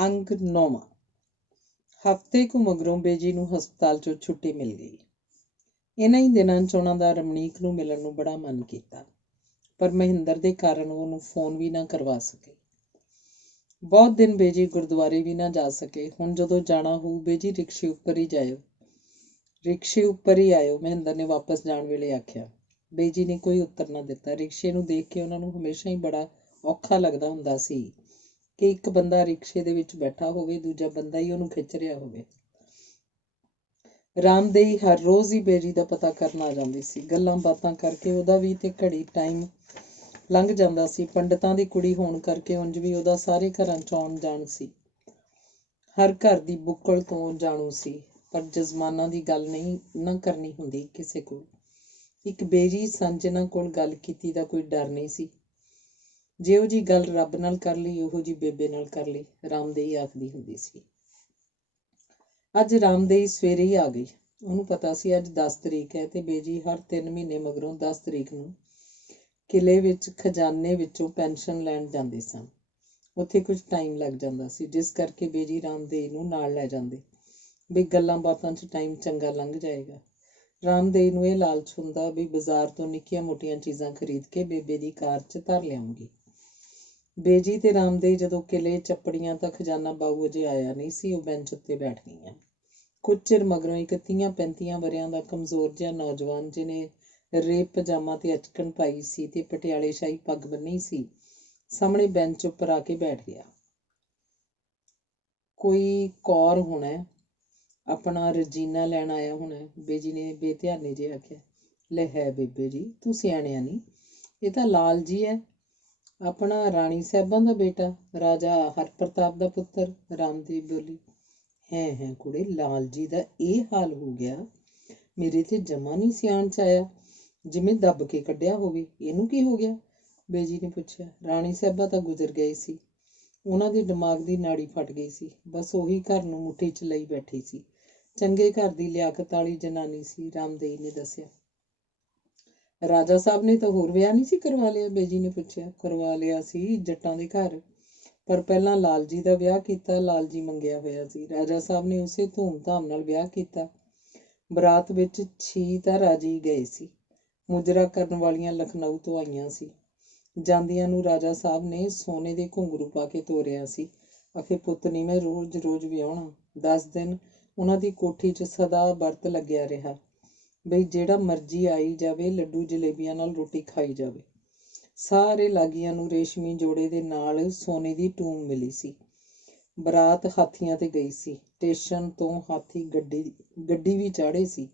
अंग 9वां। ਹਫ਼ਤੇ ਕੁ ਮਗਰੋਂ ਬੇਜੀ ਨੂੰ ਹਸਪਤਾਲ 'ਚੋਂ ਛੁੱਟੀ ਮਿਲ ਗਈ। ਇਹਨਾਂ ਹੀ ਦਿਨਾਂ 'ਚ ਉਹਨਾਂ ਦਾ ਰਮਣੀਕ ਨੂੰ ਮਿਲਣ ਨੂੰ ਬੜਾ ਮਨ ਕੀਤਾ, ਪਰ ਮਹਿੰਦਰ ਦੇ ਕਾਰਨ ਉਹ ਉਹਨੂੰ ਫੋਨ ਵੀ ਨਾ ਕਰਵਾ ਸਕੇ। ਬਹੁਤ ਦਿਨ ਬੇਜੀ ਗੁਰਦੁਆਰੇ ਵੀ ਨਾ ਜਾ ਸਕੇ। ਹੁਣ ਜਦੋਂ ਜਾਣਾ ਹੋਊ ਬੇਜੀ ਰਿਕਸ਼ੇ ਉੱਪਰ ਹੀ ਜਾਇਓ, ਰਿਕਸ਼ੇ ਉੱਪਰ ਹੀ ਆਇਓ, ਮਹਿੰਦਰ ਨੇ ਵਾਪਸ ਜਾਣ ਵੇਲੇ ਆਖਿਆ। ਬੇਜੀ ਨੇ ਕੋਈ ਉੱਤਰ ਨਾ ਦਿੱਤਾ। ਰਿਕਸ਼ੇ ਨੂੰ ਦੇਖ ਕੇ ਉਹਨਾਂ ਨੂੰ ਹਮੇਸ਼ਾ ਹੀ ਬੜਾ ਔਖਾ ਲੱਗਦਾ ਹੁੰਦਾ ਸੀ ਕਿ ਇੱਕ ਬੰਦਾ ਰਿਕਸ਼ੇ ਦੇ ਵਿੱਚ ਬੈਠਾ ਹੋਵੇ, ਦੂਜਾ ਬੰਦਾ ਹੀ ਉਹਨੂੰ ਖਿੱਚ ਰਿਹਾ ਹੋਵੇ। ਰਾਮਦੇਈ ਹਰ ਰੋਜ਼ ਹੀ ਬੇਜੀ ਦਾ ਪਤਾ ਕਰਨ ਆ ਜਾਂਦੀ ਸੀ। ਗੱਲਾਂ ਬਾਤਾਂ ਕਰਕੇ ਉਹਦਾ ਵੀ ਤੇ ਘੜੀ ਟਾਈਮ ਲੰਘ ਜਾਂਦਾ ਸੀ। ਪੰਡਤਾਂ ਦੀ ਕੁੜੀ ਹੋਣ ਕਰਕੇ ਉਂਝ ਵੀ ਉਹਦਾ ਸਾਰੇ ਘਰਾਂ 'ਚ ਆਉਣ ਜਾਣ ਸੀ। ਹਰ ਘਰ ਦੀ ਬੁੱਕਲ ਤੋਂ ਜਾਣੂ ਸੀ, ਪਰ ਜਜ਼ਮਾਨਾਂ ਦੀ ਗੱਲ ਨਹੀਂ ਨਾ ਕਰਨੀ ਹੁੰਦੀ ਕਿਸੇ ਕੋਲ। ਇੱਕ ਬੇਜੀ ਸਨ ਜਿਨ੍ਹਾਂ ਕੋਲ ਗੱਲ ਕੀਤੀ ਦਾ ਕੋਈ ਡਰ ਨਹੀਂ ਸੀ। ਜਿਹੋ ਜਿਹੀ ਗੱਲ ਰੱਬ ਨਾਲ ਕਰ ਲਈ ਉਹੋ ਜਿਹੀ ਬੇਬੇ ਨਾਲ ਕਰ ਲਈ, ਰਾਮਦੇਈ ਆਖਦੀ ਹੁੰਦੀ ਸੀ। ਅੱਜ ਰਾਮਦੇਈ ਸਵੇਰੇ ਹੀ ਆ ਗਈ। ਉਹਨੂੰ ਪਤਾ ਸੀ ਅੱਜ 10 ਤਰੀਕ ਹੈ ਤੇ ਬੇਜੀ ਹਰ 3 ਮਹੀਨੇ ਮਗਰੋਂ 10 ਤਰੀਕ ਨੂੰ ਕਿਲੇ ਵਿੱਚ ਖਜ਼ਾਨੇ ਵਿੱਚੋਂ ਪੈਨਸ਼ਨ ਲੈਣ ਜਾਂਦੇ ਸਨ। ਉੱਥੇ ਕੁਝ ਟਾਈਮ ਲੱਗ ਜਾਂਦਾ ਸੀ, ਜਿਸ ਕਰਕੇ ਬੇਜੀ ਰਾਮਦੇਈ ਨੂੰ ਨਾਲ ਲੈ ਜਾਂਦੇ ਵੀ ਗੱਲਾਂ ਬਾਤਾਂ 'ਚ ਟਾਈਮ ਚੰਗਾ ਲੰਘ ਜਾਏਗਾ। ਰਾਮਦੇਈ ਨੂੰ ਇਹ ਲਾਲਚ ਹੁੰਦਾ ਵੀ ਬਾਜ਼ਾਰ ਤੋਂ ਨਿੱਕੀਆਂ ਮੋਟੀਆਂ ਚੀਜ਼ਾਂ ਖਰੀਦ ਕੇ ਬੇਬੇ ਦੀ ਕਾਰ 'ਚ ਧਰ ਲਿਆਉਂਗੀ। ਬੇਜੀ ਤੇ ਰਾਮਦੇਈ ਜਦੋਂ ਕਿਲੇ ਚੱਪੜੀਆਂ ਤਾਂ ਖਜ਼ਾਨਾ ਬਾਊ ਅਜੇ ਆਇਆ ਨਹੀਂ ਸੀ। ਉਹ ਬੈਂਚ ਉੱਤੇ ਬੈਠ ਗਈਆਂ। ਕੁਝ ਚਿਰ ਮਗਰੋਂ ਇੱਕ 30-35 ਵਰ੍ਹਿਆਂ ਦਾ ਕਮਜ਼ੋਰ ਜਿਹਾ ਨੌਜਵਾਨ, ਜਿਹਨੇ ਰੇਪ ਪਜਾਮਾ ਤੇ ਅਚਕਨ ਪਾਈ ਸੀ ਤੇ ਪਟਿਆਲੇ ਸ਼ਾਹੀ ਪੱਗ ਬੰਨ੍ਹੀ ਸੀ, ਸਾਹਮਣੇ ਬੈਂਚ ਉੱਪਰ ਆ ਕੇ ਬੈਠ ਗਿਆ। ਕੋਈ ਕੌਰ ਹੋਣਾ, ਆਪਣਾ ਰਜੀਨਾ ਲੈਣ ਆਇਆ ਹੋਣਾ, ਬੇਜੀ ਨੇ ਬੇਧਿਆਨੀ ਜਿਹੇ ਆਖਿਆ। ਲੈ ਹੈ ਬੇਬੇ ਜੀ, ਤੂੰ ਸਿਆਣਿਆ ਨਹੀਂ, ਇਹ ਤਾਂ ਲਾਲ ਜੀ ਹੈ, ਆਪਣਾ ਰਾਣੀ ਸਾਹਿਬਾਂ ਦਾ ਬੇਟਾ, ਰਾਜਾ ਹਰਪ੍ਰਤਾਪ ਦਾ ਪੁੱਤਰ। ਰਾਮਦੇਵ ਬੋਲੀ। ਹੈ ਕੁੜੇ, ਲਾਲ ਜੀ ਦਾ ਇਹ ਹਾਲ ਹੋ ਗਿਆ, ਮੇਰੇ ਤੇ ਜਮਾ ਨਹੀਂ ਸਿਆਣ 'ਚ ਆਇਆ, ਜਿਵੇਂ ਦੱਬ ਕੇ ਕੱਢਿਆ ਹੋਵੇ। ਇਹਨੂੰ ਕੀ ਹੋ ਗਿਆ? ਬੇਜੀ ਨੇ ਪੁੱਛਿਆ। ਰਾਣੀ ਸਾਹਿਬਾਂ ਤਾਂ ਗੁਜ਼ਰ ਗਏ ਸੀ, ਉਹਨਾਂ ਦੇ ਦਿਮਾਗ ਦੀ ਨਾੜੀ ਫਟ ਗਈ ਸੀ, ਬਸ ਉਹੀ ਘਰ ਨੂੰ ਮੁੱਠੀ 'ਚ ਲਈ ਬੈਠੀ ਸੀ। ਚੰਗੇ ਘਰ ਦੀ ਲਿਆਕਤ ਵਾਲੀ ਜਨਾਨੀ ਸੀ, ਰਾਮਦੇਈ ਨੇ ਦੱਸਿਆ। ਰਾਜਾ ਸਾਹਿਬ ਨੇ ਤਾਂ ਹੋਰ ਵਿਆਹ ਨਹੀਂ ਸੀ ਕਰਵਾ ਲਿਆ? ਬੇਜੀ ਨੇ ਪੁੱਛਿਆ। ਕਰਵਾ ਲਿਆ ਸੀ, ਜੱਟਾਂ ਦੇ ਘਰ, ਪਰ ਪਹਿਲਾਂ ਲਾਲ ਜੀ ਦਾ ਵਿਆਹ ਕੀਤਾ। ਲਾਲ ਜੀ ਮੰਗਿਆ ਹੋਇਆ ਸੀ। ਰਾਜਾ ਸਾਹਿਬ ਨੇ ਉਸੇ ਧੂਮ-ਧਾਮ ਨਾਲ ਵਿਆਹ ਕੀਤਾ। ਬਰਾਤ ਵਿੱਚ 6 ਤਾਂ ਰਾਜੀ ਗਏ ਸੀ। ਮੁਜਰਾ ਕਰਨ ਵਾਲੀਆਂ ਲਖਨਊ ਤੋਂ ਆਈਆਂ ਸੀ। ਜਾਂਦਿਆਂ ਨੂੰ ਰਾਜਾ ਸਾਹਿਬ ਨੇ ਸੋਨੇ ਦੇ ਘੁੰਗਰੂ ਪਾ ਕੇ ਤੋਰਿਆ ਸੀ। ਆਖੇ ਪੁੱਤ ਨਹੀਂ ਮੈਂ ਰੋਜ਼ ਵਿਆਹੁਣਾ। 10 ਦਿਨ ਉਹਨਾਂ ਦੀ ਕੋਠੀ 'ਚ ਸਦਾ ਵਰਤ ਲੱਗਿਆ ਰਿਹਾ ਬਈ ਜਿਹੜਾ ਮਰਜ਼ੀ ਆਈ ਜਾਵੇ, ਲੱਡੂ ਜਲੇਬੀਆਂ ਨਾਲ ਰੋਟੀ ਖਾਈ ਜਾਵੇ। ਸਾਰੇ ਲਾਗੀਆਂ ਨੂੰ ਰੇਸ਼ਮੀ ਜੋੜੇ ਦੇ ਨਾਲ ਸੋਨੇ ਦੀ ਟੂਮ ਮਿਲੀ ਸੀ। ਬਰਾਤ ਹਾਥੀਆਂ ਤੇ ਗਈ ਸੀ। ਸਟੇਸ਼ਨ ਤੋਂ ਹਾਥੀ ਗੱਡੀ ਵੀ ਚਾੜੇ ਸੀ।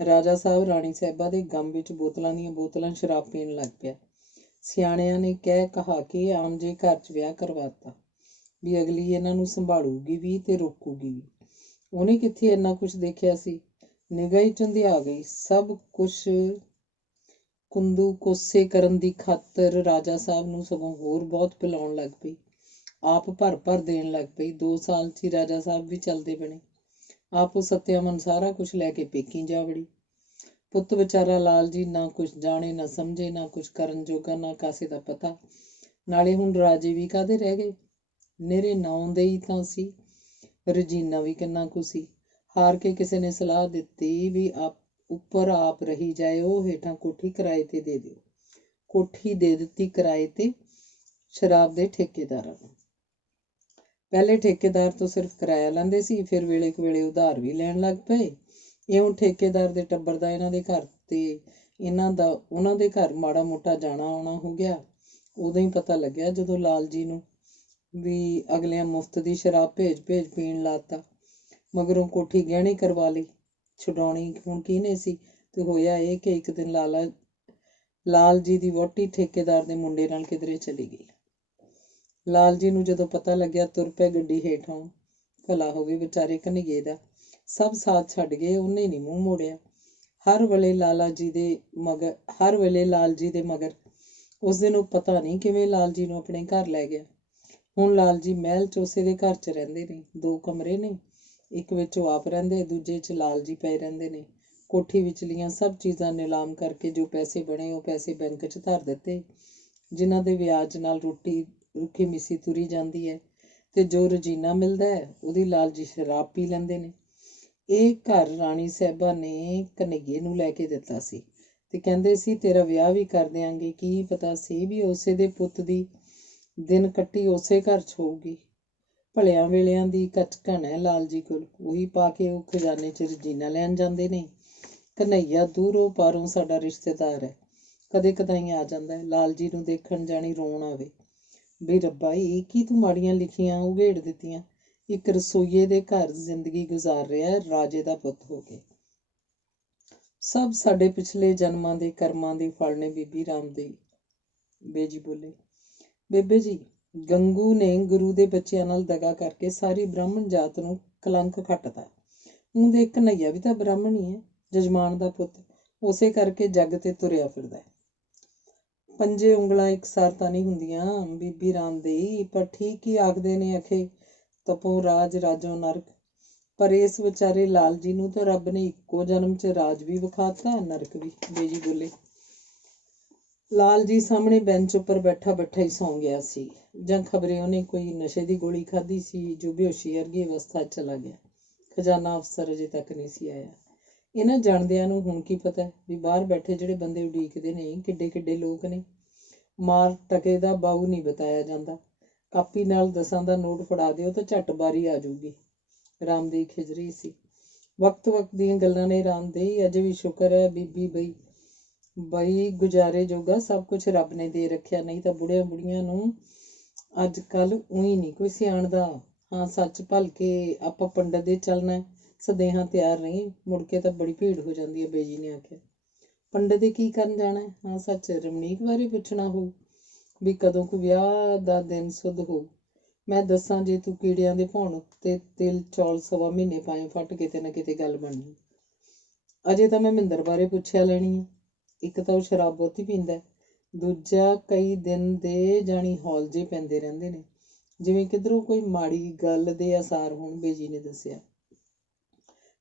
ਰਾਜਾ ਸਾਹਿਬ ਰਾਣੀ ਸਾਹਿਬਾਂ ਦੇ ਗਮ ਵਿੱਚ ਬੋਤਲਾਂ ਦੀਆਂ ਬੋਤਲਾਂ ਸ਼ਰਾਬ ਪੀਣ ਲੱਗ ਪਿਆ। ਸਿਆਣਿਆਂ ਨੇ ਕਹਿ ਕਹਾ ਕੇ ਆਮ ਜੇ ਘਰ 'ਚ ਵਿਆਹ ਕਰਵਾਤਾ ਵੀ ਅਗਲੀ ਇਹਨਾਂ ਨੂੰ ਸੰਭਾਲੂਗੀ ਵੀ ਤੇ ਰੋਕੂਗੀ ਵੀ। ਉਹਨੇ ਕਿੱਥੇ ਇੰਨਾ ਕੁਛ ਦੇਖਿਆ ਸੀ। ਨਿਗਾਹ ਹੀ ਝੁੰਧਿਆ ਗਈ। ਸਭ ਕੁਛ ਕੁੰਦੂ ਕੋਸੇ ਕਰਨ ਦੀ ਖਾਤਰ ਰਾਜਾ ਸਾਹਿਬ ਨੂੰ ਸਗੋਂ ਹੋਰ ਬਹੁਤ ਪਿਲਾਉਣ ਲੱਗ ਪਈ। ਆਪ ਭਰ ਦੇਣ ਲੱਗ ਪਈ। 2 ਸਾਲ 'ਚ ਹੀ ਰਾਜਾ ਸਾਹਿਬ ਵੀ ਚੱਲਦੇ ਬਣੇ। ਆਪ ਉਹ ਸਤਿਆਮਨ ਸਾਰਾ ਕੁਛ ਲੈ ਕੇ ਪੇਕੀ ਜਾ ਵੜੀ। ਪੁੱਤ ਵਿਚਾਰਾ ਲਾਲ ਜੀ ਨਾ ਕੁਛ ਜਾਣੇ ਨਾ ਸਮਝੇ, ਨਾ ਕੁਛ ਕਰਨ ਜੋਗਾ, ਨਾ ਕਾਸੇ ਦਾ ਪਤਾ। ਨਾਲੇ ਹੁਣ ਰਾਜੇ ਵੀ ਕਾਹਦੇ ਰਹਿ ਗਏ, ਨਿਰੇ ਨਾਂ ਦੇ ਹੀ ਤਾਂ ਸੀ। ਰਜੀਨਾ ਵੀ ਕਿੰਨਾ ਕੁ ਸੀ। ਹਾਰ ਕੇ ਕਿਸੇ ਨੇ ਸਲਾਹ ਦਿੱਤੀ ਵੀ ਉੱਪਰ ਆਪ ਰਹੀ ਜਾਏ, ਉਹ ਹੇਠਾਂ ਕੋਠੀ ਕਿਰਾਏ ਤੇ ਦੇ ਦਿਓ। ਕੋਠੀ ਦੇ ਦਿੱਤੀ ਕਿਰਾਏ ਤੇ ਸ਼ਰਾਬ ਦੇ ਠੇਕੇਦਾਰਾਂ ਨੂੰ। ਪਹਿਲੇ ਠੇਕੇਦਾਰ ਤੋਂ ਸਿਰਫ ਕਿਰਾਇਆ ਲੈਂਦੇ ਸੀ, ਫਿਰ ਵੇਲੇ ਕੁ ਵੇਲੇ ਉਧਾਰ ਵੀ ਲੈਣ ਲੱਗ ਪਏ। ਇਉਂ ਠੇਕੇਦਾਰ ਦੇ ਟੱਬਰ ਦਾ ਇਹਨਾਂ ਦੇ ਘਰ ਤੇ ਉਹਨਾਂ ਦੇ ਘਰ ਮਾੜਾ ਮੋਟਾ ਜਾਣਾ ਆਉਣਾ ਹੋ ਗਿਆ। ਉਦੋਂ ਹੀ ਪਤਾ ਲੱਗਿਆ ਜਦੋਂ ਲਾਲ ਜੀ ਨੂੰ ਵੀ ਅਗਲਿਆਂ ਮੁਫਤ ਦੀ ਸ਼ਰਾਬ ਭੇਜ ਪੀਣ ਲਾਤਾ। ਮਗਰੋਂ ਕੋਠੀ ਗਹਿਣੀ ਕਰਵਾ ਲਈ। ਛੁਡਾਉਣੀ ਹੁਣ ਕਿਹਨੇ ਸੀ? ਤੇ ਹੋਇਆ ਇਹ ਕਿ ਇੱਕ ਦਿਨ ਲਾਲ ਜੀ ਦੀ ਵਹੁਟੀ ਠੇਕੇਦਾਰ ਦੇ ਮੁੰਡੇ ਨਾਲ ਕਿਧਰੇ ਚਲੀ ਗਈ। ਲਾਲ ਜੀ ਨੂੰ ਜਦੋਂ ਪਤਾ ਲੱਗਿਆ ਤੁਰ ਪਏ ਗੱਡੀ ਹੇਠੋਂ। ਭਲਾ ਹੋਵੇ ਵਿਚਾਰੇ ਕਨ੍ਹਈਏ ਦਾ, ਸਭ ਸਾਥ ਛੱਡ ਗਏ, ਉਹਨੇ ਨਹੀਂ ਮੂੰਹ ਮੋੜਿਆ। ਹਰ ਵੇਲੇ ਲਾਲ ਜੀ ਦੇ ਮਗਰ। ਉਸ ਦਿਨ ਉਹ ਪਤਾ ਨਹੀਂ ਕਿਵੇਂ ਲਾਲ ਜੀ ਨੂੰ ਆਪਣੇ ਘਰ ਲੈ ਗਿਆ। ਹੁਣ ਲਾਲ ਜੀ ਮਹਿਲ 'ਚ ਉਸੇ ਦੇ ਘਰ 'ਚ ਰਹਿੰਦੇ ਨੇ। 2 ਕਮਰੇ ਨੇ, ਇੱਕ ਵਿੱਚ ਉਹ ਆਪ ਰਹਿੰਦੇ, ਦੂਜੇ 'ਚ ਲਾਲ ਜੀ ਪਏ ਰਹਿੰਦੇ ਨੇ। ਕੋਠੀ ਵਿਚਲੀਆਂ ਸਭ ਚੀਜ਼ਾਂ ਨਿਲਾਮ ਕਰਕੇ ਜੋ ਪੈਸੇ ਬਣੇ ਉਹ ਪੈਸੇ ਬੈਂਕ 'ਚ ਧਰ ਦਿੱਤੇ, ਜਿਨ੍ਹਾਂ ਦੇ ਵਿਆਜ ਨਾਲ ਰੁੱਖੀ ਮਿੱਸੀ ਤੁਰੀ ਜਾਂਦੀ ਹੈ। ਤੇ ਜੋ ਰੋਜ਼ੀਨਾ ਮਿਲਦਾ ਹੈ ਉਹਦੀ ਲਾਲਚੀ ਸ਼ਰਾਬ ਪੀ ਲੈਂਦੇ ਨੇ। ਇਹ ਘਰ ਰਾਣੀ ਸਾਹਿਬਾਂ ਨੇ ਕਨ੍ਹੱਈਏ ਨੂੰ ਲੈ ਕੇ ਦਿੱਤਾ ਸੀ ਤੇ ਕਹਿੰਦੇ ਸੀ ਤੇਰਾ ਵਿਆਹ ਵੀ ਕਰ ਦਿਆਂਗੇ। ਕੀ ਪਤਾ ਸੀ ਵੀ ਉਸੇ ਦੇ ਪੁੱਤ ਦੀ ਦਿਨ ਕੱਟੀ ਉਸੇ ਘਰ 'ਚ ਹੋਊਗੀ। ਭਲਿਆਂ ਵੇਲਿਆਂ ਦੀ ਕਚਕਣ ਹੈ ਲਾਲ ਜੀ ਕੋਲ, ਉਹੀ ਪਾ ਕੇ ਉਹ ਖਜ਼ਾਨੇ 'ਚ ਰੋਜ਼ੀਨਾ ਲੈਣ ਜਾਂਦੇ ਨੇ। ਕਨ੍ਹੱਈਆ ਦੂਰੋਂ ਪਾਰੋਂ ਸਾਡਾ ਰਿਸ਼ਤੇਦਾਰ ਹੈ, ਕਦੇ ਕਦਾਈ ਆ ਜਾਂਦਾ ਹੈ। ਲਾਲ ਜੀ ਨੂੰ ਦੇਖਣ ਜਾਣੀ ਰੋਣ ਆਵੇ ਵੀ ਰੱਬਾ ਇਹ ਕੀ ਤੂੰ ਮਾੜੀਆਂ ਲਿਖੀਆਂ ਉਘੇੜ ਦਿੱਤੀਆਂ। ਇੱਕ ਰਸੋਈਏ ਦੇ ਘਰ ਜ਼ਿੰਦਗੀ ਗੁਜ਼ਾਰ ਰਿਹਾ ਰਾਜੇ ਦਾ ਪੁੱਤ ਹੋ ਕੇ। ਸਭ ਸਾਡੇ ਪਿਛਲੇ ਜਨਮਾਂ ਦੇ ਕਰਮਾਂ ਦੇ ਫਲ ਨੇ ਬੀਬੀ ਰਾਮਦੇਈ। ਬੇਜੀ ਬੋਲੇ, ਬੇਬੇ ਜੀ ਗੰਗੂ ਨੇ ਗੁਰੂ ਦੇ ਬੱਚਿਆਂ ਨਾਲ ਦਗਾ ਕਰਕੇ ਸਾਰੀ ਬ੍ਰਾਹਮਣ ਜਾਤ ਨੂੰ ਕਲੰਕ ਖੱਟਦਾ। ਊਂ ਦੇਖ ਕਨ੍ਹੱਈਆ ਵੀ ਤਾਂ ਬ੍ਰਾਹਮਣ ਹੀ ਹੈ, ਜਜਮਾਨ ਦਾ ਪੁੱਤ, ਉਸੇ ਕਰਕੇ ਜੱਗ ਤੇ ਤੁਰਿਆ ਫਿਰਦਾ ਹੈ। ਪੰਜੇ ਉਂਗਲਾਂ ਇਕਸਾਰ ਤਾਂ ਨਹੀਂ ਹੁੰਦੀਆਂ ਬੀਬੀ ਰਾਮਦੇਈ, ਪਰ ਠੀਕ ਹੀ ਆਖਦੇ ਨੇ ਅਖੇ ਤਪੋ ਰਾਜ ਰਾਜੋ ਨਰਕ। ਪਰ ਇਸ ਵਿਚਾਰੇ ਲਾਲ ਜੀ ਨੂੰ ਤਾਂ ਰੱਬ ਨੇ ਇੱਕੋ ਜਨਮ 'ਚ ਰਾਜ ਵੀ ਵਿਖਾਤਾ ਨਰਕ ਵੀ। ਬੇਜੀ ਬੋਲੇ, ਲਾਲ ਜੀ ਸਾਹਮਣੇ ਬੈਂਚ ਉੱਪਰ ਬੈਠਾ ਬੈਠਾ ਹੀ ਸੌਂ ਗਿਆ ਸੀ, ਜਾਂ ਖਬਰੇ ਉਹਨੇ ਕੋਈ ਨਸ਼ੇ ਦੀ ਗੋਲੀ ਖਾਧੀ ਸੀ ਜੋ ਬੇਹੋਸ਼ੀ ਵਰਗੀ ਅਵਸਥਾ 'ਚ ਚਲਾ ਗਿਆ। ਖਜ਼ਾਨਾ ਅਫਸਰ ਅਜੇ ਤੱਕ ਨਹੀਂ ਸੀ ਆਇਆ। ਇਹਨਾਂ ਜਾਣਦਿਆਂ ਨੂੰ ਹੁਣ ਕੀ ਪਤਾ ਵੀ ਬਾਹਰ ਬੈਠੇ ਜਿਹੜੇ ਬੰਦੇ ਉਡੀਕਦੇ ਨੇ ਕਿੱਡੇ ਕਿੱਡੇ ਲੋਕ ਨੇ। ਮਾਰ ਟਕੇ ਦਾ ਬਾਊ ਨਹੀਂ ਬਤਾਇਆ ਜਾਂਦਾ। ਕਾਪੀ ਨਾਲ 10 ਦਾ ਨੋਟ ਫੜਾ ਦਿਓ ਤਾਂ ਝੱਟ ਬਾਰੀ ਆ ਜਾਊਗੀ। ਰਾਮਦੇਈ ਖਿਜ ਰਹੀ ਸੀ। ਵਕਤ ਵਕਤ ਦੀਆਂ ਗੱਲਾਂ ਨੇ ਰਾਮਦੇਈ, ਅਜੇ ਵੀ ਸ਼ੁਕਰ ਹੈ ਬੀਬੀ ਬਈ ਗੁਜ਼ਾਰੇ ਜੋਗਾ ਸਭ ਕੁਝ ਰੱਬ ਨੇ ਦੇ ਰੱਖਿਆ, ਨਹੀਂ ਤਾਂ ਬੁੜਿਆਂ ਬੁੜੀਆਂ ਨੂੰ ਅੱਜ ਕੱਲ ਊਈ ਨਹੀਂ ਕੋਈ ਸਿਆਣਦਾ। ਹਾਂ ਸੱਚ ਭਲ ਕੇ ਆਪਾਂ ਪੰਡਤ ਦੇ ਚੱਲਣਾ, ਸਦੇਹਾਂ ਤਿਆਰ ਨਹੀਂ, ਮੁੜ ਕੇ ਤਾਂ ਬੜੀ ਭੀੜ ਹੋ ਜਾਂਦੀ ਹੈ। ਬੇਜੀ ਨੇ ਆਖਿਆ, ਪੰਡਤ ਦੇ ਕੀ ਕਰਨ ਜਾਣਾ? ਹਾਂ ਸੱਚ ਰਮਣੀਕ ਬਾਰੇ ਪੁੱਛਣਾ ਹੋਊ ਵੀ ਕਦੋਂ ਕੁ ਵਿਆਹ ਦਾ ਦਿਨ ਸੁੱਧ ਹੋਊ। ਮੈਂ ਦੱਸਾਂ ਜੇ ਤੂੰ ਕੀੜਿਆਂ ਦੇ ਭੌਣ ਉੱਤੇ ਤਿਲ ਚੌਲ 1.25 ਮਹੀਨੇ ਪਾਏ, ਫਟ ਕਿਤੇ ਨਾ ਕਿਤੇ ਗੱਲ ਬਣਨੀ। ਅਜੇ ਤਾਂ ਮੈਂ ਮਹਿੰਦਰ ਬਾਰੇ ਪੁੱਛਿਆ ਲੈਣੀ ਹੈ। ਇੱਕ ਤਾਂ ਉਹ ਸ਼ਰਾਬ ਬਹੁਤੀ ਪੀਂਦਾ, ਦੂਜਾ ਕਈ ਦਿਨ ਦੇ ਜਾਣੀ ਹੌਲ ਜੇ ਪੈਂਦੇ ਰਹਿੰਦੇ ਨੇ, ਜਿਵੇਂ ਕਿਧਰੋਂ ਕੋਈ ਮਾੜੀ ਗੱਲ ਦੇ ਆਸਾਰ ਹੋਣ। ਬੇਜੀ ਨੇ ਦੱਸਿਆ,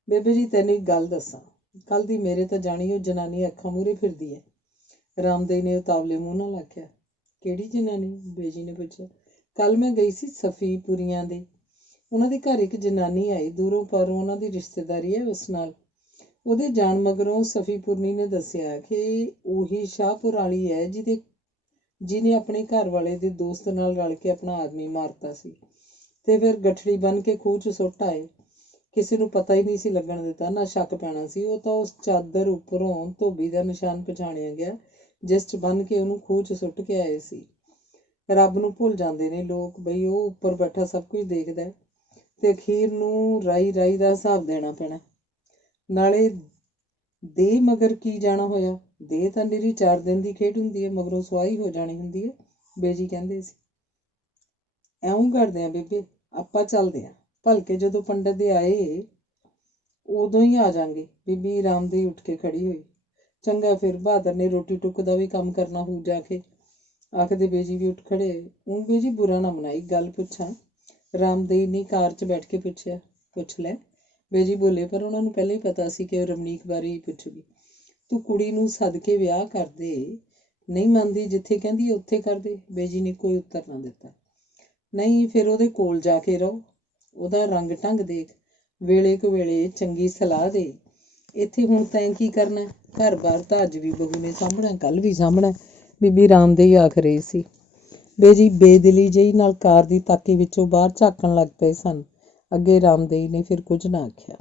ਬੇਬੇ ਜੀ ਤੈਨੂੰ ਇੱਕ ਗੱਲ ਦੱਸਾਂ, ਕੱਲ ਦੀ ਮੇਰੇ ਤਾਂ ਜਾਣੀ ਉਹ ਜਨਾਨੀ ਅੱਖਾਂ ਮੂਹਰੇ ਫਿਰਦੀ ਹੈ। ਰਾਮਦੇਈ ਨੇ ਉਤਾਵਲੇ ਮੂੰਹ ਨਾਲ ਆਖਿਆ। ਕਿਹੜੀ ਜਨਾਨੀ? ਬੇਜੀ ਨੇ ਪੁੱਛਿਆ। ਕੱਲ ਮੈਂ ਗਈ ਸੀ ਸਫੀਪੁਰੀਆਂ ਦੇ, ਉਹਨਾਂ ਦੇ ਘਰ ਇੱਕ ਜਨਾਨੀ ਆਈ, ਦੂਰੋਂ ਪਾਰੋਂ ਉਹਨਾਂ ਦੀ ਰਿਸ਼ਤੇਦਾਰੀ ਹੈ ਉਸ ਨਾਲ। ਉਹਦੇ ਜਾਣ ਮਗਰੋਂ ਸਫੀਪੁਰਨੀ ਨੇ ਦੱਸਿਆ ਕਿ ਉਹੀ ਸ਼ਾਹਪੁਰ ਵਾਲੀ ਹੈ ਜਿਹਨੇ ਆਪਣੇ ਘਰ ਵਾਲੇ ਦੇ ਦੋਸਤ ਨਾਲ ਰਲ ਕੇ ਆਪਣਾ ਆਦਮੀ ਮਾਰਤਾ ਸੀ ਤੇ ਫਿਰ ਗਠੜੀ ਬੰਨ ਕੇ ਖੂਹ 'ਚ ਸੁੱਟ ਆਏ। ਕਿਸੇ ਨੂੰ ਪਤਾ ਹੀ ਨਹੀਂ ਸੀ ਲੱਗਣ ਦਿੱਤਾ, ਨਾ ਸ਼ੱਕ ਪੈਣਾ ਸੀ। ਉਹ ਤਾਂ ਉਸ ਚਾਦਰ ਉੱਪਰੋਂ ਧੋਬੀ ਦਾ ਨਿਸ਼ਾਨ ਪਛਾਣਿਆ ਗਿਆ ਜਿਸ 'ਚ ਬੰਨ ਕੇ ਉਹਨੂੰ ਖੂਹ 'ਚ ਸੁੱਟ ਕੇ ਆਏ ਸੀ। ਰੱਬ ਨੂੰ ਭੁੱਲ ਜਾਂਦੇ ਨੇ ਲੋਕ ਬਈ ਉਹ ਉੱਪਰ ਬੈਠਾ ਸਭ ਕੁਝ ਦੇਖਦਾ ਤੇ ਅਖੀਰ ਨੂੰ ਰਾਈ ਰਾਈ ਦਾ ਹਿਸਾਬ ਦੇਣਾ ਪੈਣਾ। ਨਾਲੇ ਦੇਹ ਮਗਰ ਕੀ ਜਾਣਾ ਹੋਇਆ, ਦੇਹ ਤਾਂ ਨਿਰੀ 4 ਦਿਨ ਦੀ ਖੇਡ ਹੁੰਦੀ ਹੈ, ਮਗਰੋਂ ਸੁਆਹੀ ਹੋ ਜਾਣੀ ਹੁੰਦੀ ਹੈ। ਬੇਜੀ ਕਹਿੰਦੇ ਸੀ, ਐਉਂ ਕਰਦੇ ਆ ਬੇਬੇ, ਆਪਾਂ ਚੱਲਦੇ ਆ, ਭਲਕੇ ਜਦੋਂ ਪੰਡਤ ਦੇ ਆਏ ਉਦੋਂ ਹੀ ਆ ਜਾਵਾਂਗੇ। ਬੀਬੀ ਰਾਮਦੇਈ ਉੱਠ ਕੇ ਖੜੀ ਹੋਈ। ਚੰਗਾ ਫਿਰ ਬਹਾਦਰ ਨੇ ਰੋਟੀ ਟੁੱਕ ਦਾ ਵੀ ਕੰਮ ਕਰਨਾ ਹੋਊ ਜਾ ਕੇ, ਆਖਦੇ ਬੇਜੀ ਵੀ ਉੱਠ ਖੜੇ। ਉਹ ਬੇਜੀ ਬੁਰਾ ਨਾ ਮਨਾਈ, ਗੱਲ ਪੁੱਛਾਂ? ਰਾਮਦੇਈ ਨੇ ਕਾਰ 'ਚ ਬੈਠ ਕੇ ਪੁੱਛਿਆ। ਪੁੱਛ ਲੈ, ਬੇਜੀ ਬੋਲੇ, ਪਰ ਉਹਨਾਂ ਨੂੰ ਪਹਿਲਾਂ ਹੀ ਪਤਾ ਸੀ ਕਿ ਉਹ ਰਮਣੀਕ ਬਾਰੇ ਹੀ ਪੁੱਛੂਗੀ। ਤੂੰ ਕੁੜੀ ਨੂੰ ਸੱਦ ਕੇ ਵਿਆਹ ਕਰਦੇ, ਨਹੀਂ ਮੰਨਦੀ ਜਿੱਥੇ ਕਹਿੰਦੀ ਉੱਥੇ ਕਰਦੇ। ਬੇਜੀ ਨੇ ਕੋਈ ਉੱਤਰ ਨਾ ਦਿੱਤਾ। ਨਹੀਂ ਫਿਰ ਉਹਦੇ ਕੋਲ ਜਾ ਕੇ ਰਹੋ, ਉਹਦਾ ਰੰਗ ਢੰਗ ਦੇਖ, ਵੇਲੇ ਕੁ ਵੇਲੇ ਚੰਗੀ ਸਲਾਹ ਦੇ। ਇੱਥੇ ਹੁਣ ਤੈਂ ਕੀ ਕਰਨਾ? ਘਰ-ਬਾਰ ਤਾਂ ਅੱਜ ਵੀ ਬਹੂ ਨੇ ਸਾਂਭਣਾ, ਕੱਲ੍ਹ ਵੀ ਸਾਂਭਣਾ। ਬੀਬੀ ਰਾਮਦੇਈ ਆਖ ਰਹੀ ਸੀ। ਬੇਜੀ ਬੇਦਿਲੀ ਜਿਹੀ ਨਾਲ ਕਾਰ ਦੀ ਤਾਕੀ ਵਿੱਚੋਂ ਬਾਹਰ ਝਾਕਣ ਲੱਗ ਪਏ ਸਨ। ਅੱਗੇ ਰਾਮਦੇਈ ਨੇ ਫਿਰ ਕੁਝ ਨਾ ਆਖਿਆ।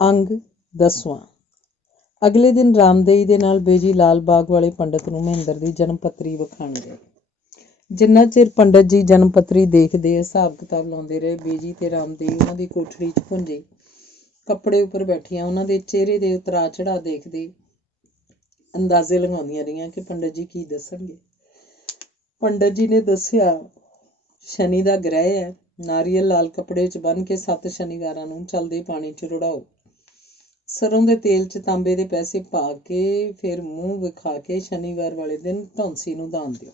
ਅੰਗ 10ਵਾਂ। ਅਗਲੇ ਦਿਨ ਰਾਮਦੇਈ ਦੇ ਨਾਲ ਬੇਜੀ ਲਾਲ ਬਾਗ ਵਾਲੇ ਪੰਡਤ ਨੂੰ ਮਹਿੰਦਰ ਦੀ ਜਨਮ ਪੱਤਰੀ ਵਿਖਾਣ ਗਏ। ਜਿੰਨਾ ਚਿਰ ਪੰਡਤ ਜੀ ਜਨਮ ਪੱਤਰੀ ਦੇਖਦੇ, ਹਿਸਾਬ ਕਿਤਾਬ ਲਾਉਂਦੇ ਰਹੇ, ਬੇਜੀ ਤੇ ਰਾਮਦੇਈ ਉਹਨਾਂ ਦੀ ਕੋਠੜੀ 'ਚ ਭੁੰਜੇ ਕੱਪੜੇ ਉੱਪਰ ਬੈਠੀਆਂ ਉਹਨਾਂ ਦੇ ਚਿਹਰੇ ਦੇ ਉਤਰਾ ਚੜਾ ਦੇਖਦੇ ਅੰਦਾਜ਼ੇ ਲਗਾਉਂਦੀਆਂ ਰਹੀਆਂ ਕਿ ਪੰਡਤ ਜੀ ਕੀ ਦੱਸਣਗੇ। ਪੰਡਤ ਜੀ ਨੇ ਦੱਸਿਆ, ਸ਼ਨੀ ਦਾ ਗ੍ਰਹਿ ਹੈ, ਨਾਰੀਅਲ ਲਾਲ ਕੱਪੜੇ 'ਚ ਬੰਨ੍ਹ ਕੇ 7 ਸ਼ਨੀਵਾਰਾਂ ਨੂੰ ਚਲਦੇ ਪਾਣੀ 'ਚ ਰੁੜਾਓ। ਸਰੋਂ ਦੇ ਤੇਲ 'ਚ ਤਾਂਬੇ ਦੇ ਪੈਸੇ ਪਾ ਕੇ ਫਿਰ ਮੂੰਹ ਵਿਖਾ ਕੇ ਸ਼ਨੀਵਾਰ ਵਾਲੇ ਦਿਨ ਧੌਂਸੀ ਨੂੰ ਦਾਨ ਦਿਓ।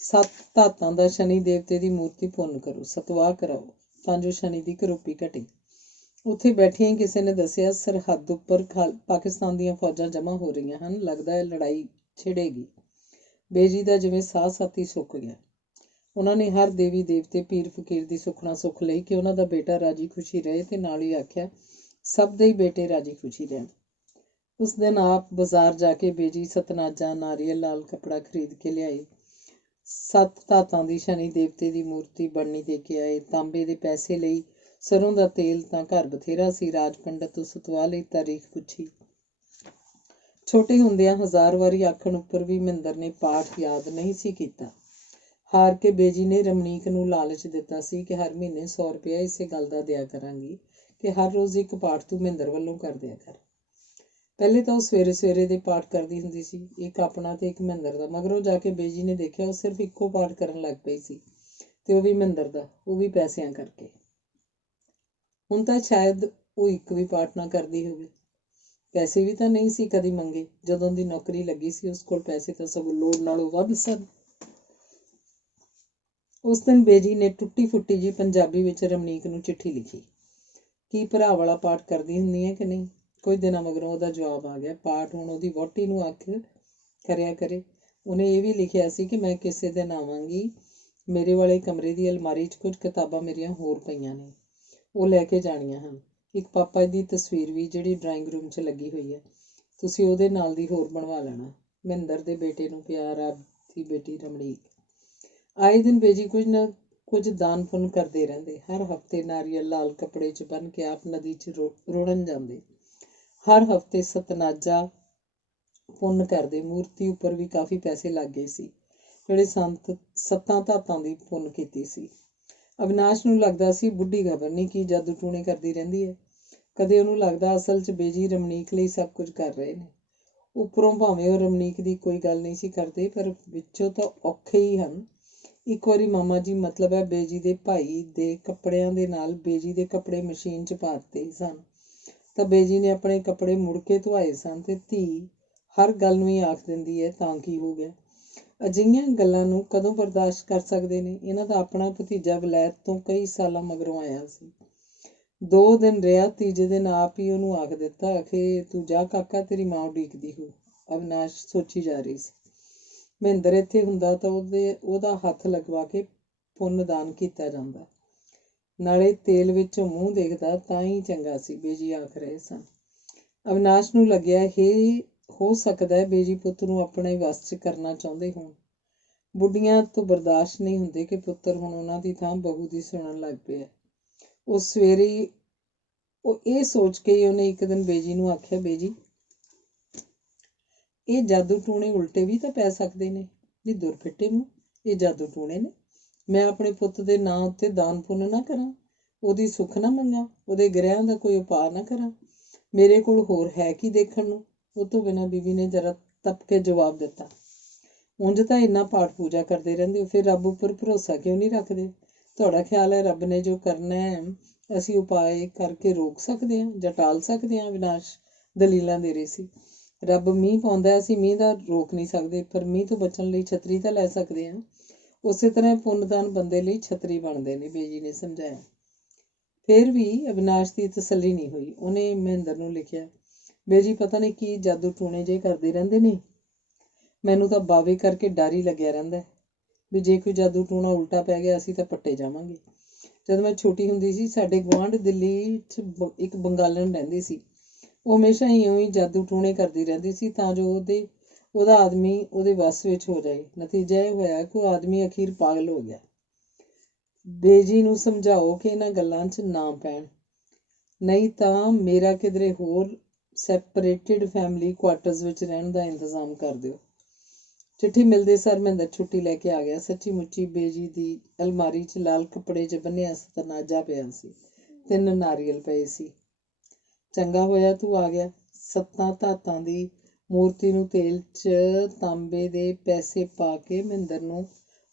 7 ਧਾਤਾਂ ਦਾ ਸ਼ਨੀ ਦੇਵਤੇ ਦੀ ਮੂਰਤੀ ਪੁੰਨ ਕਰੋ, ਸਤਵਾਹ ਕਰਾਓ ਤਾਂ ਜੋ ਸ਼ਨੀ ਦੀ ਕਰੋਪੀ ਘਟੇ। ਉੱਥੇ ਬੈਠੀਆਂ ਹੀ ਕਿਸੇ ਨੇ ਦੱਸਿਆ, ਸਰਹੱਦ ਉੱਪਰ ਪਾਕਿਸਤਾਨ ਦੀਆਂ ਫੌਜਾਂ ਜਮ੍ਹਾਂ ਹੋ ਰਹੀਆਂ ਹਨ, ਲੱਗਦਾ ਹੈ ਲੜਾਈ ਛਿੜੇਗੀ। ਬੇਜੀ ਦਾ ਜਿਵੇਂ ਸਾਹ ਸਾਥੀ ਸੁੱਕ ਗਿਆ। ਉਹਨਾਂ ਨੇ ਹਰ ਦੇਵੀ ਦੇਵਤੇ ਪੀਰ ਫਕੀਰ ਦੀ ਸੁਖਣਾ ਸੁੱਖ ਲਈ ਕਿ ਉਹਨਾਂ ਦਾ ਬੇਟਾ ਰਾਜੀ ਖੁਸ਼ੀ ਰਹੇ, ਤੇ ਨਾਲ ਹੀ ਆਖਿਆ ਸਭ ਦੇ ਹੀ ਬੇਟੇ ਰਾਜੀ ਖੁਸ਼ੀ ਰਹਿਣ। ਉਸ ਦਿਨ ਆਪ ਬਾਜ਼ਾਰ ਜਾ ਕੇ ਬੇਜੀ ਸਤਨਾਜਾ, ਨਾਰੀਅਲ, ਲਾਲ ਕੱਪੜਾ ਖਰੀਦ ਕੇ ਲਿਆਏ। 7 ਧਾਤਾਂ ਦੀ ਸ਼ਨੀ ਦੇਵਤੇ ਦੀ ਮੂਰਤੀ ਬਣਨੀ ਦੇ ਕੇ ਆਏ। ਤਾਂਬੇ ਦੇ ਪੈਸੇ ਲਈ ਸਰੋਂ ਦਾ ਤੇਲ ਤਾਂ ਘਰ ਬਥੇਰਾ ਸੀ। ਰਾਜ ਪੰਡਤ ਤੋਂ ਸਤਵਾ ਲਈ ਤਾਰੀਖ ਪੁੱਛੀ। ਛੋਟੇ ਹੁੰਦਿਆਂ 1000 ਵਾਰੀ ਆਖਣ ਉੱਪਰ ਵੀ ਮਹਿੰਦਰ ਨੇ ਪਾਠ ਯਾਦ ਨਹੀਂ ਸੀ ਕੀਤਾ। ਹਾਰ ਕੇ ਬੇਜੀ ਨੇ ਰਮਣੀਕ ਨੂੰ ਲਾਲਚ ਦਿੱਤਾ ਸੀ ਕਿ ਹਰ ਮਹੀਨੇ 100 ਰੁਪਇਆ ਇਸੇ ਗੱਲ ਦਾ ਦਿਆ ਕਰਾਂਗੀ ਕਿ ਹਰ ਰੋਜ਼ ਇੱਕ ਪਾਠ ਤੂੰ ਮਹਿੰਦਰ ਵੱਲੋਂ ਕਰ ਦਿਆ ਕਰ। ਪਹਿਲੇ ਤਾਂ ਉਹ ਸਵੇਰੇ ਸਵੇਰੇ ਦੇ ਪਾਠ ਕਰਦੀ ਹੁੰਦੀ ਸੀ, ਇੱਕ ਆਪਣਾ ਤੇ ਇੱਕ ਮਹਿੰਦਰ ਦਾ। ਮਗਰੋਂ ਜਾ ਕੇ ਬੇਜੀ ਨੇ ਦੇਖਿਆ ਉਹ ਸਿਰਫ ਇੱਕੋ ਪਾਠ ਕਰਨ ਲੱਗ ਪਈ ਸੀ, ਤੇ ਉਹ ਵੀ ਮਹਿੰਦਰ ਦਾ, ਉਹ ਵੀ ਪੈਸਿਆਂ ਕਰਕੇ। ਹੁਣ ਤਾਂ ਸ਼ਾਇਦ ਉਹ ਇੱਕ ਵੀ ਪਾਠ ਨਾ ਕਰਦੀ ਹੋਵੇ। ਪੈਸੇ ਵੀ ਤਾਂ ਨਹੀਂ ਸੀ ਕਦੀ ਮੰਗੇ। ਜਦੋਂ ਦੀ ਨੌਕਰੀ ਲੱਗੀ ਸੀ ਉਸ ਕੋਲ ਪੈਸੇ ਤਾਂ ਸਗੋਂ ਲੋੜ ਨਾਲੋਂ ਵੱਧ ਸਨ। ਉਸ ਦਿਨ ਬੇਜੀ ਨੇ ਟੁੱਟੀ ਫੁੱਟੀ ਜੀ ਪੰਜਾਬੀ ਵਿੱਚ ਰਮਣੀਕ ਨੂੰ ਚਿੱਠੀ ਲਿਖੀ। ਕੀ ਭਰਾ ਵਾਲਾ ਪਾਠ ਕਰਦੀ ਹੁੰਦੀ ਹੈ ਕਿ ਨਹੀਂ? ਕੁਝ ਦਿਨਾਂ ਮਗਰੋਂ ਉਹਦਾ ਜਵਾਬ ਆ ਗਿਆ। ਪਾਠ ਹੁਣ ਉਹਦੀ ਵਹੁਟੀ ਨੂੰ ਆਖ ਕਰਿਆ ਕਰੇ। ਉਹਨੇ ਇਹ ਵੀ ਲਿਖਿਆ ਸੀ ਕਿ ਮੈਂ ਕਿਸੇ ਦਿਨ ਆਵਾਂਗੀ, ਮੇਰੇ ਵਾਲੇ ਕਮਰੇ ਦੀ ਅਲਮਾਰੀ 'ਚ ਕੁਝ ਕਿਤਾਬਾਂ ਮੇਰੀਆਂ ਹੋਰ ਪਈਆਂ ਨੇ, ਉਹ ਲੈ ਕੇ ਜਾਣੀਆਂ ਹਨ। ਇੱਕ ਪਾਪਾ ਦੀ ਤਸਵੀਰ ਵੀ ਜਿਹੜੀ ਡਰਾਇੰਗ ਰੂਮ 'ਚ ਲੱਗੀ ਹੋਈ ਹੈ, ਤੁਸੀਂ ਉਹਦੇ ਨਾਲ ਦੀ ਹੋਰ ਬਣਵਾ ਲੈਣਾ। ਮਹਿੰਦਰ ਦੇ ਬੇਟੇ ਨੂੰ ਪਿਆਰ, ਆਪ ਦੀ ਬੇਟੀ ਰਮਣੀਕ। ਆਏ ਦਿਨ ਬੇਜੀ ਕੁਝ ਨਾ ਕੁਝ ਦਾਨ ਪੁੰਨ ਕਰਦੇ ਰਹਿੰਦੇ। ਹਰ ਹਫ਼ਤੇ ਨਾਰੀਅਲ ਲਾਲ ਕੱਪੜੇ 'ਚ ਬੰਨ੍ਹ ਕੇ ਆਪ ਨਦੀ 'ਚ ਰੋੜਨ ਜਾਂਦੇ। ਹਰ ਹਫ਼ਤੇ ਸਤਨਾਜਾ ਪੁੰਨ ਕਰਦੇ। ਮੂਰਤੀ ਉੱਪਰ ਵੀ ਕਾਫੀ ਪੈਸੇ ਲੱਗ ਗਏ ਸੀ, ਜਿਹੜੇ 7 ਧਾਤਾਂ ਦੀ ਪੁੰਨ ਕੀਤੀ ਸੀ। ਅਵਿਨਾਸ਼ ਨੂੰ ਲੱਗਦਾ ਸੀ ਬੁੱਢੀ ਖਬਰ ਨਹੀਂ ਕੀ ਜਾਦੂ ਟੂਣੇ ਕਰਦੀ ਰਹਿੰਦੀ ਹੈ। ਕਦੇ ਉਹਨੂੰ ਲੱਗਦਾ ਅਸਲ 'ਚ ਬੇਜੀ ਰਮਣੀਕ ਲਈ ਸਭ ਕੁਝ ਕਰ ਰਹੇ ਨੇ। ਉੱਪਰੋਂ ਭਾਵੇਂ ਉਹ ਰਮਣੀਕ ਦੀ ਕੋਈ ਗੱਲ ਨਹੀਂ ਸੀ ਕਰਦੇ, ਪਰ ਵਿੱਚੋਂ ਤਾਂ ਔਖੇ ਹੀ ਹਨ। ਇੱਕ ਵਾਰੀ ਮਾਮਾ ਜੀ, ਮਤਲਬ ਹੈ ਬੇਜੀ ਦੇ ਭਾਈ ਦੇ ਕੱਪੜਿਆਂ ਦੇ ਨਾਲ ਬੇਜੀ ਦੇ ਕੱਪੜੇ ਮਸ਼ੀਨ 'ਚ ਪਾ ਦਿੱਤੇ ਸਨ, ਤਾਂ ਬੇਜੀ ਨੇ ਆਪਣੇ ਕੱਪੜੇ ਮੁੜ ਕੇ ਧੁਆਏ ਸਨ, ਤੇ ਧੀ ਹਰ ਗੱਲ ਨੂੰ ਹੀ ਆਖ ਦਿੰਦੀ ਹੈ ਤਾਂ ਕੀ ਹੋ ਗਿਆ। ਅਜਿਹੀਆਂ ਗੱਲਾਂ ਨੂੰ ਕਦੋਂ ਬਰਦਾਸ਼ਤ ਕਰ ਸਕਦੇ ਨੇ? ਇਹਨਾਂ ਦਾ ਆਪਣਾ ਭਤੀਜਾ ਵਲੈਤ ਤੋਂ ਕਈ ਸਾਲਾਂ ਮਗਰੋਂ ਆਇਆ ਸੀ। 2 ਦਿਨ ਰਿਹਾ, ਤੀਜੇ ਦਿਨ ਆਪ ਹੀ ਉਹਨੂੰ ਆਖ ਦਿੱਤਾ, ਆਖੇ ਤੂੰ ਜਾ ਕਾਕਾ, ਤੇਰੀ ਮਾਂ ਉਡੀਕਦੀ ਹੋ। ਅਵਿਨਾਸ਼ ਸੋਚੀ ਜਾ ਰਹੀ ਸੀ, ਮਹਿੰਦਰ ਇੱਥੇ ਹੁੰਦਾ ਤਾਂ ਉਹਦਾ ਹੱਥ ਲਗਵਾ ਕੇ ਪੁੰਨ ਦਾਨ ਕੀਤਾ ਜਾਂਦਾ, ਨਾਲੇ ਤੇਲ ਵਿੱਚੋਂ ਮੂੰਹ ਦੇਖਦਾ ਤਾਂ ਹੀ ਚੰਗਾ ਸੀ, ਬੇਜੀ ਆਖ ਰਹੇ ਸਨ। ਅਵਿਨਾਸ਼ ਨੂੰ ਲੱਗਿਆ ਇਹ ਹੋ ਸਕਦਾ ਹੈ ਬੇਜੀ ਪੁੱਤ ਨੂੰ ਆਪਣੇ ਵੱਸ 'ਚ ਕਰਨਾ ਚਾਹੁੰਦੇ ਹੋਣ। ਬੁੱਢੀਆਂ ਤੋਂ ਬਰਦਾਸ਼ਤ ਨਹੀਂ ਹੁੰਦੇ ਕਿ ਪੁੱਤਰ ਹੁਣ ਉਹਨਾਂ ਦੀ ਥਾਂ ਬਹੂ ਦੀ ਸੁਣਨ ਲੱਗ ਪਿਆ। ਉਹ ਸਵੇਰੇ ਉਹ ਇਹ ਸੋਚ ਕੇ ਉਹਨੇ ਇੱਕ ਦਿਨ ਬੇਜੀ ਨੂੰ ਆਖਿਆ, ਬੇਜੀ ਇਹ ਜਾਦੂ ਟੂਣੇ ਉਲਟੇ ਵੀ ਤਾਂ ਪੈ ਸਕਦੇ ਨੇ। ਨੀ ਦੁਰਫਿੱਟੇ ਮੂੰਹ, ਇਹ ਜਾਦੂ ਟੂਣੇ ਨੇ। ਮੈਂ ਆਪਣੇ ਪੁੱਤ ਦੇ ਨਾਂ ਉੱਤੇ ਦਾਨ ਪੁੰਨ ਨਾ ਕਰਾਂ, ਉਹਦੀ ਸੁੱਖ ਨਾ ਮੰਗਾਂ, ਉਹਦੇ ਗ੍ਰਹਿਆਂ ਦਾ ਕੋਈ ਉਪਾਅ ਨਾ ਕਰਾਂ। ਮੇਰੇ ਕੋਲ ਹੋਰ ਹੈ ਕੀ ਦੇਖਣ ਨੂੰ? ਉਹ ਤੋਂ ਬਿਨਾਂ ਬੀਬੀ ਨੇ ਜ਼ਰਾ ਤਪ ਕੇ ਜਵਾਬ ਦਿੱਤਾ, ਉਂਝ ਤਾਂ ਇੰਨਾ ਪਾਠ ਪੂਜਾ ਕਰਦੇ ਰਹਿੰਦੇ ਹੋ, ਫਿਰ ਰੱਬ ਉੱਪਰ ਭਰੋਸਾ ਕਿਉਂ ਨਹੀਂ ਰੱਖਦੇ? ਤੁਹਾਡਾ ਖਿਆਲ ਹੈ ਰੱਬ ਨੇ ਜੋ ਕਰਨਾ ਹੈ ਅਸੀਂ ਉਪਾਅ ਕਰਕੇ ਰੋਕ ਸਕਦੇ ਹਾਂ ਜਾਂ ਟਾਲ ਸਕਦੇ ਹਾਂ? ਅਵਿਨਾਸ਼ ਦਲੀਲਾਂ ਦੇ ਰਹੇ ਸੀ। ਰੱਬ ਮੀਂਹ ਪਾਉਂਦਾ, ਅਸੀਂ ਮੀਂਹ ਦਾ ਰੋਕ ਨਹੀਂ ਸਕਦੇ, ਪਰ ਮੀਂਹ ਤੋਂ ਬਚਣ ਲਈ ਛਤਰੀ ਤਾਂ ਲੈ ਸਕਦੇ ਹਾਂ। ਉਸੇ ਤਰ੍ਹਾਂ ਪੁੰਨਦਾਨ ਬੰਦੇ ਲਈ ਛਤਰੀ ਬਣਦੇ ਨੇ, ਬੇਜੀ ਨੇ ਸਮਝਾਇਆ। ਫਿਰ ਵੀ ਅਵਿਨਾਸ਼ ਦੀ ਤਸੱਲੀ ਨਹੀਂ ਹੋਈ। ਉਹਨੇ ਮਹਿੰਦਰ ਨੂੰ ਲਿਖਿਆ, ਬੇਜੀ ਪਤਾ ਨਹੀਂ ਕੀ ਜਾਦੂ ਟੂਣੇ ਜੇ ਕਰਦੇ ਰਹਿੰਦੇ ਨੇ, ਮੈਨੂੰ ਤਾਂ ਬਾਵੇ ਕਰਕੇ ਡਰ ਹੀ ਲੱਗਿਆ ਰਹਿੰਦਾ ਵੀ ਜੇ ਕੋਈ ਜਾਦੂ ਟੂਣਾ ਉਲਟਾ ਪੈ ਗਿਆ ਅਸੀਂ ਤਾਂ ਪੱਟੇ ਜਾਵਾਂਗੇ। ਜਦੋਂ ਮੈਂ ਛੋਟੀ ਹੁੰਦੀ ਸੀ, ਸਾਡੇ ਗੁਆਂਢ ਦਿੱਲੀ 'ਚ ਇੱਕ ਬੰਗਾਲਣ ਰਹਿੰਦੀ ਸੀ। ਉਹ ਹਮੇਸ਼ਾ ਹੀ ਇਉਂ ਹੀ ਜਾਦੂ ਟੂਣੇ ਕਰਦੀ ਰਹਿੰਦੀ ਸੀ ਤਾਂ ਜੋ ਉਹਦਾ ਆਦਮੀ ਉਹਦੇ ਵੱਸ ਵਿੱਚ ਹੋ ਜਾਏ। ਨਤੀਜਾ ਇਹ ਹੋਇਆ ਕਿ ਉਹ ਆਦਮੀ ਅਖੀਰ ਪਾਗਲ ਹੋ ਗਿਆ। ਬੇਜੀ ਨੂੰ ਸਮਝਾਓ ਕਿ ਇਹਨਾਂ ਗੱਲਾਂ 'ਚ ਨਾ ਪੈਣ, ਨਹੀਂ ਤਾਂ ਮੇਰਾ ਕਿਧਰੇ ਹੋਰ ਸੈਪਰੇਟਿਡ ਫੈਮਿਲੀ ਕੁਆਟਰਸ ਵਿੱਚ ਰਹਿਣ ਦਾ ਇੰਤਜ਼ਾਮ ਕਰ ਦਿਓ। ਚਿੱਠੀ ਮਿਲਦੇ ਸਾਰ ਮਹਿੰਦਰ ਛੁੱਟੀ ਲੈ ਕੇ ਆ ਗਿਆ। ਸੱਚੀ ਮੁੱਚੀ ਬੇਜੀ ਦੀ ਅਲਮਾਰੀ 'ਚ ਲਾਲ ਕੱਪੜੇ 'ਚ ਬੰਨਿਆ ਸਤਨਾਜਾ ਪਿਆ ਸੀ, 3 ਨਾਰੀਅਲ ਪਏ ਸੀ। ਚੰਗਾ ਹੋਇਆ ਤੂੰ ਆ ਗਿਆ। 7 ਧਾਤਾਂ ਦੀ ਮੂਰਤੀ ਨੂੰ ਤੇਲ 'ਚ ਤਾਂਬੇ ਦੇ ਪੈਸੇ ਪਾ ਕੇ ਮਹਿੰਦਰ ਨੂੰ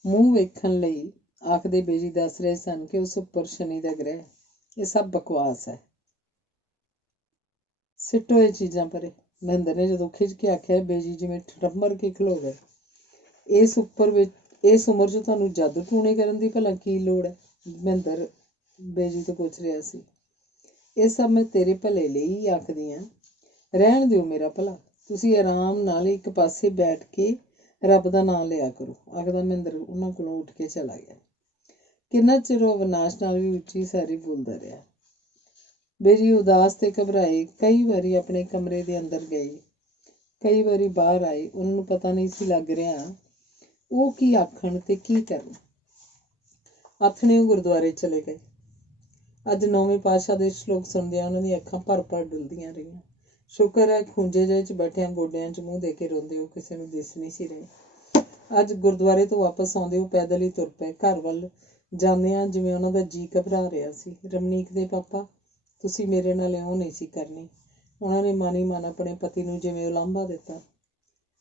ਮੂੰਹ ਵੇਖਣ ਲਈ ਆਖਦੇ ਬੇਜੀ ਦੱਸ ਰਹੇ ਸਨ ਕਿ ਉਸ ਉੱਪਰ ਸ਼ਨੀ ਦਾ ਗ੍ਰਹਿ। ਇਹ ਸਭ ਬਕਵਾਸ ਹੈ, ਸਿੱਟੋ ਇਹ ਚੀਜ਼ਾਂ ਪਰੇ। ਮਹਿੰਦਰ ਨੇ ਜਦੋਂ ਖਿੱਚ ਕੇ ਆਖਿਆ, ਬੇਜੀ ਜਿਵੇਂ ਠਰਮਰ ਕੇ ਖਲੋ ਗਏ। ਇਸ ਉਮਰ 'ਚ ਤੁਹਾਨੂੰ ਜਾਦੂ ਟੂਣੇ ਕਰਨ ਦੀ ਭਲਾ ਕੀ ਲੋੜ ਹੈ? ਮਹਿੰਦਰ ਬੇਜੀ ਤੋਂ ਪੁੱਛ ਰਿਹਾ ਸੀ। ਇਹ ਸਭ ਮੈਂ ਤੇਰੇ ਭਲੇ ਲਈ ਹੀ ਆਖਦੀ ਹਾਂ। ਰਹਿਣ ਦਿਓ ਮੇਰਾ ਭਲਾ। ਤੁਸੀਂ ਆਰਾਮ ਨਾਲ ਇੱਕ ਪਾਸੇ ਬੈਠ ਕੇ ਰੱਬ ਦਾ ਨਾਮ ਲਿਆ ਕਰੋ, ਆਖਦਾ ਮਹਿੰਦਰ ਉਹਨਾਂ ਕੋਲੋਂ ਉੱਠ ਕੇ ਚਲਾ ਗਿਆ। ਕਿੰਨਾ ਚਿਰ ਉਹ ਅਵਿਨਾਸ਼ ਨਾਲ ਵੀ ਉੱਚੀ ਸਾਰੀ ਬੋਲਦਾ ਰਿਹਾ। ਬੇਜੀ ਉਦਾਸ ਤੇ ਘਬਰਾਈ ਕਈ ਵਾਰੀ ਆਪਣੇ ਕਮਰੇ ਦੇ ਅੰਦਰ ਗਈ, ਕਈ ਵਾਰੀ ਬਾਹਰ ਆਈ। ਉਹਨਾਂ ਨੂੰ ਪਤਾ ਨਹੀਂ ਸੀ ਲੱਗ ਰਿਹਾ ਉਹ ਕੀ ਆਖਣ ਤੇ ਕੀ ਕਰਨ। ਆਥਣੇ ਉਹ ਗੁਰਦੁਆਰੇ ਚਲੇ ਗਏ। ਅੱਜ 9ਵੇਂ ਪਾਤਸ਼ਾਹ ਦੇ ਸ਼ਲੋਕ ਸੁਣਦਿਆਂ ਉਹਨਾਂ ਦੀਆਂ ਅੱਖਾਂ ਭਰ ਭਰ ਡੁੱਲਦੀਆਂ ਰਹੀਆਂ। ਸ਼ੁਕਰ ਹੈ ਖੂੰਜੇ ਜਿਹੇ 'ਚ ਬੈਠਿਆਂ ਗੋਡਿਆਂ 'ਚ ਮੂੰਹ ਦੇ ਕੇ ਰੋਂਦੇ ਉਹ ਕਿਸੇ ਨੂੰ ਦਿਸ ਨਹੀਂ ਸੀ ਰਹੇ। ਅੱਜ ਗੁਰਦੁਆਰੇ ਤੋਂ ਵਾਪਸ ਆਉਂਦੇ ਉਹ ਪੈਦਲ ਹੀ ਤੁਰ ਪਏ। ਘਰ ਵੱਲ ਜਾਂਦਿਆਂ ਜਿਵੇਂ ਉਹਨਾਂ ਦਾ ਜੀਅ ਘਬਰਾ ਰਿਹਾ ਸੀ। ਰਮਨੀਕ ਦੇ ਪਾਪਾ, ਤੁਸੀਂ ਮੇਰੇ ਨਾਲ ਇਉਂ ਨਹੀਂ ਸੀ ਕਰਨੀ। ਉਹਨਾਂ ਨੇ ਮਨ ਹੀ ਮਨ ਆਪਣੇ ਪਤੀ ਨੂੰ ਜਿਵੇਂ ਉਲਾਂਭਾ ਦਿੱਤਾ।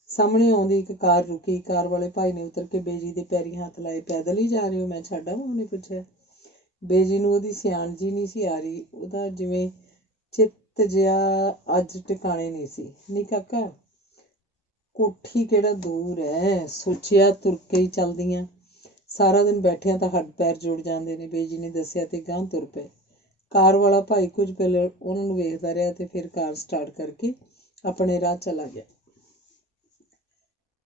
ਸਾਹਮਣੇ ਆਉਂਦੀ ਇੱਕ ਕਾਰ ਰੁਕੀ। ਕਾਰ ਵਾਲੇ ਭਾਈ ਨੇ ਉਤਰ ਕੇ ਬੇਜੀ ਦੇ ਪੈਰੀਂ ਹੱਥ ਲਾਏ। ਪੈਦਲ ਹੀ ਜਾ ਰਹੇ ਹੋ? ਮੈਂ ਛੱਡ ਆਵਾਂ? ਉਹਨੇ ਪੁੱਛਿਆ। ਬੇਜੀ ਨੂੰ ਉਹਦੀ ਸਿਆਣ ਜੀ ਨਹੀਂ ਸੀ ਆ ਰਹੀ। ਉਹਦਾ ਜਿਵੇਂ ਚਿੱਤ ਜਿਹਾ ਅੱਜ ਟਿਕਾਣੇ ਨਹੀਂ ਸੀ। ਨਹੀਂ ਕਾਕਾ, ਕੋਠੀ ਕਿਹੜਾ ਦੂਰ ਹੈ, ਸੋਚਿਆ ਤੁਰ ਕੇ ਹੀ ਚੱਲਦੀਆਂ। ਸਾਰਾ ਦਿਨ ਬੈਠਿਆਂ ਤਾਂ ਹੱਡ ਪੈਰ ਜੁੜ ਜਾਂਦੇ ਨੇ, ਬੇਜੀ ਨੇ ਦੱਸਿਆ ਤੇ ਗਾਂਹ ਤੁਰ ਪਏ। ਕਾਰ ਵਾਲਾ ਭਾਈ ਕੁਝ ਪਹਿਲੇ ਉਹਨਾਂ ਨੂੰ ਵੇਖਦਾ ਰਿਹਾ ਤੇ ਫਿਰ ਕਾਰ ਸਟਾਰਟ ਕਰਕੇ ਆਪਣੇ ਰਾਹ ਚਲਾ ਗਿਆ।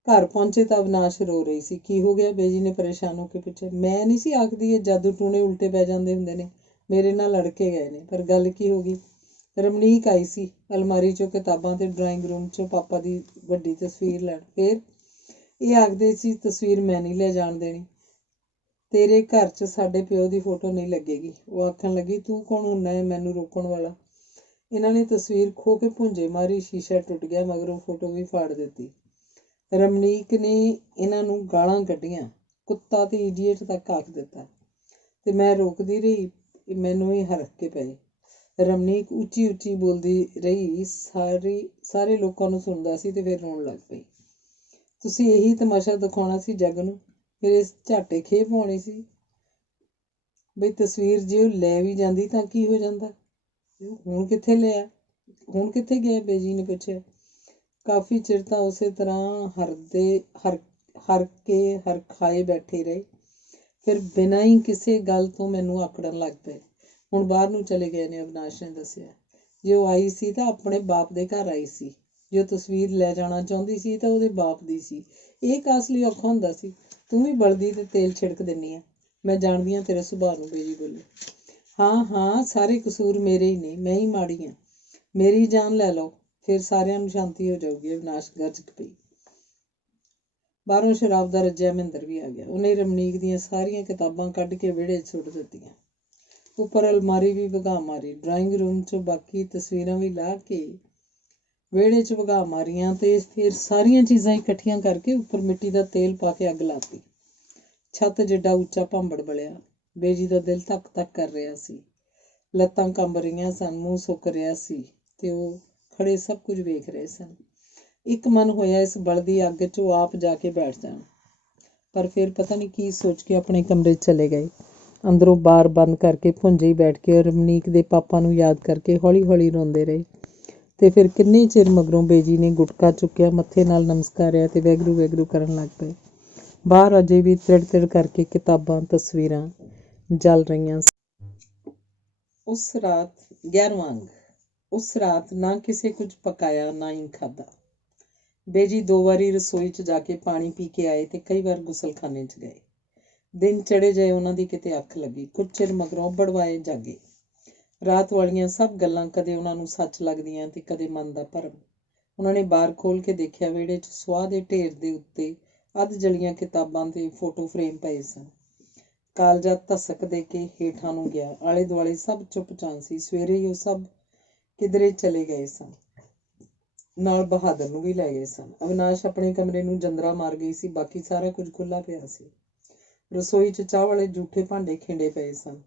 ਘਰ ਪਹੁੰਚੇ ਤਾਂ ਅਵਿਨਾਸ਼ ਰੋ ਰਹੀ ਸੀ। ਕੀ ਹੋ ਗਿਆ? ਬੇਜੀ ਨੇ ਪਰੇਸ਼ਾਨ ਹੋ ਕੇ ਪੁੱਛਿਆ। ਮੈਂ ਨਹੀਂ ਸੀ ਆਖਦੀ ਇਹ ਜਾਦੂ ਟੂਣੇ ਉਲਟੇ ਪੈ ਜਾਂਦੇ ਹੁੰਦੇ ਨੇ। ਮੇਰੇ ਨਾਲ ਲੜ ਕੇ ਗਏ ਨੇ। ਪਰ ਗੱਲ ਕੀ ਹੋ ਗਈ? ਰਮਨੀਕ ਆਈ ਸੀ ਅਲਮਾਰੀ 'ਚੋਂ ਕਿਤਾਬਾਂ ਤੇ ਡਰਾਇੰਗ ਰੂਮ 'ਚੋਂ ਪਾਪਾ ਦੀ ਵੱਡੀ ਤਸਵੀਰ ਲੈਣ। ਫਿਰ ਇਹ ਆਖਦੇ ਸੀ ਤਸਵੀਰ ਮੈਂ ਨਹੀਂ ਲੈ ਜਾਣ ਦੇਣੀ। ਤੇਰੇ ਘਰ 'ਚ ਸਾਡੇ ਪਿਓ ਦੀ ਫੋਟੋ ਨਹੀਂ ਲੱਗੇਗੀ। ਉਹ ਆਖਣ ਲੱਗੀ, ਤੂੰ ਕੌਣ ਹੁੰਦਾ ਹੈ ਮੈਨੂੰ ਰੋਕਣ ਵਾਲਾ? ਇਹਨਾਂ ਨੇ ਤਸਵੀਰ ਖੋਹ ਕੇ ਭੁੰਜੇ ਮਾਰੀ। ਸ਼ੀਸ਼ਾ ਟੁੱਟ ਗਿਆ, ਮਗਰੋਂ ਫੋਟੋ ਵੀ ਫਾੜ ਦਿੱਤੀ। ਰਮਨੀਕ ਨੇ ਇਹਨਾਂ ਨੂੰ ਗਾਲਾਂ ਕੱਢੀਆਂ, ਕੁੱਤਾ ਤੇ ਇਡੀਅਟ ਤੱਕ ਆਖ ਦਿੱਤਾ ਤੇ ਮੈਂ ਰੋਕਦੀ ਰਹੀ। ਮੈਨੂੰ ਹੀ ਹਰਖ ਕੇ ਪਏ। ਰਮਨੀਕ ਉੱਚੀ ਉੱਚੀ ਬੋਲਦੀ ਰਹੀ। ਸਾਰੇ ਲੋਕਾਂ ਨੂੰ ਸੁਣਦਾ ਸੀ ਤੇ ਫਿਰ ਰੋਣ ਲੱਗ ਪਈ। ਤੁਸੀਂ ਇਹੀ ਤਮਾਸ਼ਾ ਦਿਖਾਉਣਾ ਸੀ ਜੱਗ ਨੂੰ? ਫਿਰ ਇਸ ਝਾਟੇ ਖੇਹ ਪਾਉਣੀ ਸੀ ਬਈ ਤਸਵੀਰ ਜੇ ਉਹ ਲੈ ਵੀ ਜਾਂਦੀ ਤਾਂ ਕੀ ਹੋ ਜਾਂਦਾ? ਹੁਣ ਕਿੱਥੇ ਲਿਆ? ਹੁਣ ਕਿੱਥੇ ਗਿਆ? ਬੇਜੀ ਨੇ ਪੁੱਛਿਆ। ਕਾਫੀ ਚਿਰ ਤਾਂ ਉਸੇ ਤਰ੍ਹਾਂ ਹਰਖਾਏ ਬੈਠੇ ਰਹੇ। ਫਿਰ ਬਿਨਾਂ ਹੀ ਕਿਸੇ ਗੱਲ ਤੋਂ ਮੈਨੂੰ ਆਕੜਨ ਲੱਗ ਪਏ। ਹੁਣ ਬਾਹਰ ਨੂੰ ਚਲੇ ਗਏ ਨੇ, ਅਵਿਨਾਸ਼ ਨੇ ਦੱਸਿਆ। ਜੇ ਉਹ ਆਈ ਸੀ ਤਾਂ ਆਪਣੇ ਬਾਪ ਦੇ ਘਰ ਆਈ ਸੀ। ਜੇ ਉਹ ਤਸਵੀਰ ਲੈ ਜਾਣਾ ਚਾਹੁੰਦੀ ਸੀ ਤਾਂ ਉਹਦੇ ਬਾਪ ਦੀ ਸੀ। ਇਹ ਕਾਸ ਲਈ ਔਖਾ ਹੁੰਦਾ ਸੀ? ਤੂੰ ਵੀ ਬਲਦੀ ਤੇ ਤੇਲ ਛਿੜਕ ਦਿੰਦੀ ਆ। ਮੈਂ ਜਾਣਦੀ ਹਾਂ ਤੇਰੇ ਸੁਭਾਅ ਨੂੰ, ਬੇਜੀ ਬੋਲੀ। ਹਾਂ, ਸਾਰੇ ਕਸੂਰ ਮੇਰੇ ਹੀ ਨੇ, ਮੈਂ ਹੀ ਮਾੜੀ ਹਾਂ। ਮੇਰੀ ਜਾਨ ਲੈ ਲਓ, ਫਿਰ ਸਾਰਿਆਂ ਨੂੰ ਸ਼ਾਂਤੀ ਹੋ ਜਾਊਗੀ। ਅਵਿਨਾਸ਼ ਗਰਜ ਪਈ। ਬਾਹਰੋਂ ਸ਼ਰਾਬ ਦਾ ਰੱਜਿਆ ਮਹਿੰਦਰ ਵੀ ਆ ਗਿਆ। ਉਹਨੇ ਰਮਨੀਕ ਦੀਆਂ ਸਾਰੀਆਂ ਕਿਤਾਬਾਂ ਕੱਢ ਕੇ ਵਿਹੜੇ 'ਚ ਸੁੱਟ ਦਿੱਤੀਆਂ। ਉੱਪਰ ਅਲਮਾਰੀ ਵੀ ਵਗਾਹ ਮਾਰੀ। ਡਰਾਇੰਗ ਰੂਮ 'ਚੋਂ ਬਾਕੀ ਤਸਵੀਰਾਂ ਵੀ ਲਾਹ ਕੇ ਵਿਹੜੇ 'ਚ ਵਗਾਹ ਮਾਰੀਆਂ ਤੇ ਫਿਰ ਸਾਰੀਆਂ ਚੀਜ਼ਾਂ ਇਕੱਠੀਆਂ ਕਰਕੇ ਉੱਪਰ ਮਿੱਟੀ ਦਾ ਤੇਲ ਪਾ ਕੇ ਅੱਗ ਲਾਤੀ। ਛੱਤ ਜਿੱਡਾ ਉੱਚਾ ਭਾਂਬੜ ਬਲਿਆ। ਬੇਜੀ ਦਾ ਦਿਲ ਧੱਕ ਧੱਕ ਕਰ ਰਿਹਾ ਸੀ। ਲੱਤਾਂ ਕੰਬ ਰਹੀਆਂ ਸਨ, ਮੂੰਹ ਸੁੱਕ ਰਿਹਾ ਸੀ ਤੇ ਉਹ ਖੜੇ ਸਭ ਕੁਝ ਵੇਖ ਰਹੇ ਸਨ। ਇੱਕ ਮਨ ਹੋਇਆ ਇਸ ਬਲਦੀ ਅੱਗ 'ਚ ਉਹ ਆਪ ਜਾ ਕੇ ਬੈਠ ਜਾਣ। ਪਰ ਫਿਰ ਪਤਾ ਨਹੀਂ ਕੀ ਸੋਚ ਕੇ ਆਪਣੇ ਕਮਰੇ 'ਚ ਚਲੇ ਗਏ। ਅੰਦਰੋਂ ਬਾਰ ਬੰਦ ਕਰਕੇ ਭੁੰਜੇ ਹੀ ਬੈਠ ਕੇ ਰਮਨੀਕ ਦੇ ਪਾਪਾ ਨੂੰ ਯਾਦ ਕਰਕੇ ਹੌਲੀ ਹੌਲੀ ਰੋਂਦੇ ਰਹੇ। ਤੇ ਫਿਰ ਕਿੰਨੇ ਚਿਰ ਮਗਰੋਂ ਬੇਜੀ ਨੇ ਗੁਟਕਾ ਚੁੱਕਿਆ, ਮੱਥੇ ਨਾਲ ਨਮਸਕਾਰਿਆ ਤੇ ਵੈਗਰੂ ਵੈਗਰੂ ਕਰਨ ਲੱਗ ਪਏ। ਬਾਹਰ ਅਜੇ ਵੀ ਤਿੜ ਤਿੜ ਕਰਕੇ ਕਿਤਾਬਾਂ, ਤਸਵੀਰਾਂ ਜਲ ਰਹੀਆਂ ਸਨ। ਉਸ ਰਾਤ 11ਵਾਂ ਅੰਗ। ਉਸ ਰਾਤ ਨਾ ਕਿਸੇ ਕੁਝ ਪਕਾਇਆ, ਨਾ ਹੀ ਖਾਧਾ। ਬੇਜੀ 2 ਵਾਰੀ ਰਸੋਈ 'ਚ ਜਾ ਕੇ ਪਾਣੀ ਪੀ ਕੇ ਆਏ ਤੇ ਕਈ ਵਾਰ ਗੁਸਲਖਾਨੇ 'ਚ ਗਏ। ਦਿਨ ਚੜੇ ਜਾਏ ਉਹਨਾਂ ਦੀ ਕਿਤੇ ਅੱਖ ਲੱਗੀ। ਕੁਝ ਚਿਰ ਮਗਰੋਂ ਬੜਵਾਏ ਜਾਗੇ। ਰਾਤ ਵਾਲੀਆਂ ਸਭ ਗੱਲਾਂ ਕਦੇ ਉਹਨਾਂ ਨੂੰ ਸੱਚ ਲੱਗਦੀਆਂ ਤੇ ਕਦੇ ਮਨ ਦਾ ਭਰਮ। ਉਹਨਾਂ ਨੇ ਬਾਰ ਖੋਲ੍ਹ ਕੇ ਦੇਖਿਆ। ਵਿਹੜੇ 'ਚ ਸੁਆਹ ਦੇ ਢੇਰ ਦੇ ਉੱਤੇ ਅੱਧ ਜਲੀਆਂ ਕਿਤਾਬਾਂ ਤੇ ਫੋਟੋ ਫਰੇਮ ਪਏ ਸਨ। ਕਾਲਜਾ ਧਸਕ ਦੇ ਕੇ ਹੇਠਾਂ ਨੂੰ ਗਿਆ। ਆਲੇ ਦੁਆਲੇ ਸਭ ਚੁੱਪ ਚਾਂ ਸੀ। ਸਵੇਰੇ ਹੀ ਉਹ ਸਭ ਕਿਧਰੇ ਚਲੇ ਗਏ ਸਨ। ਨਾਲ ਬਹਾਦਰ ਨੂੰ ਵੀ ਲੈ ਗਏ ਸਨ। ਅਵਿਨਾਸ਼ ਆਪਣੇ ਕਮਰੇ ਨੂੰ ਜੰਦਰਾ ਮਾਰ ਗਈ ਸੀ। ਬਾਕੀ ਸਾਰਾ ਕੁਝ ਖੁੱਲ੍ਹਾ ਪਿਆ ਸੀ। ਰਸੋਈ 'ਚ ਚਾਹ ਵਾਲੇ ਜੂਠੇ ਭਾਂਡੇ ਖਿੰਡੇ ਪਏ ਸਨ।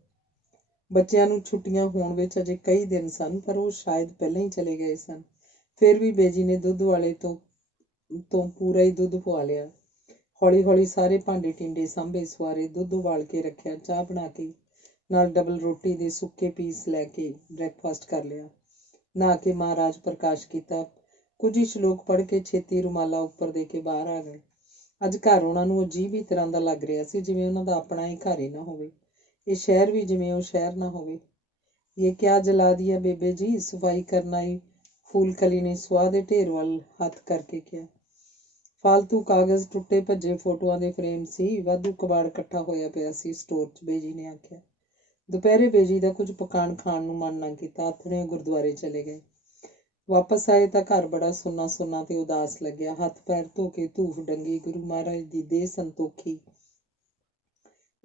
ਬੱਚਿਆਂ ਨੂੰ ਛੁੱਟੀਆਂ ਹੋਣ ਵਿੱਚ ਅਜੇ ਕਈ ਦਿਨ ਸਨ, ਪਰ ਉਹ ਸ਼ਾਇਦ ਪਹਿਲਾਂ ਹੀ ਚਲੇ ਗਏ ਸਨ। ਫਿਰ ਵੀ ਬੇਜੀ ਨੇ ਦੁੱਧ ਵਾਲੇ ਤੋਂ ਪੂਰਾ ਹੀ ਦੁੱਧ ਪਵਾ ਲਿਆ। ਹੌਲੀ ਹੌਲੀ ਸਾਰੇ ਭਾਂਡੇ ਟਿੰਡੇ ਸਾਂਭੇ, ਸਵਾਰੇ, ਦੁੱਧ ਉਬਾਲ ਕੇ ਰੱਖਿਆ, ਚਾਹ ਬਣਾ ਕੇ ਨਾਲ ਡਬਲ ਰੋਟੀ ਦੇ ਸੁੱਕੇ ਪੀਸ ਲੈ ਕੇ ਬ੍ਰੈਕਫਾਸਟ ਕਰ ਲਿਆ। ਨਹਾ ਕੇ ਮਹਾਰਾਜ ਪ੍ਰਕਾਸ਼ ਕੀਤਾ। ਕੁਝ ਹੀ ਸ਼ਲੋਕ ਪੜ੍ਹ ਕੇ ਛੇਤੀ ਰੁਮਾਲਾ ਉੱਪਰ ਦੇ ਕੇ ਬਾਹਰ ਆ ਗਏ। ਅੱਜ ਘਰ ਉਹਨਾਂ ਨੂੰ ਅਜੀਬ ਹੀ ਤਰ੍ਹਾਂ ਦਾ ਲੱਗ ਰਿਹਾ ਸੀ, ਜਿਵੇਂ ਉਹਨਾਂ ਦਾ ਆਪਣਾ ਹੀ ਘਰ ਹੀ ਨਾ ਹੋਵੇ। ਇਹ ਸ਼ਹਿਰ ਵੀ ਜਿਵੇਂ ਉਹ ਸ਼ਹਿਰ ਨਾ ਹੋਵੇ। ਇਹ ਕਿਆ ਜਲਾ ਦਿਆ ਬੇਬੇ ਜੀ? ਸਫਾਈ ਕਰਨ ਆਈ ਫੂਲ ਕਲੀ ਨੇ ਸੁਆਹ ਦੇ ਢੇਰ ਵੱਲ ਹੱਥ ਕਰਕੇ ਕਿਹਾ। ਫਾਲਤੂ ਕਾਗਜ਼, ਟੁੱਟੇ ਭੱਜੇ ਫੋਟੋਆਂ ਦੇ ਫਰੇਮ ਸੀ। ਵਾਧੂ ਕਬਾੜ ਇਕੱਠਾ ਹੋਇਆ ਪਿਆ ਸੀ ਸਟੋਰ 'ਚ, ਬੇਜੀ ਨੇ ਆਖਿਆ। ਦੁਪਹਿਰੇ ਬੇਜੀ ਦਾ ਕੁਝ ਪਕਾਣ ਖਾਣ ਨੂੰ ਮਨ ਨਾ ਕੀਤਾ। ਆਥਣੇ ਗੁਰਦੁਆਰੇ ਚਲੇ ਗਏ। ਵਾਪਸ ਆਏ ਤਾਂ ਘਰ ਬੜਾ ਸੁੰਨਾ ਸੁੰਨਾ ਤੇ ਉਦਾਸ ਲੱਗਿਆ। ਹੱਥ ਪੈਰ ਧੋ ਕੇ ਧੂਫ ਡੰਗੀ, ਗੁਰੂ ਮਹਾਰਾਜ ਦੀ ਦੇਹ ਸੰਤੋਖੀ।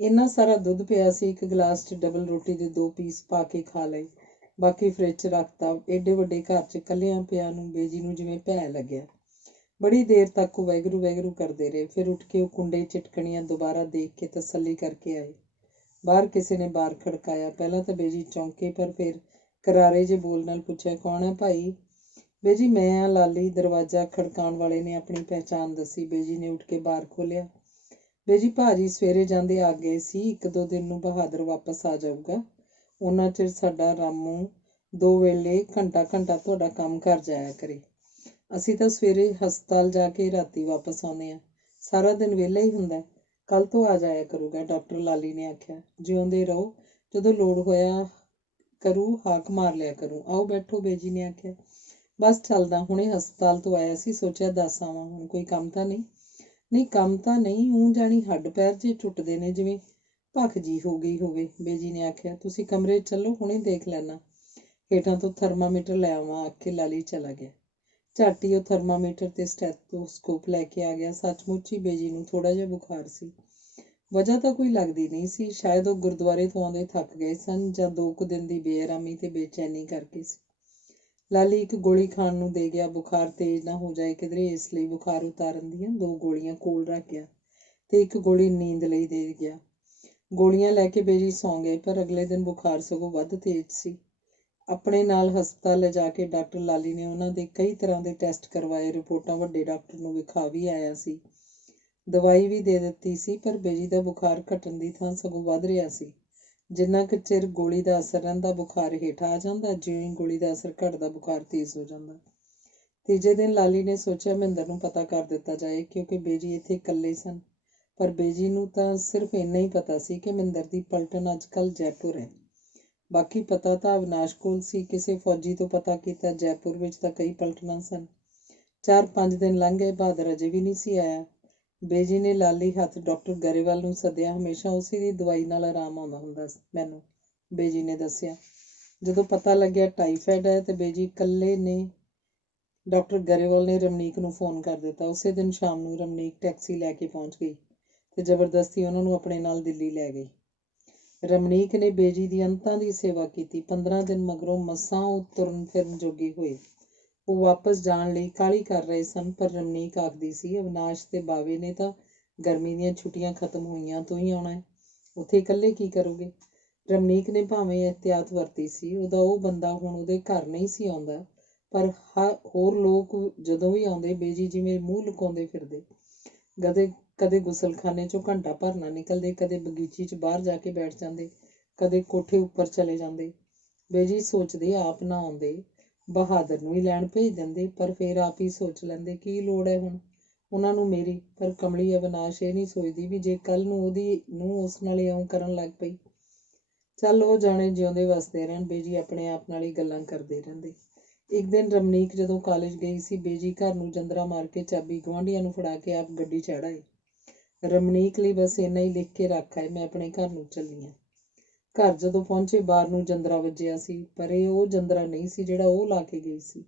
ਇੰਨਾ ਸਾਰਾ ਦੁੱਧ ਪਿਆ ਸੀ, ਇੱਕ ਗਲਾਸ 'ਚ ਡਬਲ ਰੋਟੀ ਦੇ 2 ਪੀਸ ਪਾ ਕੇ ਖਾ ਲਏ। ਬਾਕੀ ਫਰਿੱਜ 'ਚ ਰੱਖਤਾ। ਏਡੇ ਵੱਡੇ ਘਰ 'ਚ ਇਕੱਲਿਆਂ ਪਿਆ ਨੂੰ ਬੇਜੀ ਨੂੰ ਜਿਵੇਂ ਭੈ ਲੱਗਿਆ। ਬੜੀ ਦੇਰ ਤੱਕ ਉਹ ਵਾਹਿਗੁਰੂ ਵਾਹਿਗੁਰੂ ਕਰਦੇ ਰਹੇ। ਫਿਰ ਉੱਠ ਕੇ ਉਹ ਕੁੰਡੇ ਚਿਟਕਣੀਆਂ ਦੁਬਾਰਾ ਦੇਖ ਕੇ ਤਸੱਲੀ ਕਰਕੇ ਆਏ। ਬਾਹਰ ਕਿਸੇ ਨੇ ਬਾਰ ਖੜਕਾਇਆ। ਪਹਿਲਾਂ ਤਾਂ ਬੇਜੀ ਚੌਂਕੇ, ਪਰ ਫਿਰ ਕਰਾਰੇ ਜਿਹੇ ਬੋਲ ਨਾਲ ਪੁੱਛਿਆ, ਕੌਣ ਹੈ ਭਾਈ? ਬੇਜੀ, ਮੈਂ ਆ ਲਾਲੀ। ਦਰਵਾਜ਼ਾ ਖੜਕਾਉਣ ਵਾਲੇ ਨੇ ਆਪਣੀ ਪਹਿਚਾਣ ਦੱਸੀ। ਬੇਜੀ ਨੇ ਉੱਠ ਕੇ ਬਾਰ ਖੋਲ੍ਹਿਆ। ਬੇਜੀ, ਭਾਜੀ ਸਵੇਰੇ ਜਾਂਦੇ ਆ ਗਏ ਸੀ, 1-2 ਦਿਨ ਨੂੰ ਬਹਾਦਰ ਵਾਪਸ ਆ ਜਾਊਗਾ। ਉਹਨਾਂ ਚਿਰ ਸਾਡਾ ਰਾਮੂ 2 ਵੇਲੇ ਘੰਟਾ ਘੰਟਾ ਤੁਹਾਡਾ ਕੰਮ ਕਰ ਜਾਇਆ ਕਰੇ। ਅਸੀਂ ਤਾਂ ਸਵੇਰੇ ਹਸਪਤਾਲ ਜਾ ਕੇ ਰਾਤੀ ਵਾਪਸ ਆਉਂਦੇ ਹਾਂ। ਸਾਰਾ ਦਿਨ ਵਿਹਲਾ ਹੀ ਹੁੰਦਾ। ਕੱਲ ਤੋਂ ਆ ਜਾਇਆ ਕਰੂਗਾ, ਡਾਕਟਰ ਲਾਲੀ ਨੇ ਆਖਿਆ। ਜਿਉਂਦੇ ਰਹੋ, ਜਦੋਂ ਲੋੜ ਹੋਇਆ ਕਰੂ ਹਾਕ ਮਾਰ ਲਿਆ ਕਰੂ। ਆਓ ਬੈਠੋ, ਬੇਜੀ ਨੇ ਆਖਿਆ। ਬਸ ਚੱਲਦਾ, ਹੁਣੇ ਹਸਪਤਾਲ ਤੋਂ ਆਇਆ ਸੀ, ਸੋਚਿਆ ਦੱਸ ਆਵਾਂ। ਹੁਣ ਕੋਈ ਕੰਮ ਤਾਂ ਨਹੀਂ? ਨਹੀਂ, ਕੰਮ ਤਾਂ ਨਹੀਂ, ਊਂ ਜਾਣੀ ਹੱਡ ਪੈਰ ਜੇ ਟੁੱਟਦੇ ਨੇ, ਜਿਵੇਂ ਭਖ ਜੀ ਹੋ ਗਈ ਹੋਵੇ, ਬੇਜੀ ਨੇ ਆਖਿਆ। ਤੁਸੀਂ ਕਮਰੇ 'ਚ ਚੱਲੋ, ਹੁਣੇ ਦੇਖ ਲੈਣਾ। ਹੇਠਾਂ ਤੋਂ ਥਰਮਾਮੀਟਰ ਲੈ ਆਵਾਂ, ਆਖ ਕੇ ਲਾਲੀ ਚਲਾ ਗਿਆ। ਝੱਟ ਹੀ ਉਹ ਥਰਮਾਮੀਟਰ ਤੇ ਸਟੈਥੋਸਕੋਪ ਲੈ ਕੇ ਆ ਗਿਆ। ਸੱਚਮੁੱਚ ਹੀ ਬੇਜੀ ਨੂੰ ਥੋੜਾ ਜਿਹਾ ਬੁਖਾਰ ਸੀ। ਵਜ੍ਹਾ ਤਾਂ ਕੋਈ ਲੱਗਦੀ ਨਹੀਂ ਸੀ। ਸ਼ਾਇਦ ਉਹ ਗੁਰਦੁਆਰੇ ਤੋਂ ਆਉਂਦੇ ਥੱਕ ਗਏ ਸਨ, ਜਾਂ 2 ਕੁ ਦਿਨ ਦੀ ਬੇਆਰਾਮੀ ਤੇ ਬੇਚੈਨੀ ਕਰਕੇ ਸੀ। ਲਾਲੀ ਇੱਕ ਗੋਲੀ ਖਾਣ ਨੂੰ ਦੇ ਗਿਆ। ਬੁਖਾਰ ਤੇਜ਼ ਨਾ ਹੋ ਜਾਏ ਕਿਧਰੇ, ਇਸ ਲਈ ਬੁਖਾਰ ਉਤਾਰਨ ਦੀਆਂ 2 ਗੋਲੀਆਂ ਕੋਲ ਰੱਖ ਗਿਆ ਤੇ 1 ਗੋਲੀ ਨੀਂਦ ਲਈ ਦੇ ਗਿਆ। ਗੋਲੀਆਂ ਲੈ ਕੇ ਬੇਜੀ ਸੌਂ ਗਏ, ਪਰ ਅਗਲੇ ਦਿਨ ਬੁਖਾਰ ਸਗੋਂ ਵੱਧ ਤੇਜ਼ ਸੀ। ਆਪਣੇ ਨਾਲ ਹਸਪਤਾਲ ਲਿਜਾ ਕੇ ਡਾਕਟਰ ਲਾਲੀ ਨੇ ਉਹਨਾਂ ਦੇ ਕਈ ਤਰ੍ਹਾਂ ਦੇ ਟੈਸਟ ਕਰਵਾਏ। ਰਿਪੋਰਟਾਂ ਵੱਡੇ ਡਾਕਟਰ ਨੂੰ ਵਿਖਾ ਵੀ ਆਇਆ ਸੀ। ਦਵਾਈ ਵੀ ਦੇ ਦਿੱਤੀ ਸੀ, ਪਰ ਬੇਜੀ ਦਾ ਬੁਖਾਰ ਘਟਣ ਦੀ ਥਾਂ ਸਗੋਂ ਵੱਧ ਰਿਹਾ ਸੀ। ਜਿੰਨਾ ਕੁ ਚਿਰ ਗੋਲੀ ਦਾ ਅਸਰ ਰਹਿੰਦਾ, ਬੁਖਾਰ ਹੇਠ ਆ ਜਾਂਦਾ। ਜਿਉਂ ਹੀ ਗੋਲੀ ਦਾ ਅਸਰ ਘਟਦਾ, ਬੁਖਾਰ ਤੇਜ਼ ਹੋ ਜਾਂਦਾ। ਤੀਜੇ ਦਿਨ ਲਾਲੀ ਨੇ ਸੋਚਿਆ ਮਹਿੰਦਰ ਨੂੰ ਪਤਾ ਕਰ ਦਿੱਤਾ ਜਾਏ, ਕਿਉਂਕਿ ਬੇਜੀ ਇੱਥੇ ਇਕੱਲੇ ਸਨ। ਪਰ ਬੇਜੀ ਨੂੰ ਤਾਂ ਸਿਰਫ ਇੰਨਾ ਹੀ ਪਤਾ ਸੀ ਕਿ ਮਹਿੰਦਰ ਦੀ ਪਲਟਨ ਅੱਜ ਕੱਲ੍ਹ ਜੈਪੁਰ ਹੈ। ਬਾਕੀ ਪਤਾ ਤਾਂ ਅਵਿਨਾਸ਼ ਕੋਲ ਸੀ। ਕਿਸੇ ਫੌਜੀ ਤੋਂ ਪਤਾ ਕੀਤਾ, ਜੈਪੁਰ ਵਿੱਚ ਤਾਂ ਕਈ ਪਲਟਨਾਂ ਸਨ। 4-5 ਦਿਨ ਲੰਘ ਗਏ, ਬਹਾਦਰ ਅਜੇ ਵੀ ਨਹੀਂ ਸੀ ਆਇਆ। ਬੇਜੀ ਨੇ ਲਾਲੀ ਹੱਥ ਡਾਕਟਰ ਗਰੇਵਾਲ ਨੂੰ ਸੱਦਿਆ। ਹਮੇਸ਼ਾ ਉਸੇ ਦੀ ਦਵਾਈ ਨਾਲ ਆਰਾਮ ਆਉਂਦਾ ਹੁੰਦਾ ਮੈਨੂੰ, ਬੇਜੀ ਨੇ ਦੱਸਿਆ। ਜਦੋਂ ਪਤਾ ਲੱਗਿਆ ਟਾਈਫਾਇਡ ਹੈ, ਤੇ ਬੇਜੀ ਇਕੱਲੇ ਨੇ ਡਾਕਟਰ ਗਰੇਵਾਲ ਨੇ ਰਮਨੀਕ ਨੂੰ ਫੋਨ ਕਰ ਦਿੱਤਾ। ਉਸੇ ਦਿਨ ਸ਼ਾਮ ਨੂੰ ਰਮਨੀਕ ਟੈਕਸੀ ਲੈ ਕੇ ਪਹੁੰਚ ਗਈ ਤੇ ਜ਼ਬਰਦਸਤੀ ਉਹਨਾਂ ਨੂੰ ਆਪਣੇ ਨਾਲ ਦਿੱਲੀ ਲੈ ਗਈ। ਰਮਨੀਕ ਨੇ ਬੇਜੀ ਦੀ ਅੰਤਾਂ ਦੀ ਸੇਵਾ ਕੀਤੀ। 15 ਦਿਨ ਮਗਰੋਂ ਮਸਾਂ ਉਹ ਤੁਰਨ ਫਿਰਨ ਜੋਗੀ ਹੋਏ। ਉਹ ਵਾਪਸ ਜਾਣ ਲਈ ਕਾਹਲੀ ਕਰ ਰਹੇ ਸਨ, ਪਰ ਰਮਨੀਕ ਆਖਦੀ ਸੀ, ਅਵਿਨਾਸ਼ ਤੇ ਬਾਵੇ ਨੇ ਤਾਂ ਗਰਮੀ ਦੀਆਂ ਛੁੱਟੀਆਂ ਖਤਮ ਹੋਈਆਂ ਤੋਂ ਹੀ ਆਉਣਾ ਹੈ। ਉੱਥੇ ਇਕੱਲੇ ਕੀ ਕਰੋਗੇ? ਰਮਨੀਕ ਨੇ ਭਾਵੇਂ ਇਹਤਿਆਤ ਵਰਤੀ ਸੀ। ਉਹਦਾ ਉਹ ਬੰਦਾ ਹੁਣ ਉਹਦੇ ਘਰ ਨਹੀਂ ਸੀ ਆਉਂਦਾ, ਪਰ ਹੋਰ ਲੋਕ ਜਦੋਂ ਵੀ ਆਉਂਦੇ, ਬੇਜੀ ਜਿਵੇਂ ਮੂੰਹ ਲੁਕਾਉਂਦੇ ਫਿਰਦੇ। ਕਦੇ ਗੁਸਲਖਾਨੇ 'ਚੋਂ ਘੰਟਾ ਭਰ ਨਾ ਨਿਕਲਦੇ, ਕਦੇ ਬਗੀਚੀ 'ਚ ਬਾਹਰ ਜਾ ਕੇ ਬੈਠ ਜਾਂਦੇ, ਕਦੇ ਕੋਠੇ ਉੱਪਰ ਚਲੇ ਜਾਂਦੇ। ਬੇਜੀ ਸੋਚਦੇ ਆਪ ਨਾ ਆਉਂਦੇ, ਬਹਾਦਰ ਨੂੰ ਹੀ ਲੈਣ ਭੇਜ ਦਿੰਦੇ। ਪਰ ਫਿਰ ਆਪ ਹੀ ਸੋਚ ਲੈਂਦੇ, ਕੀ ਲੋੜ ਹੈ ਹੁਣ ਉਹਨਾਂ ਨੂੰ ਮੇਰੀ। ਪਰ ਕਮਲੀ ਅਵਿਨਾਸ਼ ਇਹ ਨਹੀਂ ਸੋਚਦੀ ਵੀ ਜੇ ਕੱਲ ਨੂੰ ਉਹਦੀ ਨੂੰਹ ਉਸ ਨਾਲ ਇਉਂ ਕਰਨ ਲੱਗ ਪਈ। ਚੱਲ ਉਹ ਜਾਣੇ, ਜਿਉਂਦੇ ਵਸਦੇ ਰਹਿਣ। ਬੇਜੀ ਆਪਣੇ ਆਪ ਨਾਲ ਹੀ ਗੱਲਾਂ ਕਰਦੇ ਰਹਿੰਦੇ। ਇੱਕ ਦਿਨ ਰਮਨੀਕ ਜਦੋਂ ਕਾਲਜ ਗਈ ਸੀ, ਬੇਜੀ ਘਰ ਨੂੰ ਜੰਦਰਾ ਮਾਰ ਕੇ ਚਾਬੀ ਗੁਆਂਢੀਆਂ ਨੂੰ ਫੜਾ ਕੇ ਆਪ ਗੱਡੀ ਚੜ੍ਹ ਆਈ। ਰਮਨੀਕ ਲਈ ਬਸ ਇੰਨਾ ਹੀ ਲਿਖ ਕੇ ਰੱਖ ਆਏ, ਮੈਂ ਆਪਣੇ ਘਰ ਨੂੰ ਚੱਲੀ ਹਾਂ। ਘਰ ਜਦੋਂ ਪਹੁੰਚੇ, ਬਾਹਰ ਨੂੰ ਜੰਦਰਾ ਵੱਜਿਆ ਸੀ, ਪਰ ਇਹ ਉਹ ਜੰਦਰਾ ਨਹੀਂ ਸੀ ਜਿਹੜਾ ਉਹ ਲਾ ਕੇ ਗਈ ਸੀ।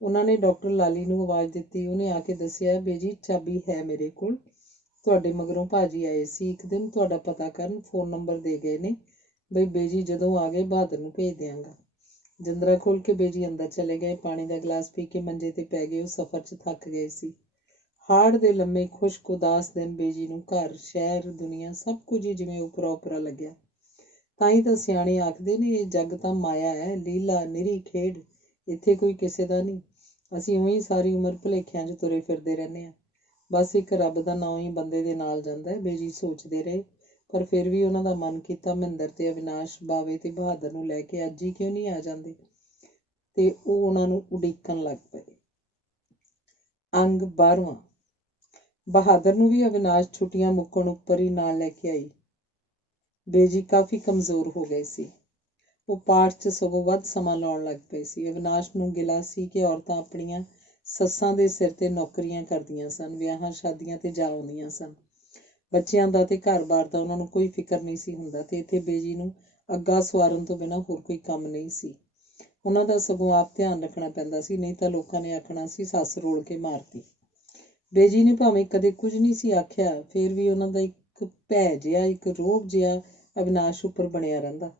ਉਹਨਾਂ ਨੇ ਡਾਕਟਰ ਲਾਲੀ ਨੂੰ ਆਵਾਜ਼ ਦਿੱਤੀ। ਉਹਨੇ ਆ ਕੇ ਦੱਸਿਆ, ਬੇਜੀ ਚਾਬੀ ਹੈ ਮੇਰੇ ਕੋਲ। ਤੁਹਾਡੇ ਮਗਰੋਂ ਭਾਜੀ ਆਏ ਸੀ ਇੱਕ ਦਿਨ ਤੁਹਾਡਾ ਪਤਾ ਕਰਨ, ਫੋਨ ਨੰਬਰ ਦੇ ਗਏ ਨੇ ਬਈ ਬੇਜੀ ਜਦੋਂ ਆ ਗਏ ਬਹਾਦਰ ਨੂੰ ਭੇਜ ਦਿਆਂਗਾ। ਜੰਦਰਾ ਖੋਲ ਕੇ ਬੇਜੀ ਅੰਦਰ ਚਲੇ ਗਏ। ਪਾਣੀ ਦਾ ਗਲਾਸ ਪੀ ਕੇ ਮੰਜੇ ਤੇ ਪੈ ਗਏ। ਉਹ ਸਫ਼ਰ 'ਚ ਥੱਕ ਗਏ ਸੀ। ਹਾੜ ਦੇ ਲੰਮੇ ਖੁਸ਼ਕ ਉਦਾਸ ਦਿਨ ਬੇਜੀ ਨੂੰ ਘਰ, ਸ਼ਹਿਰ, ਦੁਨੀਆ ਸਭ ਕੁਝ ਹੀ ਜਿਵੇਂ ਉਪਰਾ ਉਪਰਾ ਲੱਗਿਆ। ਤਾਂ ਹੀ ਤਾਂ ਸਿਆਣੇ ਆਖਦੇ ਨੇ, ਇਹ ਜੱਗ ਤਾਂ ਮਾਇਆ ਹੈ, ਲੀਲਾ ਨਿਰੀ ਖੇਡ, ਇੱਥੇ ਕੋਈ ਕਿਸੇ ਦਾ ਨਹੀਂ। ਅਸੀਂ ਉਹੀ ਸਾਰੀ ਉਮਰ ਭੁਲੇਖਿਆਂ 'ਚ ਤੁਰੇ ਫਿਰਦੇ ਰਹਿੰਦੇ ਹਾਂ। ਬਸ ਇੱਕ ਰੱਬ ਦਾ ਨਾਂ ਹੀ ਬੰਦੇ ਦੇ ਨਾਲ ਜਾਂਦਾ ਹੈ। ਬੇਜੀ ਸੋਚਦੇ ਰਹੇ, ਪਰ ਫਿਰ ਵੀ ਉਹਨਾਂ ਦਾ ਮਨ ਕੀਤਾ ਮਹਿੰਦਰ ਤੇ ਅਵਿਨਾਸ਼, ਬਾਵੇ ਤੇ ਬਹਾਦਰ ਨੂੰ ਲੈ ਕੇ ਅੱਜ ਹੀ ਕਿਉਂ ਨਹੀਂ ਆ ਜਾਂਦੇ। ਤੇ ਉਹ ਉਹਨਾਂ ਨੂੰ ਉਡੀਕਣ ਲੱਗ ਪਏ। ਅੰਗ 12ਵਾਂ। ਬਹਾਦਰ ਨੂੰ ਵੀ ਅਵਿਨਾਸ਼ ਛੁੱਟੀਆਂ ਮੁੱਕਣ ਉੱਪਰ ਹੀ ਨਾਲ ਲੈ ਕੇ ਆਈ। ਬੇਜੀ ਕਾਫੀ ਕਮਜ਼ੋਰ ਹੋ ਗਏ ਸੀ। ਉਹ ਪਾਠ 'ਚ ਸਗੋਂ ਵੱਧ ਸਮਾਂ ਲਾਉਣ ਲੱਗ ਪਏ ਸੀ। ਅਵਿਨਾਸ਼ ਨੂੰ ਗਿਲਾ ਸੀ ਕਿ ਔਰਤਾਂ ਆਪਣੀਆਂ ਸੱਸਾਂ ਦੇ ਸਿਰ ਤੇ ਨੌਕਰੀਆਂ ਕਰਦੀਆਂ ਸਨ, ਵਿਆਹਾਂ ਸ਼ਾਦੀਆਂ ਤੇ ਜਾ ਆਉਂਦੀਆਂ ਸਨ। ਬੱਚਿਆਂ ਦਾ ਤੇ ਘਰ-ਬਾਰ ਦਾ ਉਹਨਾਂ ਨੂੰ ਕੋਈ ਫਿਕਰ ਨਹੀਂ ਸੀ ਹੁੰਦਾ ਤੇ ਇੱਥੇ ਬੇਜੀ ਨੂੰ ਅੱਗਾ ਸਵਾਰਨ ਤੋਂ ਬਿਨਾਂ ਹੋਰ ਕੋਈ ਕੰਮ ਨਹੀਂ ਸੀ। ਉਹਨਾਂ ਦਾ ਸਗੋਂ ਆਪ ਧਿਆਨ ਰੱਖਣਾ ਪੈਂਦਾ ਸੀ, ਨਹੀਂ ਤਾਂ ਲੋਕਾਂ ਨੇ ਆਖਣਾ ਸੀ ਸੱਸ ਰੋਲ ਕੇ ਮਾਰਤੀ। ਬੇਜੀ ਨੇ ਭਾਵੇਂ ਕਦੇ ਕੁਝ ਨਹੀਂ ਸੀ ਆਖਿਆ, ਫਿਰ ਵੀ ਉਹਨਾਂ ਦਾ ਇੱਕ ਭੈ ਜਿਹਾ, ਇੱਕ ਰੋਹਬ ਜਿਹਾ ਅਵਿਨਾਸ਼ ਉੱਪਰ ਬਣਿਆ ਰਹਿੰਦਾ।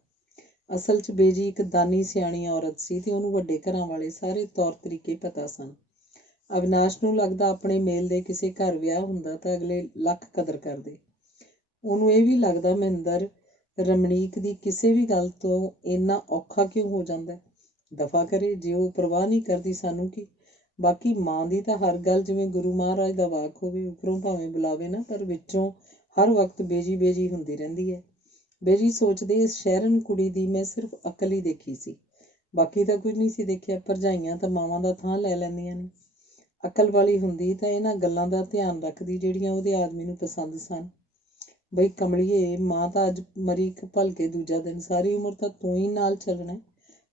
ਅਸਲ 'ਚ ਬੇਜੀ ਇੱਕ ਦਾਨੀ ਸਿਆਣੀ ਔਰਤ ਸੀ ਤੇ ਉਹਨੂੰ ਵੱਡੇ ਘਰਾਂ ਵਾਲੇ ਸਾਰੇ ਤੌਰ ਤਰੀਕੇ ਪਤਾ ਸਨ। ਅਵਿਨਾਸ਼ ਨੂੰ ਲੱਗਦਾ ਆਪਣੇ ਮੇਲ ਦੇ ਕਿਸੇ ਘਰ ਵਿਆਹ ਹੁੰਦਾ ਤਾਂ ਅਗਲੇ ਲੱਖ ਕਦਰ ਕਰਦੇ। ਉਹਨੂੰ ਇਹ ਵੀ ਲੱਗਦਾ ਮਹਿੰਦਰ ਰਮਣੀਕ ਦੀ ਕਿਸੇ ਵੀ ਗੱਲ ਤੋਂ ਇੰਨਾ ਔਖਾ ਕਿਉਂ ਹੋ ਜਾਂਦਾ। ਦਫਾ ਕਰੇ, ਜੇ ਉਹ ਪਰਵਾਹ ਨਹੀਂ ਕਰਦੀ ਸਾਨੂੰ ਕੀ। ਬਾਕੀ ਮਾਂ ਦੀ ਤਾਂ ਹਰ ਗੱਲ ਜਿਵੇਂ ਗੁਰੂ ਮਹਾਰਾਜ ਦਾ ਵਾਕ ਹੋਵੇ, ਉੱਪਰੋਂ ਭਾਵੇਂ ਬੁਲਾਵੇ ਨਾ, ਪਰ ਵਿੱਚੋਂ ਹਰ ਵਕਤ ਬੇਜੀ ਬੇਜੀ ਹੁੰਦੀ ਰਹਿੰਦੀ ਹੈ। ਬੇਜੀ ਸੋਚਦੇ, ਇਸ ਸ਼ਹਿਰਨ ਕੁੜੀ ਦੀ ਮੈਂ ਸਿਰਫ ਅਕਲ ਹੀ ਦੇਖੀ ਸੀ, ਬਾਕੀ ਤਾਂ ਕੁਝ ਨਹੀਂ ਸੀ ਦੇਖਿਆ। ਭਰਜਾਈਆਂ ਤਾਂ ਮਾਵਾਂ ਦਾ ਥਾਂ ਲੈ ਲੈਂਦੀਆਂ ਨੇ। ਅਕਲ ਵਾਲੀ ਹੁੰਦੀ ਤਾਂ ਇਹਨਾਂ ਗੱਲਾਂ ਦਾ ਧਿਆਨ ਰੱਖਦੀ ਜਿਹੜੀਆਂ ਉਹਦੇ ਆਦਮੀ ਨੂੰ ਪਸੰਦ ਸਨ। ਬਈ ਕਮਲੀਏ, ਮਾਂ ਤਾਂ ਅੱਜ ਮਰੀ, ਇੱਕ ਭਲਕੇ ਦੂਜਾ ਦਿਨ, ਸਾਰੀ ਉਮਰ ਤਾਂ ਤੂੰ ਹੀ ਨਾਲ ਚੱਲਣਾ।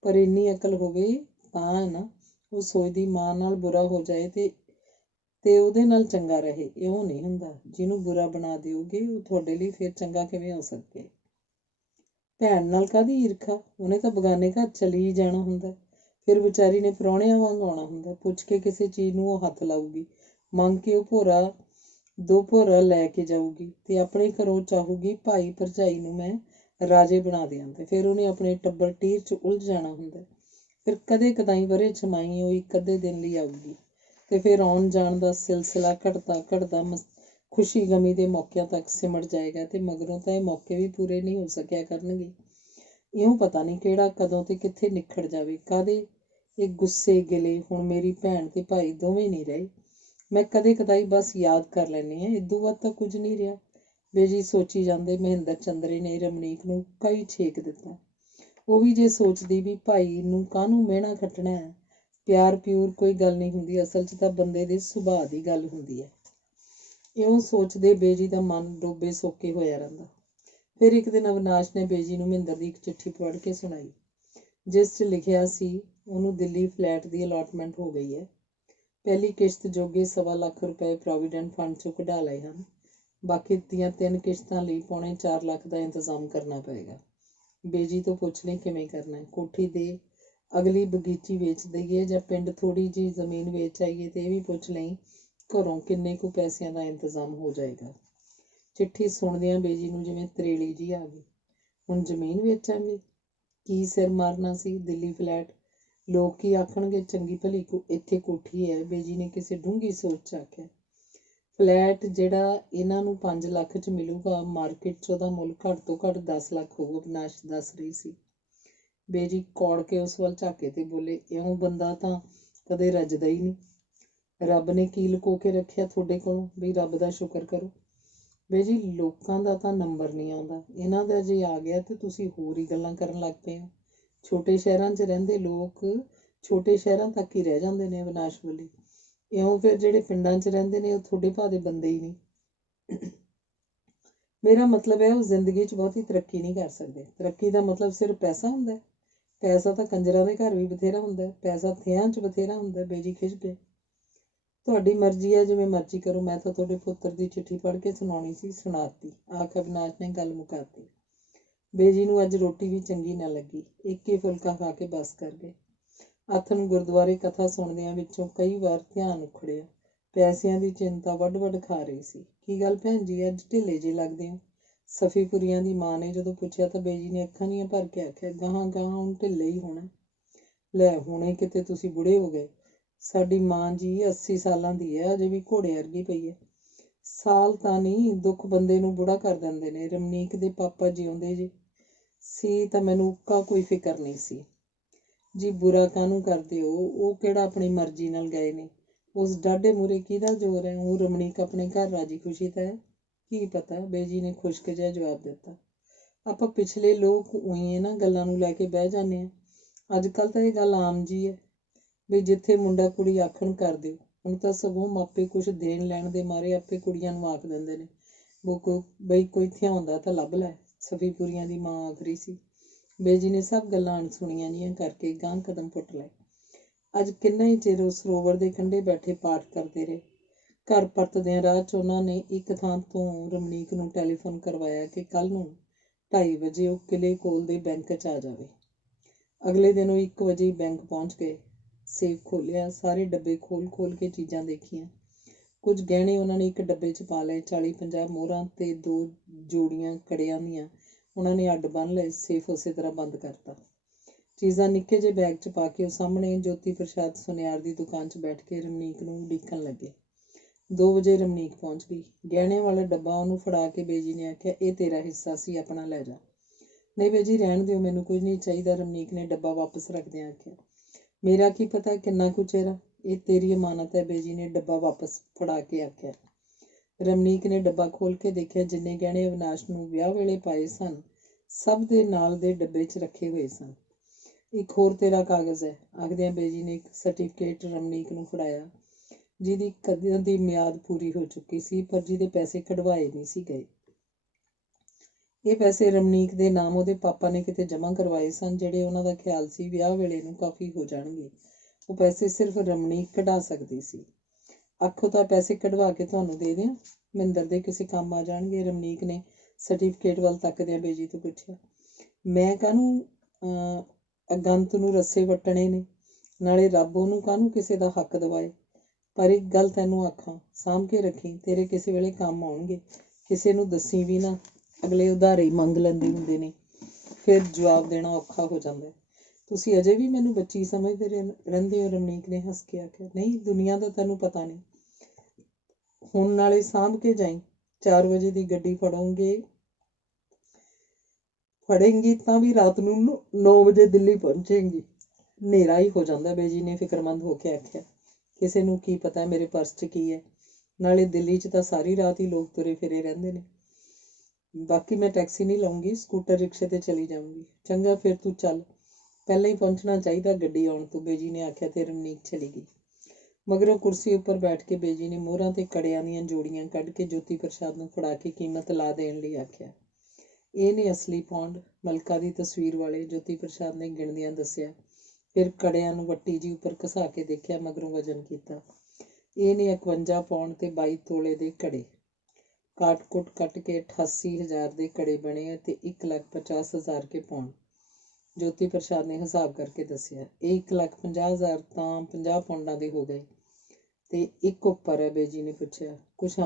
ਪਰ ਇੰਨੀ ਅਕਲ ਹੋਵੇ ਤਾਂ ਨਾ ਉਹ ਸੋਚਦੀ ਮਾਂ ਨਾਲ ਬੁਰਾ ਹੋ ਜਾਏ ਤੇ ਉਹਦੇ ਨਾਲ ਚੰਗਾ ਰਹੇ। ਇਉਂ ਨਹੀਂ ਹੁੰਦਾ। ਜਿਹਨੂੰ ਬੁਰਾ ਬਣਾ ਦਿਓਗੇ ਉਹ ਤੁਹਾਡੇ ਲਈ ਫਿਰ ਚੰਗਾ ਕਿਵੇਂ ਹੋ ਸਕੇ। ਭੈਣ ਨਾਲ ਕਾਹਦੀ ਈਰਖਾ, ਉਹਨੇ ਤਾਂ ਬਗਾਨੇ ਘਰ ਚਲੀ ਜਾਣਾ ਹੁੰਦਾ, ਫਿਰ ਵਿਚਾਰੀ ਨੇ ਪ੍ਰਾਹੁਣਿਆਂ ਵਾਂਗ ਆਉਣਾ ਹੁੰਦਾ। ਪੁੱਛ ਕੇ ਕਿਸੇ ਚੀਜ਼ ਨੂੰ ਉਹ ਹੱਥ ਲਾਊਗੀ, ਮੰਗ ਕੇ ਉਹ ਦੋ ਭੋਰਾ ਲੈ ਕੇ ਜਾਊਗੀ ਤੇ ਆਪਣੇ ਘਰੋਂ ਚਾਹੂਗੀ ਭਾਈ ਭਰਜਾਈ ਨੂੰ ਮੈਂ ਰਾਜੇ ਬਣਾ ਦਿਆਂ, ਤੇ ਫਿਰ ਉਹਨੇ ਆਪਣੇ ਟੱਬਰ ਟੀਰ 'ਚ ਉਲਝ ਜਾਣਾ ਹੁੰਦਾ। ਫਿਰ ਕਦੇ ਕਦਾਈ ਵਰੇ ਛਮਾਈ ਉਹ ਇੱਕ ਅੱਧੇ ਦਿਨ ਲਈ ਆਊਗੀ ਤੇ ਫਿਰ ਆਉਣ ਜਾਣ ਦਾ ਸਿਲਸਿਲਾ ਘਟਦਾ ਘਟਦਾ ਖੁਸ਼ੀ ਗਮੀ ਦੇ ਮੌਕਿਆਂ ਤੱਕ ਸਿਮਟ ਜਾਏਗਾ ਤੇ ਮਗਰੋਂ ਤਾਂ ਇਹ ਮੌਕੇ ਵੀ ਪੂਰੇ ਨਹੀਂ ਹੋ ਸਕਿਆ ਕਰਨਗੇ। ਇਉਂ ਪਤਾ ਨਹੀਂ ਕਿਹੜਾ ਕਦੋਂ ਤੇ ਕਿੱਥੇ ਨਿਖੜ ਜਾਵੇ। ਕਾਹਦੇ ਇਹ ਗੁੱਸੇ ਗਿਲੇ, ਹੁਣ ਮੇਰੀ ਭੈਣ ਤੇ ਭਾਈ ਦੋਵੇਂ ਨਹੀਂ ਰਹੇ। ਮੈਂ ਕਦੇ ਕਦਾਈ ਬਸ ਯਾਦ ਕਰ ਲੈਂਦੀ ਹਾਂ, ਇਦੋਂ ਵੱਧ ਤਾਂ ਕੁਝ ਨਹੀਂ ਰਿਹਾ। ਬੇਜੀ ਸੋਚੀ ਜਾਂਦੇ, ਮਹਿੰਦਰ ਚੰਦਰੇ ਨੇ ਰਮਣੀਕ ਨੂੰ ਕਈ ਛੇਕ ਦਿੱਤਾ। ਉਹ ਵੀ ਜੇ ਸੋਚਦੀ ਵੀ ਭਾਈ ਨੂੰ ਕਾਹਨੂੰ ਮਿਹਣਾ ਖੱਟਣਾ ਹੈ, ਪਿਆਰ ਪਿਊਰ ਕੋਈ ਗੱਲ ਨਹੀਂ ਹੁੰਦੀ, ਅਸਲ 'ਚ ਤਾਂ ਬੰਦੇ ਦੇ ਸੁਭਾਅ ਦੀ ਗੱਲ ਹੁੰਦੀ ਹੈ। ਇਉਂ ਸੋਚਦੇ ਬੇਜੀ ਦਾ ਮਨ ਡੋਬੇ ਸੋਕੇ ਹੋਇਆ ਰਹਿੰਦਾ। ਫਿਰ ਇੱਕ ਦਿਨ ਅਵਿਨਾਸ਼ ਨੇ ਬੇਜੀ ਨੂੰ ਮਹਿੰਦਰ ਦੀ ਇੱਕ ਚਿੱਠੀ ਪੜ੍ਹ ਕੇ ਸੁਣਾਈ, ਜਿਸ 'ਚ ਲਿਖਿਆ ਸੀ ਉਹਨੂੰ ਦਿੱਲੀ ਫਲੈਟ ਦੀ ਅਲਾਟਮੈਂਟ ਹੋ ਗਈ ਹੈ। ਪਹਿਲੀ ਕਿਸ਼ਤ ਜੋਗੇ 1.25 ਲੱਖ ਰੁਪਏ ਪ੍ਰੋਵੀਡੈਂਟ ਫੰਡ 'ਚੋਂ ਕਢਾ ਲਏ ਹਨ। ਬਾਕੀ ਦੀਆਂ 3 ਕਿਸ਼ਤਾਂ ਲਈ 3.25 ਲੱਖ ਦਾ ਇੰਤਜ਼ਾਮ ਕਰਨਾ ਪਏਗਾ। ਬੇਜੀ ਤੋਂ ਪੁੱਛ ਲਈ ਕਿਵੇਂ ਕਰਨਾ ਹੈ। ਕੋਠੀ ਦੇ ਅਗਲੀ ਬਗੀਚੀ ਵੇਚ ਦਈਏ ਜਾਂ ਪਿੰਡ ਥੋੜ੍ਹੀ ਜਿਹੀ ਜ਼ਮੀਨ ਵੇਚ ਆਈਏ, ਤੇ ਇਹ ਵੀ ਪੁੱਛ ਲਈ ਘਰੋਂ ਕਿੰਨੇ ਕੁ ਪੈਸਿਆਂ ਦਾ ਇੰਤਜ਼ਾਮ ਹੋ ਜਾਏਗਾ। ਚਿੱਠੀ ਸੁਣਦਿਆਂ ਬੇਜੀ ਨੂੰ ਜਿਵੇਂ ਤਰੇਲੀ ਜੀ ਆ ਗਈ। ਹੁਣ ਜ਼ਮੀਨ ਵੇਚਾਂਗੇ, ਕੀ ਸਿਰ ਮਾਰਨਾ ਸੀ। ਦਿੱਲੀ ਫਲੈਟ, ਲੋਕ ਕੀ ਆਖਣਗੇ, ਚੰਗੀ ਭਲੀ ਇੱਥੇ ਕੋਠੀ ਹੈ। ਬੇਜੀ ਨੇ ਕਿਸੇ ਡੂੰਘੀ ਸੋਚ 'ਚ ਆਖਿਆ, ਫਲੈਟ ਜਿਹੜਾ ਇਹਨਾਂ ਨੂੰ 5 ਲੱਖ 'ਚ ਮਿਲੂਗਾ, ਮਾਰਕੀਟ 'ਚ ਉਹਦਾ ਮੁੱਲ ਘੱਟ ਤੋਂ ਘੱਟ 10 ਲੱਖ ਹੋਊ, ਅਵਿਨਾਸ਼ ਦੱਸ ਰਹੀ ਸੀ। ਬੇਜੀ ਕੌੜ ਕੇ ਉਸ ਵੱਲ ਝਾਕੇ ਤੇ ਬੋਲੇ, ਇਉਂ ਬੰਦਾ ਤਾਂ ਕਦੇ ਰੱਜਦਾ ਹੀ ਨਹੀਂ। ਰੱਬ ਨੇ ਕੀ ਲੁਕੋ ਕੇ ਰੱਖਿਆ ਤੁਹਾਡੇ ਕੋਲੋਂ, ਵੀ ਰੱਬ ਦਾ ਸ਼ੁਕਰ ਕਰੋ। ਬੇਜੀ, ਲੋਕਾਂ ਦਾ ਤਾਂ ਨੰਬਰ ਨਹੀਂ ਆਉਂਦਾ, ਇਹਨਾਂ ਦਾ ਜੇ ਆ ਗਿਆ ਤੇ ਤੁਸੀਂ ਹੋਰ ਹੀ ਗੱਲਾਂ ਕਰਨ ਲੱਗ ਪਏ ਹੋ। ਛੋਟੇ ਸ਼ਹਿਰਾਂ 'ਚ ਰਹਿੰਦੇ ਲੋਕ ਛੋਟੇ ਸ਼ਹਿਰਾਂ ਤੱਕ ਹੀ ਰਹਿ ਜਾਂਦੇ ਨੇ। ਅਵਿਨਾਸ਼ ਬੋਲੀ, ਇਉਂ ਫਿਰ ਜਿਹੜੇ ਪਿੰਡਾਂ 'ਚ ਰਹਿੰਦੇ ਨੇ ਉਹ ਤੁਹਾਡੇ ਭਾਅ ਦੇ ਬੰਦੇ ਹੀ ਨਹੀਂ। ਮੇਰਾ ਮਤਲਬ ਹੈ ਉਹ ਜ਼ਿੰਦਗੀ 'ਚ ਬਹੁਤੀ ਤਰੱਕੀ ਨਹੀਂ ਕਰ ਸਕਦੇ। ਤਰੱਕੀ ਦਾ ਮਤਲਬ ਸਿਰਫ ਪੈਸਾ ਹੁੰਦਾ? ਪੈਸਾ ਤਾਂ ਕੰਜਰਾਂ ਦੇ ਘਰ ਵੀ ਬਥੇਰਾ ਹੁੰਦਾ, ਪੈਸਾ ਥਿਆਂ 'ਚ ਬਥੇਰਾ ਹੁੰਦਾ। ਬੇਜੀ ਖਿਝ ਪਏ। ਤੁਹਾਡੀ ਮਰਜ਼ੀ ਹੈ, ਜਿਵੇਂ ਮਰਜ਼ੀ ਕਰੋ। ਮੈਂ ਤਾਂ ਤੁਹਾਡੇ ਪੁੱਤਰ ਦੀ ਚਿੱਠੀ ਪੜ੍ਹ ਕੇ ਸੁਣਾਉਣੀ ਸੀ, ਸੁਣਾਤੀ, ਆਖ ਅਵਿਨਾਸ਼ ਨੇ ਗੱਲ ਮੁਕਾਤੀ। ਬੇਜੀ ਨੂੰ ਅੱਜ ਰੋਟੀ ਵੀ ਚੰਗੀ ਨਾ ਲੱਗੀ, ਇੱਕ ਹੀ ਫੁਲਕਾ ਖਾ ਕੇ ਬਸ ਕਰ ਗਏ। ਆਥਣ ਗੁਰਦੁਆਰੇ ਕਥਾ ਸੁਣਦਿਆਂ ਵਿੱਚੋਂ ਕਈ ਵਾਰ ਧਿਆਨ ਉਖੜਿਆ। ਪੈਸਿਆਂ ਦੀ ਚਿੰਤਾ ਵੱਡ ਖਾ ਰਹੀ ਸੀ। ਕੀ ਗੱਲ ਭੈਣ ਜੀ, ਅੱਜ ਢਿੱਲੇ ਜਿਹੇ ਲੱਗਦੇ ਹੋ? ਸਫੀਪੁਰੀਆਂ ਦੀ ਮਾਂ ਨੇ ਜਦੋਂ ਪੁੱਛਿਆ ਤਾਂ ਬੇਜੀ ਨੇ ਅੱਖਾਂ ਦੀਆਂ ਭਰ ਕੇ ਆਖਿਆ, ਗਾਹਾਂ ਹੁਣ ਢਿੱਲੇ ਹੀ ਹੋਣਾ। ਲੈ, ਹੁਣੇ ਕਿਤੇ ਤੁਸੀਂ ਬੁੜੇ ਹੋ ਗਏ। ਸਾਡੀ ਮਾਂ ਜੀ 80 ਸਾਲਾਂ ਦੀ ਹੈ, ਅਜੇ ਵੀ ਘੋੜੇ ਵਰਗੀ ਪਈ ਹੈ। ਸਾਲ ਤਾਂ ਨਹੀਂ, ਦੁੱਖ ਬੰਦੇ ਨੂੰ ਬੁੜਾ ਕਰ ਦਿੰਦੇ ਨੇ। ਰਮਨੀਕ ਦੇ ਪਾਪਾ ਜਿਉਂਦੇ ਜੀ ਸੀ ਤਾਂ ਮੈਨੂੰ ਉੱਕਾ ਕੋਈ ਫਿਕਰ ਨਹੀਂ ਸੀ। ਜੀ ਬੁਰਾ ਕਾਹਨੂੰ ਕਰਦੇ ਹੋ, ਉਹ ਕਿਹੜਾ ਆਪਣੀ ਮਰਜ਼ੀ ਨਾਲ ਗਏ ਨੇ। ਉਸ ਡਾਢੇ ਮੂਹਰੇ ਕਿਹਦਾ ਜ਼ੋਰ ਹੈ। ਉਹ ਰਮਣੀਕ ਆਪਣੇ ਘਰ ਰਾਜੀ ਖੁਸ਼ੀ ਤਾਂ ਹੈ। ਕੀ ਪਤਾ, ਬੇਜੀ ਨੇ ਖੁਸ਼ਕ ਜਿਹਾ ਜਵਾਬ ਦਿੱਤਾ। ਆਪਾਂ ਪਿਛਲੇ ਲੋਕ ਉਹੀ ਇਹਨਾਂ ਗੱਲਾਂ ਨੂੰ ਲੈ ਕੇ ਬਹਿ ਜਾਂਦੇ ਹਾਂ। ਅੱਜ ਕੱਲ੍ਹ ਤਾਂ ਇਹ ਗੱਲ ਆਮ ਜੀ ਹੈ ਵੀ ਜਿੱਥੇ ਮੁੰਡਾ ਕੁੜੀ ਆਖਣ ਕਰ ਦਿਓ। ਹੁਣ ਤਾਂ ਸਗੋਂ ਮਾਪੇ ਕੁਛ ਦੇਣ ਲੈਣ ਦੇ ਮਾਰੇ ਆਪੇ ਕੁੜੀਆਂ ਨੂੰ ਆਖ ਦਿੰਦੇ ਨੇ, ਬਈ ਕੋਈ ਥਿਆਉਂਦਾ ਤਾਂ ਲੱਭ ਲੈ। ਸਫੀਪੁਰੀਆਂ ਦੀ ਮਾਂ ਆਖ ਰਹੀ ਸੀ। ਬੇਜੀ ਨੇ ਸਭ ਗੱਲਾਂ ਅਣਸੁਣੀਆਂ ਜਿਹੀਆਂ ਕਰਕੇ ਗਾਂਹ ਕਦਮ ਪੁੱਟ ਲਏ। ਅੱਜ ਕਿੰਨਾ ਹੀ ਚਿਰ ਉਸ ਸਰੋਵਰ ਦੇ ਕੰਢੇ ਬੈਠੇ ਪਾਠ ਕਰਦੇ ਰਹੇ। ਘਰ ਪਰਤਦਿਆਂ ਰਾਹ 'ਚ ਉਹਨਾਂ ਨੇ ਇੱਕ ਥਾਂ ਤੋਂ ਰਮਨੀਕ ਨੂੰ ਟੈਲੀਫੋਨ ਕਰਵਾਇਆ ਕਿ ਕੱਲ੍ਹ ਨੂੰ 2:30 ਵਜੇ ਉਹ ਕਿਲ੍ਹੇ ਕੋਲ ਦੇ ਬੈਂਕ 'ਚ ਆ ਜਾਵੇ। ਅਗਲੇ ਦਿਨ ਉਹ 1 ਵਜੇ ਹੀ ਬੈਂਕ ਪਹੁੰਚ ਗਏ। ਸੇਫ ਖੋਲ੍ਹਿਆ, ਸਾਰੇ ਡੱਬੇ ਖੋਲ੍ਹ ਕੇ ਚੀਜ਼ਾਂ ਦੇਖੀਆਂ। ਕੁਝ ਗਹਿਣੇ ਉਹਨਾਂ ਨੇ ਇੱਕ ਡੱਬੇ 'ਚ ਪਾ ਲਏ। 40-50 ਮੋਹਰਾਂ ਤੇ 2 ਜੋੜੀਆਂ ਕੜਿਆਂ ਦੀਆਂ ਉਹਨਾਂ ਨੇ ਅੱਡ ਬੰਨ੍ਹ ਲਏ। ਸੇਫ ਉਸੇ ਤਰ੍ਹਾਂ ਬੰਦ ਕਰਤਾ। ਚੀਜ਼ਾਂ ਨਿੱਕੇ ਜਿਹੇ ਬੈਗ 'ਚ ਪਾ ਕੇ ਉਹ ਸਾਹਮਣੇ ਜੋਤੀ ਪ੍ਰਸਾਦ ਸੁਨਿਆਰ ਦੀ ਦੁਕਾਨ 'ਚ ਬੈਠ ਕੇ ਰਮਨੀਕ ਨੂੰ ਉਡੀਕਣ ਲੱਗੇ। 2 ਵਜੇ ਰਮਨੀਕ ਪਹੁੰਚ ਗਈ। ਗਹਿਣਿਆਂ ਵਾਲਾ ਡੱਬਾ ਉਹਨੂੰ ਫੜਾ ਕੇ ਬੇਜੀ ਨੇ ਆਖਿਆ, ਇਹ ਤੇਰਾ ਹਿੱਸਾ ਸੀ, ਆਪਣਾ ਲੈ ਜਾ। ਨਹੀਂ ਬੇਜੀ, ਰਹਿਣ ਦਿਓ, ਮੈਨੂੰ ਕੁਝ ਨਹੀਂ ਚਾਹੀਦਾ, ਰਮਨੀਕ ਨੇ ਡੱਬਾ ਵਾਪਸ ਰੱਖਦਿਆਂ ਆਖਿਆ। ਮੇਰਾ ਕੀ ਪਤਾ ਕਿੰਨਾ ਕੁ ਚਿਰ ਆ, ਇਹ ਤੇਰੀ ਅਮਾਨਤ ਹੈ, ਬੇਜੀ ਨੇ ਡੱਬਾ ਵਾਪਸ ਫੜਾ ਕੇ ਆਖਿਆ। ਰਮਨੀਕ ਨੇ ਡੱਬਾ ਖੋਲ੍ਹ ਕੇ ਦੇਖਿਆ। ਜਿੰਨੇ ਗਹਿਣੇ ਅਵਿਨਾਸ਼ ਨੂੰ ਵਿਆਹ ਵੇਲੇ ਪਾਏ ਸਨ, ਸਭ ਦੇ ਨਾਲ ਦੇ ਡੱਬੇ 'ਚ ਰੱਖੇ ਹੋਏ ਸਨ। ਇੱਕ ਹੋਰ ਤੇਰਾ ਕਾਗਜ਼ ਹੈ, ਆਖਦਿਆਂ ਬੇਜੀ ਨੇ ਇੱਕ ਸਰਟੀਫਿਕੇਟ ਰਮਨੀਕ ਨੂੰ ਫੜਾਇਆ, ਜਿਹਦੀ ਕਦੋਂ ਦੀ ਮਿਆਦ ਪੂਰੀ ਹੋ ਚੁੱਕੀ ਸੀ, ਪਰ ਜਿਹਦੇ ਪੈਸੇ ਕਢਵਾਏ ਨਹੀਂ ਸੀ ਗਏ। ਇਹ ਪੈਸੇ ਰਮਨੀਕ ਦੇ ਨਾਮ ਉਹਦੇ ਪਾਪਾ ਨੇ ਕਿਤੇ ਜਮ੍ਹਾਂ ਕਰਵਾਏ ਸਨ, ਜਿਹੜੇ ਉਹਨਾਂ ਦਾ ਖਿਆਲ ਸੀ ਵਿਆਹ ਵੇਲੇ ਨੂੰ ਕਾਫੀ ਹੋ ਜਾਣਗੇ। ਉਹ ਪੈਸੇ ਸਿਰਫ ਰਮਨੀਕ ਕਢਾ ਸਕਦੀ ਸੀ। ਆਖੋ ਤਾਂ ਪੈਸੇ ਕਢਵਾ ਕੇ ਤੁਹਾਨੂੰ ਦੇ ਦਿਆਂ, ਮਹਿੰਦਰ ਦੇ ਕਿਸੇ ਕੰਮ ਆ ਜਾਣਗੇ। ਰਮਨੀਕ ਨੇ ਸਰਟੀਫਿਕੇਟ ਵੱਲ ਤੱਕਦਿਆਂ ਬੇਜੀ ਤੋਂ ਪੁੱਛਿਆ। ਮੈਂ ਕਾਹਨੂੰ ਅਗੰਤ ਨੂੰ ਰੱਸੇ ਵੱਟਣੇ ਨੇ, ਨਾਲੇ ਰੱਬ ਉਹਨੂੰ ਕਾਹਨੂੰ ਕਿਸੇ ਦਾ ਹੱਕ ਦਵਾਏ। ਪਰ ਇੱਕ ਗੱਲ ਤੈਨੂੰ ਆਖਾਂ, ਸਾਂਭ ਕੇ ਰੱਖੀ, ਤੇਰੇ ਕਿਸੇ ਵੇਲੇ ਕੰਮ ਆਉਣਗੇ। ਕਿਸੇ ਨੂੰ ਦੱਸੀ ਵੀ ਨਾ, ਅਗਲੇ ਉਧਾਰੇ ਹੀ ਮੰਗ ਲੈਂਦੇ ਹੁੰਦੇ ਨੇ, ਫਿਰ ਜਵਾਬ ਦੇਣਾ ਔਖਾ ਹੋ ਜਾਂਦਾ। ਤੁਸੀਂ ਅਜੇ ਵੀ ਮੈਨੂੰ ਬੱਚੀ ਸਮਝਦੇ ਰਹਿੰਦੇ ਹੋ, ਰਮਨੀਕ ਨੇ ਹੱਸ ਕੇ ਆਖਿਆ। ਨਹੀਂ, ਦੁਨੀਆ ਦਾ ਤੈਨੂੰ ਪਤਾ ਨਹੀਂ। ਹੁਣ ਨਾਲੇ ਸਾਂਭ ਕੇ ਜਾਈਂ। 4 ਵਜੇ ਦੀ ਗੱਡੀ ਫੜੇਂਗੀ ਤਾਂ ਵੀ ਰਾਤ ਨੂੰ 9 ਵਜੇ ਦਿੱਲੀ ਪਹੁੰਚੇਂਗੀ। ਹਨੇਰਾ ਹੀ ਹੋ ਜਾਂਦਾ, ਬੇਜੀ ਨੇ ਫਿਕਰਮੰਦ ਹੋ ਕੇ ਆਖਿਆ। ਕਿਸੇ ਨੂੰ ਕੀ ਪਤਾ ਮੇਰੇ ਪਰਸ 'ਚ ਕੀ ਹੈ, ਨਾਲੇ ਦਿੱਲੀ 'ਚ ਤਾਂ ਸਾਰੀ ਰਾਤ ਹੀ ਲੋਕ ਤੁਰੇ ਫਿਰੇ ਰਹਿੰਦੇ ਨੇ। ਬਾਕੀ ਮੈਂ ਟੈਕਸੀ ਨਹੀਂ ਲਊਂਗੀ, ਸਕੂਟਰ ਰਿਕਸ਼ੇ 'ਤੇ ਚਲੀ ਜਾਊਂਗੀ। ਚੰਗਾ, ਫਿਰ ਤੂੰ ਚੱਲ, ਪਹਿਲਾਂ ਹੀ ਪਹੁੰਚਣਾ ਚਾਹੀਦਾ ਗੱਡੀ ਆਉਣ ਤੋਂ, ਬੇਜੀ ਨੇ ਆਖਿਆ ਤੇ ਰਮਨੀਕ ਚਲੀ ਗਈ। ਮਗਰੋਂ ਕੁਰਸੀ ਉੱਪਰ ਬੈਠ ਕੇ ਬੇਜੀ ਨੇ ਮੋਹਰਾਂ ਤੇ ਕੜਿਆਂ ਦੀਆਂ ਜੋੜੀਆਂ ਕੱਢ ਕੇ ਜੋਤੀ ਪ੍ਰਸਾਦ ਨੂੰ ਫੜਾ ਕੇ ਕੀਮਤ ਲਾ ਦੇਣ ਲਈ ਆਖਿਆ। ਇਹ ਨੇ ਅਸਲੀ ਪੌਂਡ, ਮਲਕਾ ਦੀ ਤਸਵੀਰ ਵਾਲੇ, ਜੋਤੀ ਪ੍ਰਸਾਦ ਨੇ ਗਿਣਦਿਆਂ ਦੱਸਿਆ। ਫਿਰ ਕੜਿਆਂ ਨੂੰ ਵੱਟੀ ਜੀ ਉੱਪਰ ਘਸਾ ਕੇ ਦੇਖਿਆ, ਮਗਰੋਂ ਵਜ਼ਨ ਕੀਤਾ। ਇਹ ਨੇ 51 ਪੌਂਡ ਤੇ 22 ਤੋਲੇ ਦੇ ਕੜੇ। ਕਾਟ-ਕੁੱਟ ਕੱਟ ਕੇ 88,000 ਦੇ ਕੜੇ ਬਣੇ ਅਤੇ 1,50,000 ਕੇ ਪੌਂਡ। ਜੋਤੀ ਪ੍ਰਸਾਦ ਨੇ ਹਿਸਾਬ ਕਰਕੇ ਦੱਸਿਆ। ਇਹ 1,50,000 ਤਾਂ 50 ਪੌਂਡਾਂ ਦੇ ਹੋ ਗਏ। ਤੇ ਇੱਕ ਉੱਪਰ ਹੈ, ਬੇਜੀ ਨੇ ਪੁੱਛਿਆ। ਕੁਛ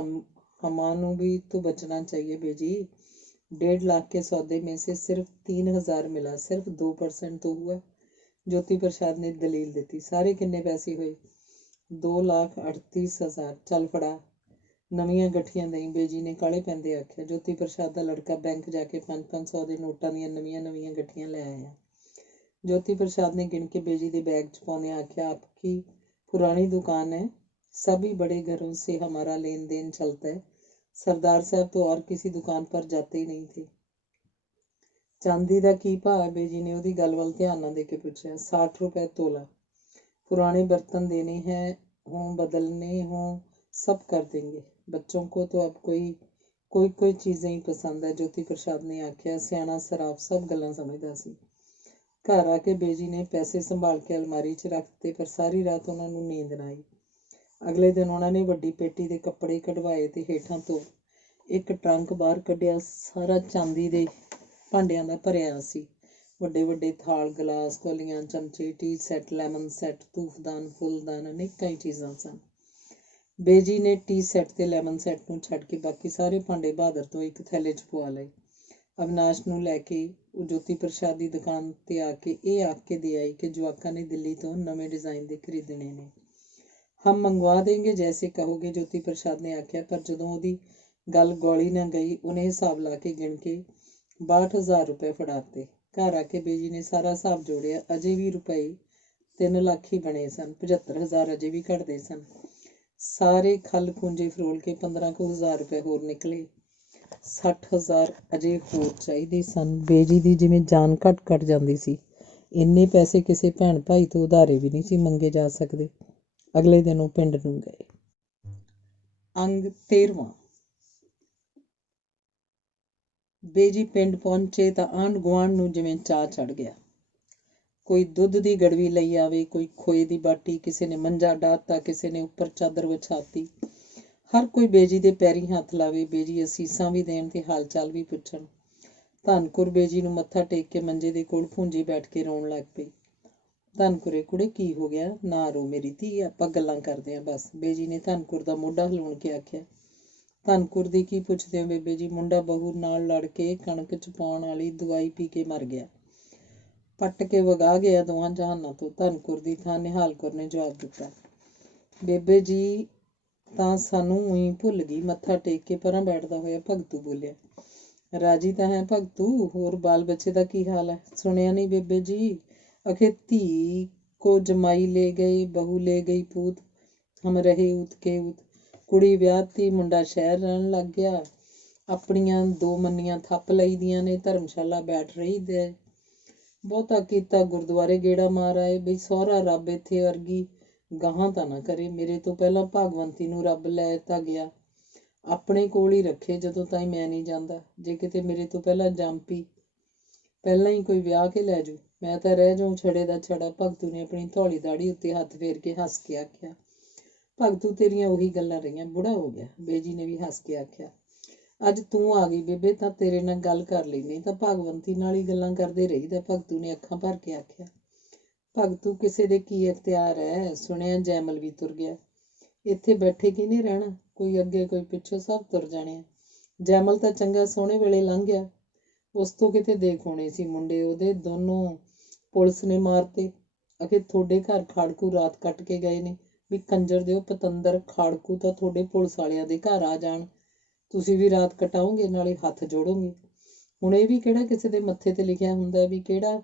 ਹਮਾਂ ਨੂੰ ਵੀ तो बचना चाहिए बेजी। 1.5 लाख के सौदे में से सिर्फ 3,000 मिला, सिर्फ 2% तो हुआ। ज्योति प्रसाद ने दलील दी। सारे किन्ने पैसे हुए? 2,38,000। चल फड़ा, नवीं गठियां दई, बेजी ने काले पैंदे आख्या। ज्योति प्रसाद का लड़का बैंक जाके 500 के नोटां दी नवीं गठियां लै आया। ज्योति प्रसाद ने गिन के बेजी के बैग च पाउंदे आख्या, आपकी पुरानी दुकान है, सभी बड़े घरों से हमारा लेन देन चलता है, सरदार साहब तो और किसी दुकान पर जाते ही नहीं थे। चांदी का की भाव है? बेजी ने ਉਹਦੀ ਗੱਲ ਵੱਲ ਧਿਆਨ ਨਾ ਦੇ ਕੇ ਪੁੱਛਿਆ। 60 रुपए तोला। पुराने बर्तन देने हैं हों, बदलने हों, सब कर देंगे। बच्चों को तो अब कोई चीज़ें ही पसंद है, ज्योति प्रसाद ने आख्या। सियाना सराफ सब गल्लां समझदा सी। घर आके बेजी ने पैसे संभाल के अलमारी 'ਚ ਰੱਖ ਦਿੱਤੇ, ਪਰ ਸਾਰੀ ਰਾਤ ਉਹਨਾਂ ਨੂੰ ਨੀਂਦ ਨਾ ਆਈ। ਅਗਲੇ ਦਿਨ ਉਹਨਾਂ ਨੇ ਵੱਡੀ ਪੇਟੀ ਦੇ ਕੱਪੜੇ ਕਢਵਾਏ ਤੇ ਹੇਠਾਂ ਤੋਂ ਇੱਕ ਟਰੰਕ ਬਾਹਰ ਕੱਢਿਆ। ਸਾਰਾ ਚਾਂਦੀ ਦੇ ਭਾਂਡਿਆਂ ਦਾ ਭਰਿਆ ਸੀ। ਵੱਡੇ ਵੱਡੇ ਥਾਲ, ਗਲਾਸ, ਕੌਲੀਆਂ, ਚਮਚੇ, ਟੀ ਸੈੱਟ, ਲੈਮਨ ਸੈੱਟ, ਧੂਫਦਾਨ, ਫੁੱਲਦਾਨ, ਅਨੇਕਾਂ ਹੀ ਚੀਜ਼ਾਂ ਸਨ। ਬੇਜੀ ਨੇ ਟੀ ਸੈੱਟ ਤੇ ਲੈਮਨ ਸੈੱਟ ਨੂੰ ਛੱਡ ਕੇ ਬਾਕੀ ਸਾਰੇ ਭਾਂਡੇ ਬਹਾਦਰ ਤੋਂ ਇੱਕ ਥੈਲੇ 'ਚ ਪਵਾ ਲਏ। ਅਵਿਨਾਸ਼ ਨੂੰ ਲੈ ਕੇ ਉਹ ਜੋਤੀ ਪ੍ਰਸਾਦ ਦੀ ਦੁਕਾਨ ਤੇ ਆ ਕੇ ਇਹ ਆਖ ਕੇ ਦੇ ਆਈ ਕਿ ਜਵਾਕਾਂ ਨੇ ਦਿੱਲੀ ਤੋਂ ਨਵੇਂ ਡਿਜ਼ਾਈਨ ਦੇ ਖਰੀਦਣੇ ਨੇ। ਹਮ ਮੰਗਵਾ ਦੇਂਗੇ ਜੈਸੇ ਕਹੋਗੇ, ਜੋਤੀ ਪ੍ਰਸਾਦ ਨੇ ਆਖਿਆ। ਪਰ ਜਦੋਂ ਉਹਦੀ ਗੱਲ ਗੋਲੀ ਨਾ ਗਈ, ਉਹਨੇ ਹਿਸਾਬ ਲਾ ਕੇ ਗਿਣ ਕੇ 62,000 ਰੁਪਏ ਫੜਾਤੇ। ਘਰ ਆ ਕੇ ਬੇਜੀ ਨੇ ਸਾਰਾ ਹਿਸਾਬ ਜੋੜਿਆ। ਅਜੇ ਵੀ ਰੁਪਏ 3 ਲੱਖ ਹੀ ਬਣੇ ਸਨ। 75,000 ਅਜੇ ਵੀ ਘਟਦੇ ਸਨ। ਸਾਰੇ ਖੱਲ ਖੂੰਜੇ ਫਰੋਲ ਕੇ 15,000 ਰੁਪਏ ਹੋਰ ਨਿਕਲੇ। 60,000 ਅਜੇ ਹੋਰ ਚਾਹੀਦੇ ਸਨ। ਬੇਜੀ ਦੀ ਜਿਵੇਂ ਜਾਨ ਘਟ ਜਾਂਦੀ ਸੀ। ਇੰਨੇ ਪੈਸੇ ਕਿਸੇ ਭੈਣ ਭਾਈ ਤੋਂ ਉਧਾਰੇ ਵੀ ਨਹੀਂ ਸੀ ਮੰਗੇ ਜਾ ਸਕਦੇ। ਅਗਲੇ ਦਿਨ ਉਹ ਪਿੰਡ ਨੂੰ ਗਏ। ਅੰਗ 13ਵਾਂ। ਬੇਜੀ ਪਿੰਡ ਪਹੁੰਚੇ ਤਾਂ ਆਂਢ ਗੁਆਂਢ ਨੂੰ ਜਿਵੇਂ ਚਾਅ ਚੜ੍ਹ ਗਿਆ। ਕੋਈ ਦੁੱਧ ਦੀ ਗੜਵੀ ਲਈ ਆਵੇ, ਕੋਈ ਖੋਏ ਦੀ ਬਾਟੀ, ਕਿਸੇ ਨੇ ਮੰਜਾ ਡਾਹਤਾ, ਕਿਸੇ ਨੇ ਉੱਪਰ ਚਾਦਰ ਵਿਛਾਤੀ। ਹਰ ਕੋਈ ਬੇਜੀ ਦੇ ਪੈਰੀਂ ਹੱਥ ਲਾਵੇ। ਬੇਜੀ ਅਸੀਸਾਂ ਵੀ ਦੇਣ ਤੇ ਹਾਲ ਚਾਲ ਵੀ ਪੁੱਛਣ। ਧਨਕੁਰ ਬੇਜੀ ਨੂੰ ਮੱਥਾ ਟੇਕ ਕੇ ਮੰਜੇ ਦੇ ਕੋਲ ਭੂੰਜੀ ਬੈਠ ਕੇ ਰੋਣ ਲੱਗ ਪਈ। ਧਨਕੁਰੇ, ਕੁੜੇ ਕੀ ਹੋ ਗਿਆ? ਨਾ ਰੋ ਮੇਰੀ ਧੀ, ਆਪਾਂ ਗੱਲਾਂ ਕਰਦੇ ਆਂ ਬਸ, ਬੇਜੀ ਨੇ ਧਨਕੁਰ ਦਾ ਮੋਢਾ ਹਿਲਾਉਣ ਕੇ ਆਖਿਆ। ਧਨਕੁਰ ਦੀ ਕੀ ਪੁੱਛਦੇ ਹੋ ਬੇਬੇ ਜੀ? ਮੁੰਡਾ ਬਹੂ ਨਾਲ ਲੜ ਕੇ ਕਣਕ ਚ ਪਾਉਣ ਵਾਲੀ ਦਵਾਈ ਪੀ ਕੇ ਮਰ ਗਿਆ, ਪੱਟ ਕੇ ਵਗਾ ਗਿਆ ਦੋਹਾਂ ਜਹਾਨਾਂ ਤੋਂ। ਧਨਕੁਰ ਦੀ ਥਾਂ ਨਿਹਾਲ ਕੌਰ ਨੇ ਜਵਾਬ ਦਿੱਤਾ। ਬੇਬੇ ਜੀ ਤਾਂ ਸਾਨੂੰ ਊਈਂ ਭੁੱਲ ਗਈ। ਮੱਥਾ ਟੇਕ ਕੇ ਪਰਾਂ ਬੈਠਦਾ ਹੋਇਆ ਭਗਤੂ ਬੋਲਿਆ। ਰਾਜੀ ਤਾਂ ਹੈ ਭਗਤੂ? ਹੋਰ ਬਾਲ ਬੱਚੇ ਦਾ ਕੀ ਹਾਲ ਹੈ? ਸੁਣਿਆ ਨਹੀਂ ਬੇਬੇ ਜੀ? ਅਖੇ ਧੀ ਕੋ ਜਮਾਈ ਲੈ ਗਏ, ਬਹੂ ਲੈ ਗਈ ਪੂਤ, ਹਮ ਰਹੇ ਊਤ ਕੇ ਊਤ। ਕੁੜੀ ਵਿਆਹਤੀ, ਮੁੰਡਾ ਸ਼ਹਿਰ ਰਹਿਣ ਲੱਗ ਗਿਆ। ਆਪਣੀਆਂ 2 ਮੰਨੀਆਂ ਥੱਪ ਲਈ ਦੀਆਂ ਨੇ, ਧਰਮਸ਼ਾਲਾ ਬੈਠ ਰਹੀ ਦੇ। ਬਹੁਤਾ ਕੀਤਾ ਗੁਰਦੁਆਰੇ ਗੇੜਾ ਮਾਰ ਆਏ। ਬਈ ਸਹੁਰਾ ਰੱਬ ਇੱਥੇ ਵਰਗੀ ਗਾਹਾਂ ਤਾਂ ਨਾ ਕਰੇ। ਮੇਰੇ ਤੋਂ ਪਹਿਲਾਂ ਭਾਗਵੰਤੀ ਨੂੰ ਰੱਬ ਲੈ ਤਾਂ ਗਿਆ, ਆਪਣੇ ਕੋਲ ਹੀ ਰੱਖੇ ਜਦੋਂ ਤਾਈਂ ਮੈਂ ਨਹੀਂ ਜਾਂਦਾ। ਜੇ ਕਿਤੇ ਮੇਰੇ ਤੋਂ ਪਹਿਲਾਂ ਜੰਪੀ, ਪਹਿਲਾਂ ਹੀ ਕੋਈ ਵਿਆਹ ਕੇ ਲੈ ਜੂ, ਮੈਂ ਤਾਂ ਰਹਿ ਜਾਊਂ ਛੜੇ ਦਾ ਛੜਾ। ਭਗਤੂ ਨੇ ਆਪਣੀ ਧੌਲੀ ਦਾੜੀ ਉੱਤੇ ਹੱਥ ਫੇਰ ਕੇ ਹੱਸ ਕੇ ਆਖਿਆ। ਭਗਤੂ ਤੇਰੀਆਂ ਉਹੀ ਗੱਲਾਂ ਰਹੀਆਂ, ਬੁੜਾ ਹੋ ਗਿਆ। ਬੇਜੀ ਨੇ ਵੀ ਹੱਸ ਕੇ ਆਖਿਆ। ਅੱਜ ਤੂੰ ਆ ਗਈ ਬੇਬੇ ਤਾਂ ਤੇਰੇ ਨਾਲ ਗੱਲ ਕਰ ਲਈ, ਨਹੀਂ ਤਾਂ ਭਾਗਵੰਤੀ ਨਾਲ ਹੀ ਗੱਲਾਂ ਕਰਦੇ ਰਹੀਦਾ। ਭਗਤੂ ਨੇ ਅੱਖਾਂ ਭਰ ਕੇ ਆਖਿਆ। ਭਗਤੂ ਕਿਸੇ ਦੇ ਕੀ ਅਖਤਿਆਰ ਹੈ? ਸੁਣਿਆ ਜੈਮਲ ਵੀ ਤੁਰ ਗਿਆ। ਇੱਥੇ ਬੈਠੇ ਕਿਹਨੇ ਰਹਿਣਾ? ਕੋਈ ਅੱਗੇ ਕੋਈ ਪਿੱਛੋਂ, ਸਭ ਤੁਰ ਜਾਣੇ ਆ। ਜੈਮਲ ਤਾਂ ਚੰਗਾ ਸੋਹਣੇ ਵੇਲੇ ਲੰਘ ਗਿਆ, ਉਸ ਤੋਂ ਕਿਤੇ ਦੇਖ ਹੋਣੇ ਸੀ ਮੁੰਡੇ ਉਹਦੇ ਦੋਨੋਂ ਪੁਲਿਸ ਨੇ ਮਾਰਤੇ। ਅਖੇ ਤੁਹਾਡੇ ਘਰ ਖਾੜਕੂ ਰਾਤ ਕੱਟ ਕੇ ਗਏ ਨੇ। ਵੀ ਕੰਜਰ ਦਿਓ ਪਤੰਦਰ, ਖਾੜਕੂ ਤਾਂ ਤੁਹਾਡੇ ਪੁਲਿਸ ਵਾਲਿਆਂ ਦੇ ਘਰ ਆ ਜਾਣ, ਤੁਸੀਂ ਵੀ ਰਾਤ ਕਟਾਓਗੇ, ਨਾਲੇ ਹੱਥ ਜੋੜੋਗੇ। ਹੁਣ ਇਹ ਵੀ ਕਿਹੜਾ ਕਿਸੇ ਦੇ ਮੱਥੇ ਤੇ ਲਿਖਿਆ ਹੁੰਦਾ ਵੀ ਕਿਹੜਾ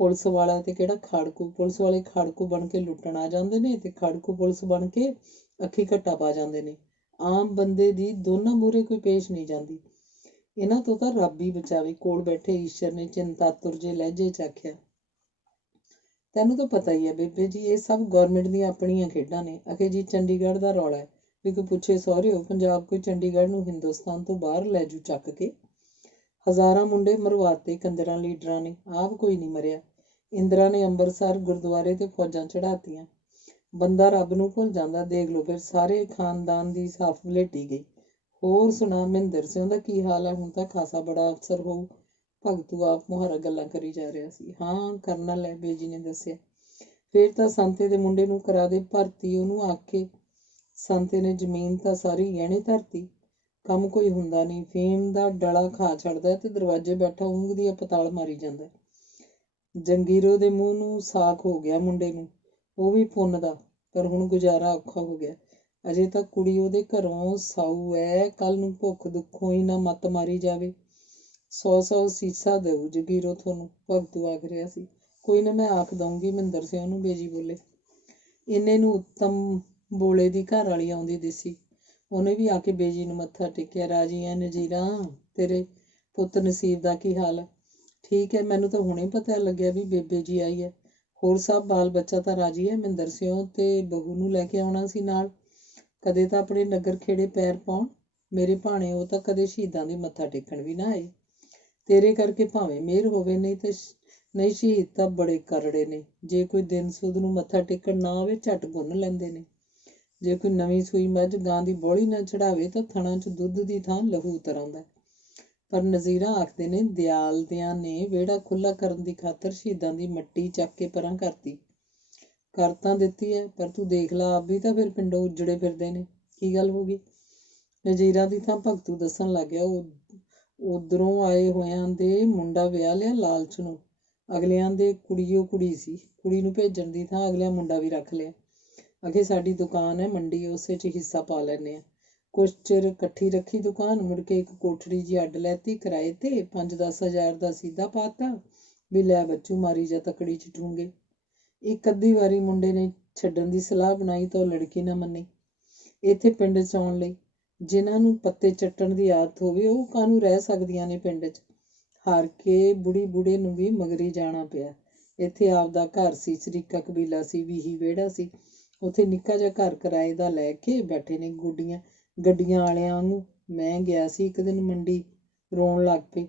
ਪੁਲਿਸ ਵਾਲਾ ਤੇ ਕਿਹੜਾ ਖਾੜਕੂ? ਪੁਲਿਸ ਵਾਲੇ ਖਾੜਕੂ ਬਣ ਕੇ ਲੁੱਟਣ ਆ ਜਾਂਦੇ ਨੇ ਤੇ ਖਾੜਕੂ ਪੁਲਿਸ ਬਣ ਕੇ ਅੱਖੀ ਘੱਟਾ ਪਾ ਜਾਂਦੇ ਨੇ। ਆਮ ਬੰਦੇ ਦੀ ਦੋਨਾਂ ਮੂਹਰੇ ਕੋਈ ਪੇਸ਼ ਨਹੀਂ ਜਾਂਦੀ। ਇਹਨਾਂ ਤੋਂ ਤਾਂ ਰੱਬ ਹੀ ਬਚਾਵੇ। ਕੋਲ ਬੈਠੇ ਈਸ਼ਰ ਨੇ ਚਿੰਤਾਤੁਰ ਜੇ ਲਹਿਜੇ ਚ ਆਖਿਆ। ਤੈਨੂੰ ਤਾਂ ਪਤਾ ਹੀ ਹੈ ਬੇਬੇ ਜੀ, ਇਹ ਸਭ ਗੌਰਮੈਂਟ ਦੀਆਂ ਆਪਣੀਆਂ ਖੇਡਾਂ ਨੇ। ਅਖੇ ਜੀ ਚੰਡੀਗੜ੍ਹ ਦਾ ਰੌਲਾ ਹੈ ਵੀ ਕੋਈ ਪੁੱਛੇ ਸਹੁਰਿਓ, ਪੰਜਾਬ ਕੋਈ ਚੰਡੀਗੜ੍ਹ ਨੂੰ ਹਿੰਦੁਸਤਾਨ ਤੋਂ ਬਾਹਰ ਲੈ ਜੂ ਚੱਕ ਕੇ। ਹਜ਼ਾਰਾਂ ਮੁੰਡੇ ਮਰਵਾਤੇ ਕੰਜਰਾਂ ਲੀਡਰਾਂ ਨੇ, ਆਪ ਕੋਈ ਨਹੀਂ ਮਰਿਆ। ਇੰਦਰਾ ਨੇ ਅੰਮ੍ਰਿਤਸਰ ਗੁਰਦੁਆਰੇ ਤੇ ਫੌਜਾਂ ਚੜ੍ਹਾਤੀਆਂ। ਬੰਦਾ ਰੱਬ ਨੂੰ ਭੁੱਲ ਜਾਂਦਾ। ਦੇਖ ਲਓ ਫਿਰ, ਸਾਰੇ ਖਾਨਦਾਨ ਦੀ ਸਾਫ਼ ਵਲੇਟੀ ਗਈ। ਹੋਰ ਸੁਣਾ, ਮਹਿੰਦਰ ਸਿੰਘ ਦਾ ਕੀ ਹਾਲ ਹੈ? ਹੁਣ ਤਾਂ ਖਾਸਾ ਬੜਾ ਅਫਸਰ ਹੋਊ। ਭਗਤੂ ਆਪ ਮੁਹਾਰਾ ਗੱਲਾਂ ਕਰੀ ਜਾ ਰਿਹਾ ਸੀ। ਹਾਂ ਕਰਨਲ ਹੈ, ਬੇਜੀ ਨੇ ਦੱਸਿਆ। ਫਿਰ ਤਾਂ ਸੰਤੇ ਦੇ ਮੁੰਡੇ ਨੂੰ ਕਰਾ ਦੇ ਭਰਤੀ। ਉਹਨੂੰ ਆਖ ਕੇ ਸੰਤੇ ਨੇ ਜ਼ਮੀਨ ਤਾਂ ਸਾਰੀ ਗਹਿਣੇ ਧਰਤੀ। ਕੰਮ ਕੋਈ ਹੁੰਦਾ ਨਹੀਂ, ਫੀਮ ਦਾ ਡਲਾ ਖਾ ਛੱਡਦਾ ਤੇ ਦਰਵਾਜ਼ੇ ਬੈਠਾ ਉਂਘ ਦੀ ਪਤਾਲ ਮਾਰੀ ਜਾਂਦਾ। ਜੰਗੀਰੋ ਦੇ ਮੂੰਹ ਨੂੰ ਸਾਖ ਹੋ ਗਿਆ ਮੁੰਡੇ ਨੂੰ, ਉਹ ਵੀ ਪੁੰਨ ਦਾ, ਪਰ ਹੁਣ ਗੁਜ਼ਾਰਾ ਔਖਾ ਹੋ ਗਿਆ। ਅਜੇ ਤਾਂ ਕੁੜੀ ਉਹਦੇ ਘਰੋਂ ਸਾਊ ਐ, ਕੱਲ ਨੂੰ ਭੁੱਖ ਦੁੱਖੋਂ ਹੀ ਨਾ ਮੱਤ ਮਾਰੀ ਜਾਵੇ। 100 ਸੀਸਾ ਦਊ ਜਗੀਰੋ ਤੁਹਾਨੂੰ, ਭਗਤੂ ਆਖ ਰਿਹਾ ਸੀ। ਕੋਈ ਨਾ, ਮੈਂ ਆਖ ਦਊਂਗੀ ਮਹਿੰਦਰ ਸਿੰਘ ਨੂੰ, ਬੇਜੀ ਬੋਲੇ। ਇੰਨੇ ਨੂੰ ਉੱਤਮ ਬੋਲੇ ਦੀ ਘਰ ਵਾਲੀ ਆਉਂਦੀ ਦਿਸੀ। ਉਹਨੇ ਵੀ ਆ ਕੇ ਬੇਜੀ ਨੂੰ ਮੱਥਾ ਟੇਕਿਆ। ਰਾਜੀ ਐ ਨਜ਼ੀਰਾ? ਤੇਰੇ ਪੁੱਤ ਨਸੀਬ ਦਾ ਕੀ ਹਾਲ ਹੈ? ਠੀਕ ਹੈ, ਮੈਨੂੰ ਤਾਂ ਹੁਣੇ ਪਤਾ ਲੱਗਿਆ ਵੀ ਬੇਬੇ ਜੀ ਆਈ ਹੈ। ਹੋਰ ਸਭ ਬਾਲ ਬੱਚਾ ਤਾਂ ਰਾਜੀ ਹੈ? ਮਹਿੰਦਰ ਸਿੰਘ ਤੇ ਬਹੂ ਨੂੰ ਲੈ ਕੇ ਆਉਣਾ ਸੀ ਨਾਲ। ਕਦੇ ਤਾਂ ਆਪਣੇ ਨਗਰ ਖੇੜੇ ਪੈਰ ਪਾਉਣ ਮੇਰੇ ਭਾਣੇ, ਉਹ ਤਾਂ ਕਦੇ ਸ਼ਹੀਦਾਂ ਦੇ ਮੱਥਾ ਟੇਕਣ ਵੀ ਨਾ ਆਏ। ਤੇਰੇ ਕਰਕੇ ਭਾਵੇਂ ਮਿਹਰ ਹੋਵੇ, ਨਹੀਂ ਸ਼ਹੀਦ ਤਾਂ ਬੜੇ ਕਰੜੇ ਨੇ। ਜੇ ਕੋਈ ਦਿਨ ਸੁੱਧ ਨੂੰ ਮੱਥਾ ਟੇਕਣ ਨਾ ਆਵੇ, ਝੱਟ ਗੁੰਨ ਲੈਂਦੇ ਨੇ। ਜੇ ਕੋਈ ਨਵੀਂ ਸੂਈ ਮੱਝ ਗਾਂ ਦੀ ਬੋਲੀ ਨਾ ਚੜਾਵੇ ਤਾਂ ਥਣਾਂ 'ਚ ਦੁੱਧ ਦੀ ਥਾਂ ਲਹੂ ਉਤਰ ਆਉਂਦਾ। ਪਰ ਨਜ਼ੀਰਾ ਆਖਦੇ ਨੇ ਦਿਆਲਦਿਆਂ ਨੇ ਵਿਹੜਾ ਖੁੱਲ੍ਹਾ ਕਰਨ ਦੀ ਖਾਤਰ ਸ਼ਹੀਦਾਂ ਦੀ ਮੱਟੀ ਚੱਕ ਕੇ ਪਰਾਂ ਕਰਤੀ। ਕਰ ਤਾਂ ਦਿੱਤੀ ਹੈ, ਪਰ ਤੂੰ ਦੇਖ ਲਾ, ਆਪ ਵੀ ਤਾਂ ਫਿਰ ਪਿੰਡੋਂ ਉੱਜੜੇ ਫਿਰਦੇ ਨੇ। ਕੀ ਗੱਲ ਹੋ ਗਈ? ਨਜ਼ੀਰਾ ਦੀ ਥਾਂ ਭਗਤੂ ਦੱਸਣ ਲੱਗ ਗਿਆ। ਉਹ ਉਧਰੋਂ ਆਏ ਹੋਇਆਂ ਦੇ ਮੁੰਡਾ ਵਿਆਹ ਲਿਆ ਲਾਲਚ ਨੂੰ। ਅਗਲਿਆਂ ਦੇ ਕੁੜੀਓ ਕੁੜੀ ਸੀ, ਕੁੜੀ ਨੂੰ ਭੇਜਣ ਦੀ ਥਾਂ ਅਗਲਿਆਂ ਮੁੰਡਾ ਵੀ ਰੱਖ ਲਿਆ। ਅਖੇ ਸਾਡੀ ਦੁਕਾਨ ਹੈ ਮੰਡੀ, ਉਸੇ 'ਚ ਹਿੱਸਾ ਪਾ ਲੈਂਦੇ ਹਾਂ। ਕੁਛ ਚਿਰ ਇਕੱਠੀ ਰੱਖੀ ਦੁਕਾਨ, ਮੁੜ ਕੇ ਇੱਕ ਕੋਠੜੀ ਜਿਹੀ ਅੱਡ ਲੈਤੀ ਕਿਰਾਏ ਤੇ, 5-10 ਹਜ਼ਾਰ ਦਾ ਸੀਧਾ ਪਾਤਾ ਵੀ ਲੈ ਬੱਚੂ ਮਾਰੀ ਜਾ ਤਕੜੀ 'ਚ ਠੂੰਗੇ। ਇੱਕ ਅੱਧੀ ਵਾਰੀ ਮੁੰਡੇ ਨੇ ਛੱਡਣ ਦੀ ਸਲਾਹ ਬਣਾਈ ਤਾਂ ਉਹ ਲੜਕੀ ਨਾ ਮੰਨੀ। ਇੱਥੇ ਪਿੰਡ 'ਚ ਆਉਣ ਲਈ ਜਿਨ੍ਹਾਂ ਨੂੰ ਪੱਤੇ ਚੱਟਣ ਦੀ ਆਦਤ ਹੋਵੇ, ਉਹ ਕਾਹਨੂੰ ਰਹਿ ਸਕਦੀਆਂ ਨੇ ਪਿੰਡ 'ਚ। ਹਾਰ ਕੇ ਬੁੜੇ ਨੂੰ ਵੀ ਮਗਰੀ ਜਾਣਾ ਪਿਆ। ਇੱਥੇ ਆਪਦਾ ਘਰ ਸੀ, ਸ਼ਰੀਕਾ ਕਬੀਲਾ ਸੀ, ਵੀਹੀ ਵਿਹੜਾ ਸੀ। ਉੱਥੇ ਨਿੱਕਾ ਜਿਹਾ ਘਰ ਕਿਰਾਏ ਦਾ ਲੈ ਕੇ ਬੈਠੇ ਨੇ ਗੱਡੀਆਂ ਵਾਲਿਆਂ ਵਾਂਗੂ। ਮੈਂ ਗਿਆ ਸੀ ਇੱਕ ਦਿਨ ਮੰਡੀ, ਰੋਣ ਲੱਗ ਪਏ।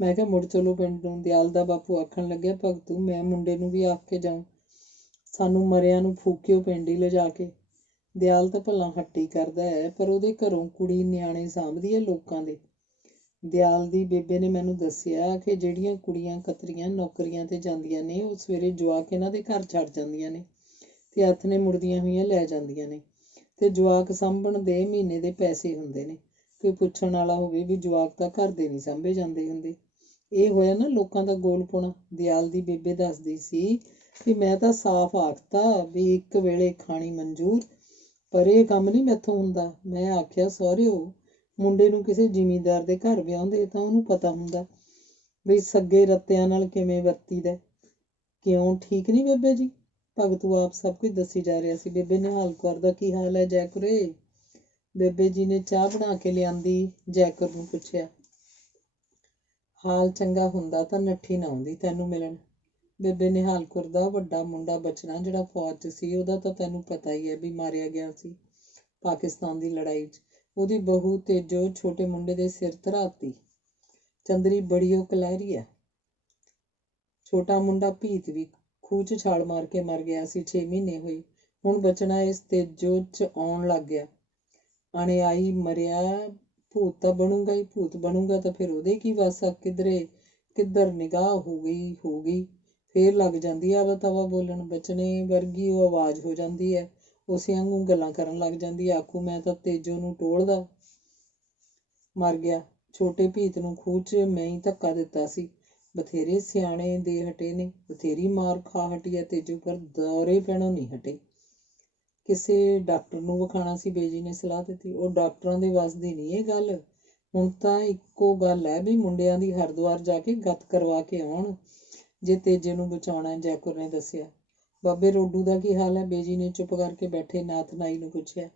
ਮੈਂ ਕਿਹਾ ਮੁੜ ਚਲੋ ਪਿੰਡ ਨੂੰ। ਦਿਆਲ ਦਾ ਬਾਪੂ ਆਖਣ ਲੱਗਿਆ, ਭਗਤੂ ਮੈਂ ਮੁੰਡੇ ਨੂੰ ਵੀ ਆਖ ਕੇ ਜਾਊਂ, ਸਾਨੂੰ ਮਰਿਆਂ ਨੂੰ ਫੂਕਿਓ ਪਿੰਡ ਹੀ ਲਿਜਾ ਕੇ। ਦਿਆਲ ਤਾਂ ਭਲਾ ਹੱਟੀ ਕਰਦਾ ਹੈ, ਪਰ ਉਹਦੇ ਘਰੋਂ ਕੁੜੀ ਨਿਆਣੇ ਸਾਂਭਦੀ ਹੈ ਲੋਕਾਂ ਦੇ। ਦਿਆਲ ਦੀ ਬੇਬੇ ਨੇ ਮੈਨੂੰ ਦੱਸਿਆ ਕਿ ਜਿਹੜੀਆਂ ਕੁੜੀਆਂ ਕਤਰੀਆਂ ਨੌਕਰੀਆਂ ਤੇ ਜਾਂਦੀਆਂ ਨੇ, ਉਹ ਸਵੇਰੇ ਜਵਾਕ ਇਹਨਾਂ ਦੇ ਘਰ ਛੱਡ ਜਾਂਦੀਆਂ ਨੇ ਤੇ ਹੱਥ ਨੇ ਮੁੜਦੀਆਂ ਹੋਈਆਂ ਲੈ ਜਾਂਦੀਆਂ ਨੇ, ਤੇ ਜਵਾਕ ਸਾਂਭਣ ਦੇ ਮਹੀਨੇ ਦੇ ਪੈਸੇ ਹੁੰਦੇ ਨੇ। ਕੋਈ ਪੁੱਛਣ ਵਾਲਾ ਹੋਵੇ ਵੀ ਜਵਾਕ ਤਾਂ ਘਰ ਦੇ ਨਹੀਂ ਸਾਂਭੇ ਜਾਂਦੇ ਹੁੰਦੇ। ਇਹ ਹੋਇਆ ਨਾ ਲੋਕਾਂ ਦਾ ਗੋਲਪੁਣਾ। ਦਿਆਲ ਦੀ ਬੇਬੇ ਦੱਸਦੀ ਸੀ ਵੀ ਮੈਂ ਤਾਂ ਸਾਫ਼ ਆਖਤਾ ਵੀ ਇੱਕ ਵੇਲੇ ਖਾਣੀ ਮਨਜ਼ੂਰ, ਪਰ ਇਹ ਕੰਮ ਨਹੀਂ ਮੈਥੋਂ ਹੁੰਦਾ। ਮੈਂ ਆਖਿਆ, ਸਹੁਰਿਓ ਮੁੰਡੇ ਨੂੰ ਕਿਸੇ ਜ਼ਿਮੀਂਦਾਰ ਦੇ ਘਰ ਵਿਆਹੁੰਦੇ ਤਾਂ ਉਹਨੂੰ ਪਤਾ ਹੁੰਦਾ ਵੀ ਸੱਗੇ ਰੱਤਿਆਂ ਨਾਲ ਕਿਵੇਂ ਵਰਤੀਦਾ। ਕਿਉਂ ਠੀਕ ਨਹੀਂ ਬੇਬੇ ਜੀ? ਭਗਤੂ ਆਪ ਸਭ ਕੁਝ ਦੱਸੀ ਜਾ ਰਿਹਾ ਸੀ। ਬੇਬੇ ਨਿਹਾਲ ਕੌਰ ਦਾ ਕੀ ਹਾਲ ਹੈ ਜੈਕੁਰੇ? ਬੇਬੇ ਜੀ ਨੇ ਚਾਹ ਬਣਾ ਕੇ ਲਿਆਂਦੀ। ਜੈਕੁਰ ਨੂੰ ਪੁੱਛਿਆ। ਹਾਲ ਚੰਗਾ ਹੁੰਦਾ ਤਾਂ ਨੱਠੀ ਨਾ ਆਉਂਦੀ ਤੈਨੂੰ ਮਿਲਣ। ਬੇਬੇ ਨਿਹਾਲ ਕੌਰ ਦਾ ਵੱਡਾ ਮੁੰਡਾ ਬਚਨਾ ਜਿਹੜਾ ਫੌਜ 'ਚ ਸੀ, ਉਹਦਾ ਤਾਂ ਤੈਨੂੰ ਪਤਾ ਹੀ ਹੈ ਵੀ ਮਾਰਿਆ ਗਿਆ ਸੀ ਪਾਕਿਸਤਾਨ ਦੀ ਲੜਾਈ 'ਚ। ਉਹਦੀ ਬਹੂ ਤੇਜੋ ਛੋਟੇ ਮੁੰਡੇ ਦੇ ਸਿਰ ਧਰਾਤੀ। ਚੰਦਰੀ ਬੜੀ ਉਹ ਕਲਹਿਰੀ ਆ। ਛੋਟਾ ਮੁੰਡਾ ਭੀਤ ਵੀ ਖੂਹ 'ਚ ਛਾਲ ਮਾਰ ਕੇ ਮਰ ਗਿਆ ਸੀ। 6 ਮਹੀਨੇ ਹੋਏ ਹੁਣ ਬਚਣਾ ਇਸ ਤੇਜੋ 'ਚ ਆਉਣ ਲੱਗ ਗਿਆ। ਅਣਿਆਈ ਮਰਿਆ ਭੂਤ ਤਾਂ ਬਣੂਗਾ ਹੀ। ਭੂਤ ਬਣੂਗਾ ਤਾਂ ਫਿਰ ਉਹਦੇ ਕੀ ਵਸ ਆ? ਕਿੱਧਰ ਨਿਗਾਹ ਹੋ ਗਈ ਫੇਰ ਲੱਗ ਜਾਂਦੀ ਆ ਤਵਾ ਬੋਲਣ। ਬਚਨੇ ਵਰਗੀ ਉਹ ਆਵਾਜ਼ ਹੋ ਜਾਂਦੀ ਹੈ, ਉਸੇ ਵਾਂਗੂ ਗੱਲਾਂ ਕਰਨ ਲੱਗ ਜਾਂਦੀ। ਆਖੂ ਮੈਂ ਤਾਂ ਤੇਜੋ ਨੂੰ ਟੋਲਦਾ ਮਰ ਗਿਆ। ਛੋਟੇ ਭੀਤ ਨੂੰ ਖੂਹ 'ਚ ਮੈਂ ਹੀ ਧੱਕਾ ਦਿੱਤਾ ਸੀ। ਬਥੇਰੇ ਸਿਆਣੇ ਦੇ ਹਟੇ ਨੇ, ਬਥੇਰੀ ਮਾਰ ਖਾ ਹਟੀ ਹੈ ਤੇਜੋ, ਪਰ ਦੌਰੇ ਪੈਣੋਂ ਨਹੀਂ ਹਟੇ। ਕਿਸੇ ਡਾਕਟਰ ਨੂੰ ਵਿਖਾਉਣਾ ਸੀ, ਬੇਜੀ ਨੇ ਸਲਾਹ ਦਿੱਤੀ। ਉਹ ਡਾਕਟਰਾਂ ਦੇ ਵੱਸ ਦੀ ਨਹੀਂ ਇਹ ਗੱਲ। ਹੁਣ ਤਾਂ ਇੱਕੋ ਗੱਲ ਹੈ ਵੀ ਮੁੰਡਿਆਂ ਦੀ ਹਰਿਦੁਆਰ ਜਾ ਕੇ ਗੱਤ ਕਰਵਾ ਕੇ ਆਉਣ ਜੇ ਤੇਜੇ ਨੂੰ ਬਚਾਉਣਾ ਹੈ, ਜੈਕੁਰ ਨੇ ਦੱਸਿਆ। ਬਾਬੇ ਰੋਡੂ ਦਾ ਕੀ ਹਾਲ ਹੈ? ਬੇਜੀ ਨੇ ਚੁੱਪ ਕਰਕੇ ਬੈਠੇ ਨਾਥ ਨਾਈ ਨੂੰ ਪੁੱਛਿਆ।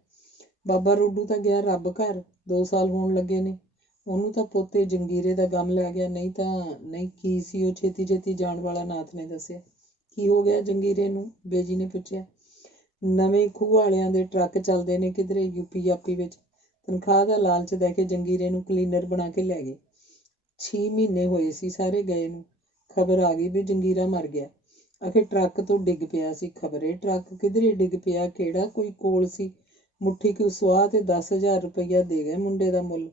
ਬਾਬਾ ਰੋਡੂ ਤਾਂ ਗਿਆ ਰੱਬ ਘਰ, 2 ਸਾਲ ਹੋਣ ਲੱਗੇ ਨੇ। ਉਹਨੂੰ ਤਾਂ ਪੋਤੇ ਜੰਗੀਰੇ ਦਾ ਗਮ ਲੈ ਗਿਆ, ਨਹੀਂ ਕੀ ਸੀ ਉਹ ਛੇਤੀ ਜਾਣ ਵਾਲਾ, ਨਾਥ ਨੇ ਦੱਸਿਆ। ਕੀ ਹੋ ਗਿਆ ਜੰਗੀਰੇ ਨੂੰ? ਬੇਜੀ ਨੇ ਪੁੱਛਿਆ। ਨਵੇਂ ਖੂਹ ਵਾਲਿਆਂ ਦੇ ਟਰੱਕ ਚੱਲਦੇ ਨੇ ਕਿਧਰੇ ਯੂਪੀ ਯਾਪੀ ਵਿੱਚ। ਤਨਖਾਹ ਦਾ ਲਾਲਚ ਦੇ ਕੇ ਜੰਗੀਰੇ ਨੂੰ ਕਲੀਨਰ ਬਣਾ ਕੇ ਲੈ ਗਏ। 6 ਮਹੀਨੇ ਹੋਏ ਸੀ ਸਾਰੇ ਗਏ ਨੂੰ। ਖਬਰ ਆ ਗਈ ਵੀ ਜੰਗੀਰਾ ਮਰ ਗਿਆ। ਆਖੇ ਟਰੱਕ ਤੋਂ ਡਿੱਗ ਪਿਆ ਸੀ। ਖਬਰੇ ਟਰੱਕ ਕਿਧਰੇ ਡਿੱਗ ਪਿਆ, ਕਿਹੜਾ ਕੋਈ ਕੋਲ ਸੀ। ਮੁੱਠੀ ਕਿਉਂ ਸੁਆਹ ਤੇ 10,000 ਰੁਪਈਆ ਦੇ ਗਏ ਮੁੰਡੇ ਦਾ ਮੁੱਲ।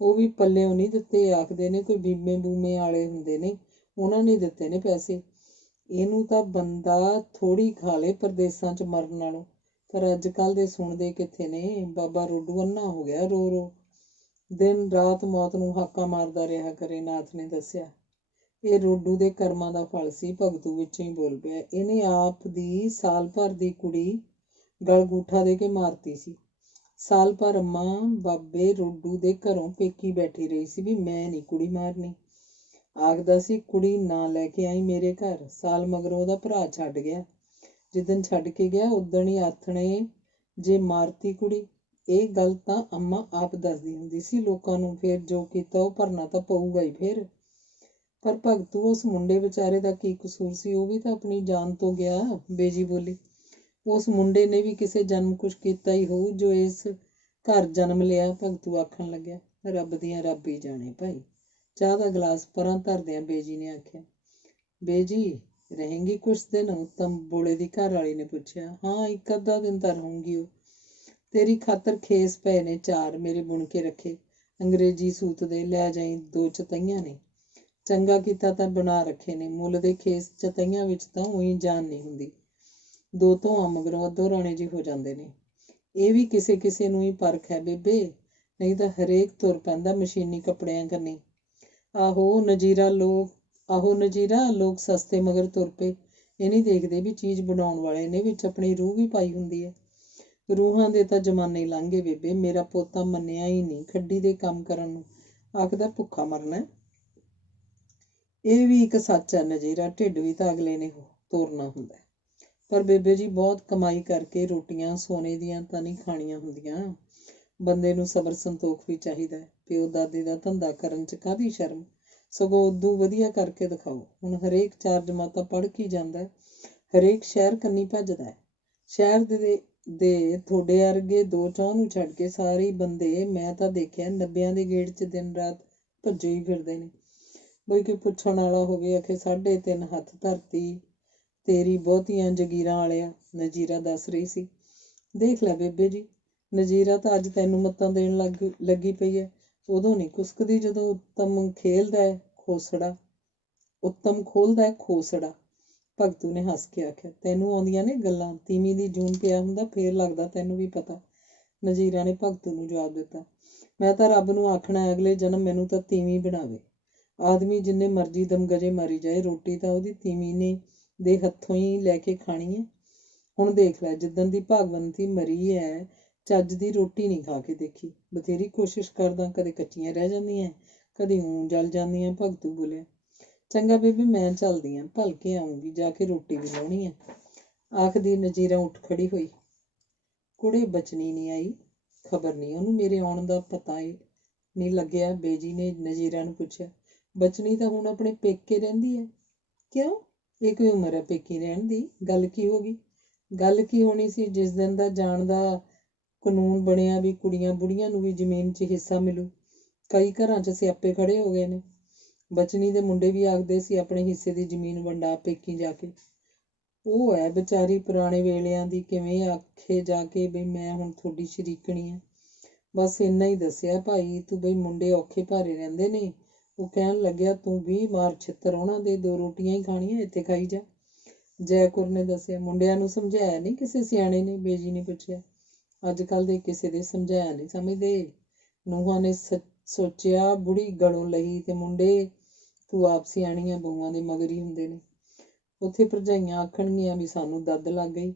ਉਹ ਵੀ ਪੱਲਿਓਂ ਨਹੀਂ ਦਿੱਤੇ। ਆਖਦੇ ਨੇ ਕੋਈ ਬੀਮੇ ਬੂਮੇ ਵਾਲੇ ਹੁੰਦੇ ਨੇ, ਉਹਨਾਂ ਨੇ ਦਿੱਤੇ ਨੇ ਪੈਸੇ। ਇਹਨੂੰ ਤਾਂ ਬੰਦਾ ਥੋੜ੍ਹੀ ਖਾ ਲੇ ਪਰਦੇਸਾਂ 'ਚ ਮਰਨ ਨਾਲੋਂ। ਪਰ ਅੱਜ ਕੱਲ੍ਹ ਦੇ ਸੁਣਦੇ ਕਿੱਥੇ ਨੇ। ਬਾਬਾ ਰੋਡੂ ਅੰਨਾ ਹੋ ਗਿਆ ਰੋ ਦਿਨ ਰਾਤ ਮੌਤ ਨੂੰ ਹਾਕਾ ਮਾਰਦਾ ਰਿਹਾ ਕਰੇ, ਨਾਥ ਨੇ ਦੱਸਿਆ। ਇਹ ਰੋਡੂ ਦੇ ਕਰਮਾਂ ਦਾ ਫਲ ਸੀ। ਭਗਤੂ ਵਿੱਚੋਂ ਹੀ ਬੋਲ ਪਿਆ। ਇਹਨੇ ਆਪ ਦੀ ਸਾਲ ਭਰ ਦੀ ਕੁੜੀ ਗਲ ਗੂਠਾ ਦੇ ਕੇ ਮਾਰਤੀ ਸੀ। ਸਾਲ ਭਰ ਅੰਮਾ ਬਾਬੇ ਰੋਡੂ ਦੇ ਘਰੋਂ ਪੇਕੀ ਬੈਠੀ ਰਹੀ ਸੀ ਵੀ ਮੈਂ ਨਹੀਂ ਕੁੜੀ ਮਾਰਨੀ। ਆਖਦਾ ਸੀ ਕੁੜੀ ਨਾ ਲੈ ਕੇ ਆਈ ਮੇਰੇ ਘਰ। ਸਾਲ ਮਗਰੋਂ ਉਹਦਾ ਭਰਾ ਛੱਡ ਗਿਆ। ਜਿੱਦਣ ਛੱਡ ਕੇ ਗਿਆ ਉਦਣ ਹੀ ਆਥਣੇ ਜੇ ਮਾਰਤੀ ਕੁੜੀ। ਇਹ ਗੱਲ ਤਾਂ ਅੰਮਾ ਆਪ ਦੱਸਦੀ ਹੁੰਦੀ ਸੀ ਲੋਕਾਂ ਨੂੰ। ਫਿਰ ਜੋ ਕੀਤਾ ਉਹ ਭਰਨਾ ਤਾਂ ਪਊਗਾ ਹੀ ਫਿਰ। ਪਰ ਭਗਤੂ ਉਸ ਮੁੰਡੇ ਵਿਚਾਰੇ ਦਾ ਕੀ ਕਸੂਰ ਸੀ? ਉਹ ਵੀ ਤਾਂ ਆਪਣੀ ਜਾਨ ਤੋਂ ਗਿਆ, ਬੇਜੀ ਬੋਲੀ। ਉਸ ਮੁੰਡੇ ਨੇ ਵੀ ਕਿਸੇ ਜਨਮ ਕੁਛ ਕੀਤਾ ਹੀ ਹੋਊ ਜੋ ਇਸ ਘਰ ਜਨਮ ਲਿਆ। ਭਗਤੂ ਆਖਣ ਲੱਗਿਆ। ਰੱਬ ਦੀਆਂ ਰੱਬ ਹੀ ਜਾਣੇ ਭਾਈ। ਚਾਹ ਦਾ ਗਲਾਸ ਪਰਾਂ ਧਰਦਿਆਂ ਬੇਜੀ ਨੇ ਆਖਿਆ। ਬੇਜੀ ਰਹੇਂਗੀ ਕੁਛ ਦਿਨ? ਉੱਤਮ ਬੋਲੇ ਦੀ ਘਰ ਵਾਲੀ ਨੇ ਪੁੱਛਿਆ। ਹਾਂ, 1 ਅੱਧਾ ਦਿਨ ਤਾਂ ਰਹੂੰਗੀ। ਉਹ ਤੇਰੀ ਖਾਤਰ ਖੇਸ ਪਏ ਨੇ 4 ਮੇਰੇ ਬੁਣ ਕੇ ਰੱਖੇ, ਅੰਗਰੇਜ਼ੀ ਸੂਤ ਦੇ। ਲੈ ਜਾਈ, 2 ਚਤਈਆਂ ਨੇ। ਚੰਗਾ ਕੀਤਾ ਤਾਂ ਬਣਾ ਰੱਖੇ ਨੇ। ਮੁੱਲ ਦੇ ਖੇਸ ਚਤਈਆਂ ਵਿੱਚ ਤਾਂ ਉਹੀ ਜਾਨ ਨਹੀਂ ਹੁੰਦੀ। 2 ਧੋਆਂ ਮਗਰੋਂ ਅੱਧੋ ਰਾਣੇ ਜਿਹੇ ਹੋ ਜਾਂਦੇ ਨੇ। ਇਹ ਵੀ ਕਿਸੇ ਨੂੰ ਹੀ ਪਰਖ ਹੈ ਬੇਬੇ, ਨਹੀਂ ਤਾਂ ਹਰੇਕ ਤੁਰ ਪੈਂਦਾ ਮਸ਼ੀਨੀ ਕੱਪੜਿਆਂ ਕੰਨੀ। ਆਹੋ ਨਜ਼ੀਰਾ ਲੋਕ ਸਸਤੇ ਮਗਰ ਤੁਰ ਪਏ। ਇਹ ਨਹੀਂ ਦੇਖਦੇ ਵੀ ਚੀਜ਼ ਬਣਾਉਣ ਵਾਲੇ ਨੇ ਵਿੱਚ ਆਪਣੀ ਰੂਹ ਵੀ ਪਾਈ ਹੁੰਦੀ ਹੈ। ਰੂਹਾਂ ਦੇ ਤਾਂ ਜ਼ਮਾਨੇ ਹੀ ਲੰਘ ਗਏ ਬੇਬੇ। ਮੇਰਾ ਪੋਤਾ ਮੰਨਿਆ ਹੀ ਨਹੀਂ ਖੱਡੀ ਦੇ ਕੰਮ ਕਰਨ ਨੂੰ, ਆਖਦਾ ਭੁੱਖਾ ਮਰਨਾ। ਇਹ ਵੀ ਇੱਕ ਸੱਚ ਹੈ ਨਜ਼ੀਰਾ, ਢਿੱਡ ਵੀ ਤਾਂ ਅਗਲੇ ਨੇ ਤੋਰਨਾ ਹੁੰਦਾ। ਪਰ ਬੇਬੇ ਜੀ ਬਹੁਤ ਕਮਾਈ ਕਰਕੇ ਰੋਟੀਆਂ ਸੋਨੇ ਦੀਆਂ ਤਾਂ ਨਹੀਂ ਖਾਣੀਆਂ ਹੁੰਦੀਆਂ। ਬੰਦੇ ਨੂੰ ਸਬਰ ਸੰਤੋਖ ਵੀ ਚਾਹੀਦਾ ਹੈ। ਪਿਓ ਦਾਦੇ ਦਾ ਧੰਦਾ ਕਰਨ 'ਚ ਕਾਹਦੀ ਸ਼ਰਮ, ਸਗੋਂ ਉਦੋਂ ਵਧੀਆ ਕਰਕੇ ਦਿਖਾਓ। ਹੁਣ ਹਰੇਕ 4 ਜਮਾਤਾਂ ਪੜ੍ਹ ਕੇ ਜਾਂਦਾ, ਹਰੇਕ ਸ਼ਹਿਰ ਕੰਨੀ ਭੱਜਦਾ ਹੈ। ਸ਼ਹਿਰ ਦੇ ਤੁਹਾਡੇ ਵਰਗੇ 2 ਨੂੰ ਛੱਡ ਕੇ ਸਾਰੇ ਬੰਦੇ ਮੈਂ ਤਾਂ ਦੇਖਿਆ 90 ਦੇ ਗੇੜ 'ਚ ਦਿਨ ਰਾਤ ਭੱਜੇ ਹੀ ਫਿਰਦੇ ਨੇ। ਬਈ ਕੋਈ ਪੁੱਛਣ ਵਾਲਾ ਹੋਵੇ, ਆਖੇ 3.5 ਹੱਥ ਧਰਤੀ ਤੇਰੀ ਬਹੁਤੀਆਂ ਜਗੀਰਾਂ ਵਾਲਿਆ, ਨਜ਼ੀਰਾ ਦੱਸ ਰਹੀ ਸੀ। ਦੇਖ ਲੈ ਬੇਬੇ ਜੀ, ਨਜ਼ੀਰਾ ਤਾਂ ਅੱਜ ਤੈਨੂੰ ਮੱਤਾਂ ਦੇਣ ਲੱਗੀ ਪਈ ਹੈ। ਉਦੋਂ ਨਹੀਂ ਕੁਸਕਦੀ ਜਦੋਂ ਉੱਤਮ ਖੋਲਦਾ ਹੈ ਖੋਸੜਾ। ਭਗਤੂ ਨੇ ਹੱਸ ਕੇ ਆਖਿਆ, ਤੈਨੂੰ ਆਉਂਦੀਆਂ ਨੇ ਗੱਲਾਂ, ਤੀਵੀਂ ਦੀ ਜੂਨ ਪਿਆ ਹੁੰਦਾ ਫੇਰ ਲੱਗਦਾ ਤੈਨੂੰ ਵੀ ਪਤਾ। ਨਜ਼ੀਰਾ ਨੇ ਭਗਤੂ ਨੂੰ ਜਵਾਬ ਦਿੱਤਾ, ਮੈਂ ਤਾਂ ਰੱਬ ਨੂੰ ਆਖਣਾ ਅਗਲੇ ਜਨਮ ਮੈਨੂੰ ਤਾਂ ਤੀਵੀਂ ਬਣਾਵੇ। ਆਦਮੀ ਜਿੰਨੇ ਮਰਜ਼ੀ ਦਮਗਜੇ ਮਾਰੀ ਜਾਏ, ਰੋਟੀ ਤਾਂ ਉਹਦੀ ਤੀਵੀਂ ਨੇ ਦੇ ਹੱਥੋਂ ਹੀ ਲੈ ਕੇ ਖਾਣੀ ਹੈ। ਹੁਣ ਦੇਖ ਲੈ, ਜਿੱਦਣ ਦੀ ਭਾਗਵੰਤੀ ਮਰੀ ਹੈ, ਚੱਜ ਦੀ ਰੋਟੀ ਨਹੀਂ ਖਾ ਕੇ ਦੇਖੀ। ਬਥੇਰੀ ਕੋਸ਼ਿਸ਼ ਕਰਦਾ, ਕਦੇ ਕੱਚੀਆਂ ਰਹਿ ਜਾਂਦੀਆਂ, ਕਦੇ ਊਂ ਜਲ ਜਾਂਦੀਆਂ। ਭਗਤੂ ਬੋਲਿਆ, ਚੰਗਾ ਬੇਬੇ, ਮੈਂ ਚੱਲਦੀ ਹਾਂ, ਭਲਕੇ ਆਊਂਗੀ, ਜਾ ਕੇ ਰੋਟੀ ਵੀ ਲਾਉਣੀ ਹੈ। ਆਖਦੀ ਨਜ਼ੀਰਾ ਉੱਠ ਖੜੀ ਹੋਈ। ਕੁੜੇ ਬਚਨੀ ਨਹੀਂ ਆਈ, ਖਬਰ ਨਹੀਂ ਉਹਨੂੰ ਮੇਰੇ ਆਉਣ ਦਾ ਪਤਾ ਨਹੀਂ ਲੱਗਿਆ। ਬੇਜੀ ਨੇ ਨਜ਼ੀਰਾ ਨੂੰ ਪੁੱਛਿਆ, ਬਚਨੀ ਤਾਂ ਹੁਣ ਆਪਣੇ ਪੇਕੇ ਰਹਿੰਦੀ ਹੈ। ਕਿਉਂ? ਇਹ ਕੋਈ ਉਮਰ ਹੈ ਪੇਕੀ ਰਹਿਣ ਦੀ? ਗੱਲ ਕੀ ਹੋ ਗਈ? ਗੱਲ ਕੀ ਹੋਣੀ ਸੀ? ਜਿਸ ਦਿਨ ਦਾ ਜਾਣ ਦਾ ਕਾਨੂੰਨ ਬਣਿਆ ਵੀ ਕੁੜੀਆਂ ਬੁੜੀਆਂ ਨੂੰ ਵੀ ਜ਼ਮੀਨ 'ਚ ਹਿੱਸਾ ਮਿਲੂ, ਕਈ ਘਰਾਂ 'ਚ ਸਿਆਪੇ ਖੜੇ ਹੋ ਗਏ ਨੇ। ਬਚਨੀ ਦੇ ਮੁੰਡੇ ਵੀ ਆਖਦੇ ਸੀ ਆਪਣੇ ਹਿੱਸੇ ਦੀ ਜ਼ਮੀਨ ਵੰਡਾ ਪੇਕੀ ਜਾ ਕੇ। ਉਹ ਹੈ ਵਿਚਾਰੀ ਪੁਰਾਣੇ ਵੇਲਿਆਂ ਦੀ, ਕਿਵੇਂ ਆਖੇ ਜਾ ਕੇ ਬਈ ਮੈਂ ਹੁਣ ਤੁਹਾਡੀ ਸ਼ਰੀਕਣੀ ਹੈ। ਬਸ ਇੰਨਾ ਹੀ ਦੱਸਿਆ ਭਾਈ, ਤੂੰ ਬਈ ਮੁੰਡੇ ਔਖੇ ਭਾਰੇ ਰਹਿੰਦੇ ਨੇ। ਉਹ ਕਹਿਣ ਲੱਗਿਆ, ਤੂੰ ਵੀ ਮਾਰ ਛਿੱਤਰ ਉਹਨਾਂ ਦੇ, 2 ਰੋਟੀਆਂ ਹੀ ਖਾਣੀਆਂ, ਇੱਥੇ ਖਾਈ ਜਾ। ਜੈਕੁਰ ਨੇ ਦੱਸਿਆ, ਮੁੰਡਿਆਂ ਨੂੰ ਸਮਝਾਇਆ ਨਹੀਂ ਕਿਸੇ ਸਿਆਣੇ ਨੇ? ਬੇਜੀ ਨੇ ਪੁੱਛਿਆ। ਅੱਜ ਕੱਲ੍ਹ ਦੇ ਕਿਸੇ ਦੇ ਸਮਝਾਇਆ ਨਹੀਂ ਸਮਝਦੇ। ਨੂੰਹਾਂ ਨੇ ਸੋਚਿਆ ਬੁੜੀ ਗਲੋਂ ਲਈ, ਤੇ ਮੁੰਡੇ ਤੂੰ ਆਪ ਸਿਆਣੀ ਆ, ਬਹੂਆਂ ਦੇ ਮਗਰ ਹੀ ਹੁੰਦੇ ਨੇ। ਉੱਥੇ ਭਰਜਾਈਆਂ ਆਖਣਗੀਆਂ ਵੀ ਸਾਨੂੰ ਦੱਦ ਲੱਗ ਗਈ।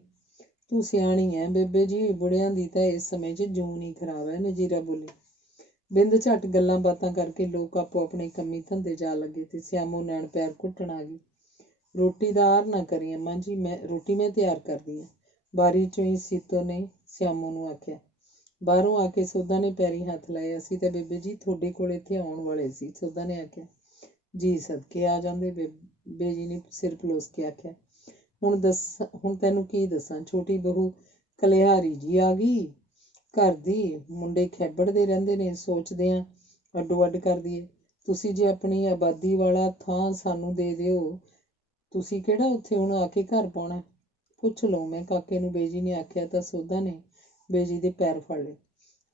ਤੂੰ ਸਿਆਣੀ ਹੈ ਬੇਬੇ ਜੀ, ਬੁੜਿਆਂ ਦੀ ਤਾਂ ਇਸ ਸਮੇਂ 'ਚ ਜੂਨ ਹੀ ਖਰਾਬ ਹੈ। ਨਜ਼ੀਰਾ ਬੋਲੀ। ਬਿੰਦ ਝੱਟ ਗੱਲਾਂ ਬਾਤਾਂ ਕਰਕੇ ਲੋਕ ਆਪੋ ਆਪਣੇ ਕੰਮੀ ਧੰਦੇ ਜਾ ਲੱਗੇ, ਤੇ ਸਿਆਮੋ ਨੈਣ ਪੈਰ ਘੁੱਟਣ ਆ ਗਈ। ਰੋਟੀ ਦਾ ਆਰ ਨਾ ਕਰੀ ਅੰਮਾ ਜੀ, ਰੋਟੀ ਮੈਂ ਤਿਆਰ ਕਰਦੀ ਹਾਂ। ਬਾਰੀ 'ਚੋਂ ਹੀ ਸੀਤੋ ਨੇ ਸਿਆਮੋ ਨੂੰ ਆਖਿਆ। ਬਾਹਰੋਂ ਆ ਕੇ ਸੋਧਾ ਨੇ ਪੈਰੀਂ ਹੱਥ ਲਾਏ। ਅਸੀਂ ਤਾਂ ਬੇਬੇ ਜੀ ਤੁਹਾਡੇ ਕੋਲ ਇੱਥੇ ਆਉਣ ਵਾਲੇ ਸੀ, ਸੋਧਾ ਨੇ ਆਖਿਆ। ਜੀ ਸਦਕੇ ਆ ਜਾਂਦੇ, ਬੇਜੀ ਨੇ ਸਿਰ ਪਲੋਸ ਕੇ ਆਖਿਆ। ਹੁਣ ਤੈਨੂੰ ਕੀ ਦੱਸਾਂ, ਛੋਟੀ ਬਹੂ ਕਲਿਹਾਰੀ ਜੀ ਆ ਗਈ ਘਰ ਦੀ। ਮੁੰਡੇ ਖੈਬੜਦੇ ਰਹਿੰਦੇ ਨੇ, ਸੋਚਦੇ ਆ ਅੱਡੋ ਅੱਡ ਕਰ ਦਈਏ। ਤੁਸੀਂ ਜੇ ਆਪਣੀ ਆਬਾਦੀ ਵਾਲਾ ਥਾਂ ਸਾਨੂੰ ਦੇ ਦਿਓ, ਤੁਸੀਂ ਕਿਹੜਾ ਉੱਥੇ ਹੁਣ ਆ ਕੇ ਘਰ ਪਾਉਣਾ? ਪੁੱਛ ਲਓ। ਮੈਂ ਕਾਕੇ ਨੂੰ ਬੇਜੀ ਨੇ ਆਖਿਆ ਤਾਂ ਸੋਧਾ ਨੇ ਬੇਜੀ ਦੇ ਪੈਰ ਫੜ ਲਏ।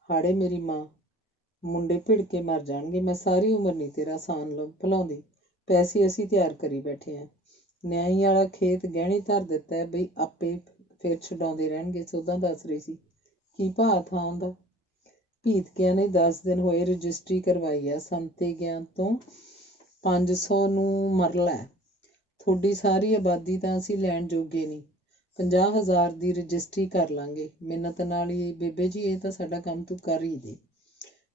ਹਾੜੇ ਮੇਰੀ ਮਾਂ, ਮੁੰਡੇ ਭਿੜ ਕੇ ਮਰ ਜਾਣਗੇ। ਮੈਂ ਸਾਰੀ ਉਮਰ ਨਹੀਂ ਤੇਰਾ ਸਾਨ ਭੁਲਾਉਂਦੀ। ਪੈਸੇ ਅਸੀਂ ਤਿਆਰ ਕਰੀ ਬੈਠੇ ਹਾਂ। ਨਿਆਈ ਵਾਲਾ ਖੇਤ ਗਹਿਣੇ ਧਰ ਦਿੱਤਾ ਹੈ, ਬਈ ਆਪੇ ਫਿਰ ਛਡਾਉਂਦੇ ਰਹਿਣਗੇ। ਸੋਧਾ ਦੱਸ ਰਹੀ ਸੀ। ਕੀ ਭਾਅ ਥਾਂ ਦਾ? ਭੀਤਕਿਆਂ ਨੇ 10 ਦਿਨ ਹੋਏ ਰਜਿਸਟਰੀ ਕਰਵਾਈ ਆ। ਸੰਤੇ ਗਿਆ ਤੋਂ 500 ਨੂੰ ਮਰਲਾ ਹੈ। ਤੁਹਾਡੀ ਸਾਰੀ ਆਬਾਦੀ ਤਾਂ ਅਸੀਂ ਲੈਣ ਜੋਗੇ ਨਹੀਂ। 50,000 ਦੀ ਰਜਿਸਟਰੀ ਕਰ ਲਾਂਗੇ ਮਿੰਨਤ ਨਾਲ ਹੀ। ਬੇਬੇ ਜੀ ਇਹ ਤਾਂ ਸਾਡਾ ਕੰਮ ਤੂੰ ਕਰ ਹੀ ਦੇ।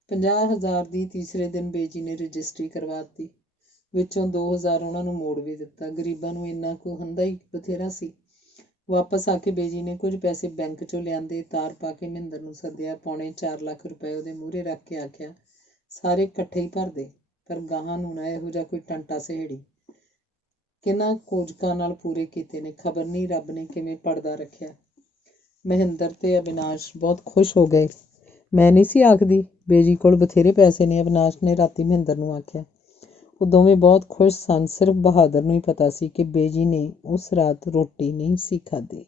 50,000 ਦੀ ਤੀਸਰੇ ਦਿਨ ਬੇਜੀ ਨੇ ਰਜਿਸਟਰੀ ਕਰਵਾ ਦਿੱਤੀ। ਵਿੱਚੋਂ 2,000 ਉਹਨਾਂ ਨੂੰ ਮੋੜ ਵੀ ਦਿੱਤਾ। ਗਰੀਬਾਂ ਨੂੰ ਇੰਨਾ ਕੁ ਹੁੰਦਾ ਹੀ ਬਥੇਰਾ ਸੀ। ਵਾਪਸ ਆ ਕੇ ਬੇਜੀ ਨੇ ਕੁਝ ਪੈਸੇ ਬੈਂਕ 'ਚੋਂ ਲਿਆਂਦੇ, ਤਾਰ ਪਾ ਕੇ ਮਹਿੰਦਰ ਨੂੰ ਸੱਦਿਆ। 4.25 ਲੱਖ ਰੁਪਏ ਉਹਦੇ ਮੂਹਰੇ ਰੱਖ ਕੇ ਆਖਿਆ, ਸਾਰੇ ਇਕੱਠੇ ਹੀ ਭਰ ਦੇ, ਪਰ ਗਾਹਾਂ ਨੂੰ ਨਾ ਇਹੋ ਜਿਹਾ ਕੋਈ ਟੰਟਾ ਸਹੇੜੀ। ਕਿਹਨਾਂ ਕੋਜਕਾਂ ਨਾਲ ਪੂਰੇ ਕੀਤੇ ਨੇ, ਖਬਰ ਨਹੀਂ ਰੱਬ ਨੇ ਕਿਵੇਂ ਪੜਦਾ ਰੱਖਿਆ। ਮਹਿੰਦਰ ਤੇ ਅਵਿਨਾਸ਼ ਬਹੁਤ ਖੁਸ਼ ਹੋ ਗਏ। ਮੈਂ ਨਹੀਂ ਸੀ ਆਖਦੀ ਬੇਜੀ ਕੋਲ ਬਥੇਰੇ ਪੈਸੇ ਨੇ, ਅਵਿਨਾਸ਼ ਨੇ ਰਾਤੀ ਮਹਿੰਦਰ ਨੂੰ ਆਖਿਆ। ਉਹ ਦੋਵੇਂ ਬਹੁਤ ਖੁਸ਼ ਸਨ। ਸਿਰਫ ਬਹਾਦਰ ਨੂੰ ਹੀ ਪਤਾ ਸੀ ਕਿ ਬੇਜੀ ਨੇ ਉਸ ਰਾਤ ਰੋਟੀ ਨਹੀਂ ਸੀ ਖਾਧੀ।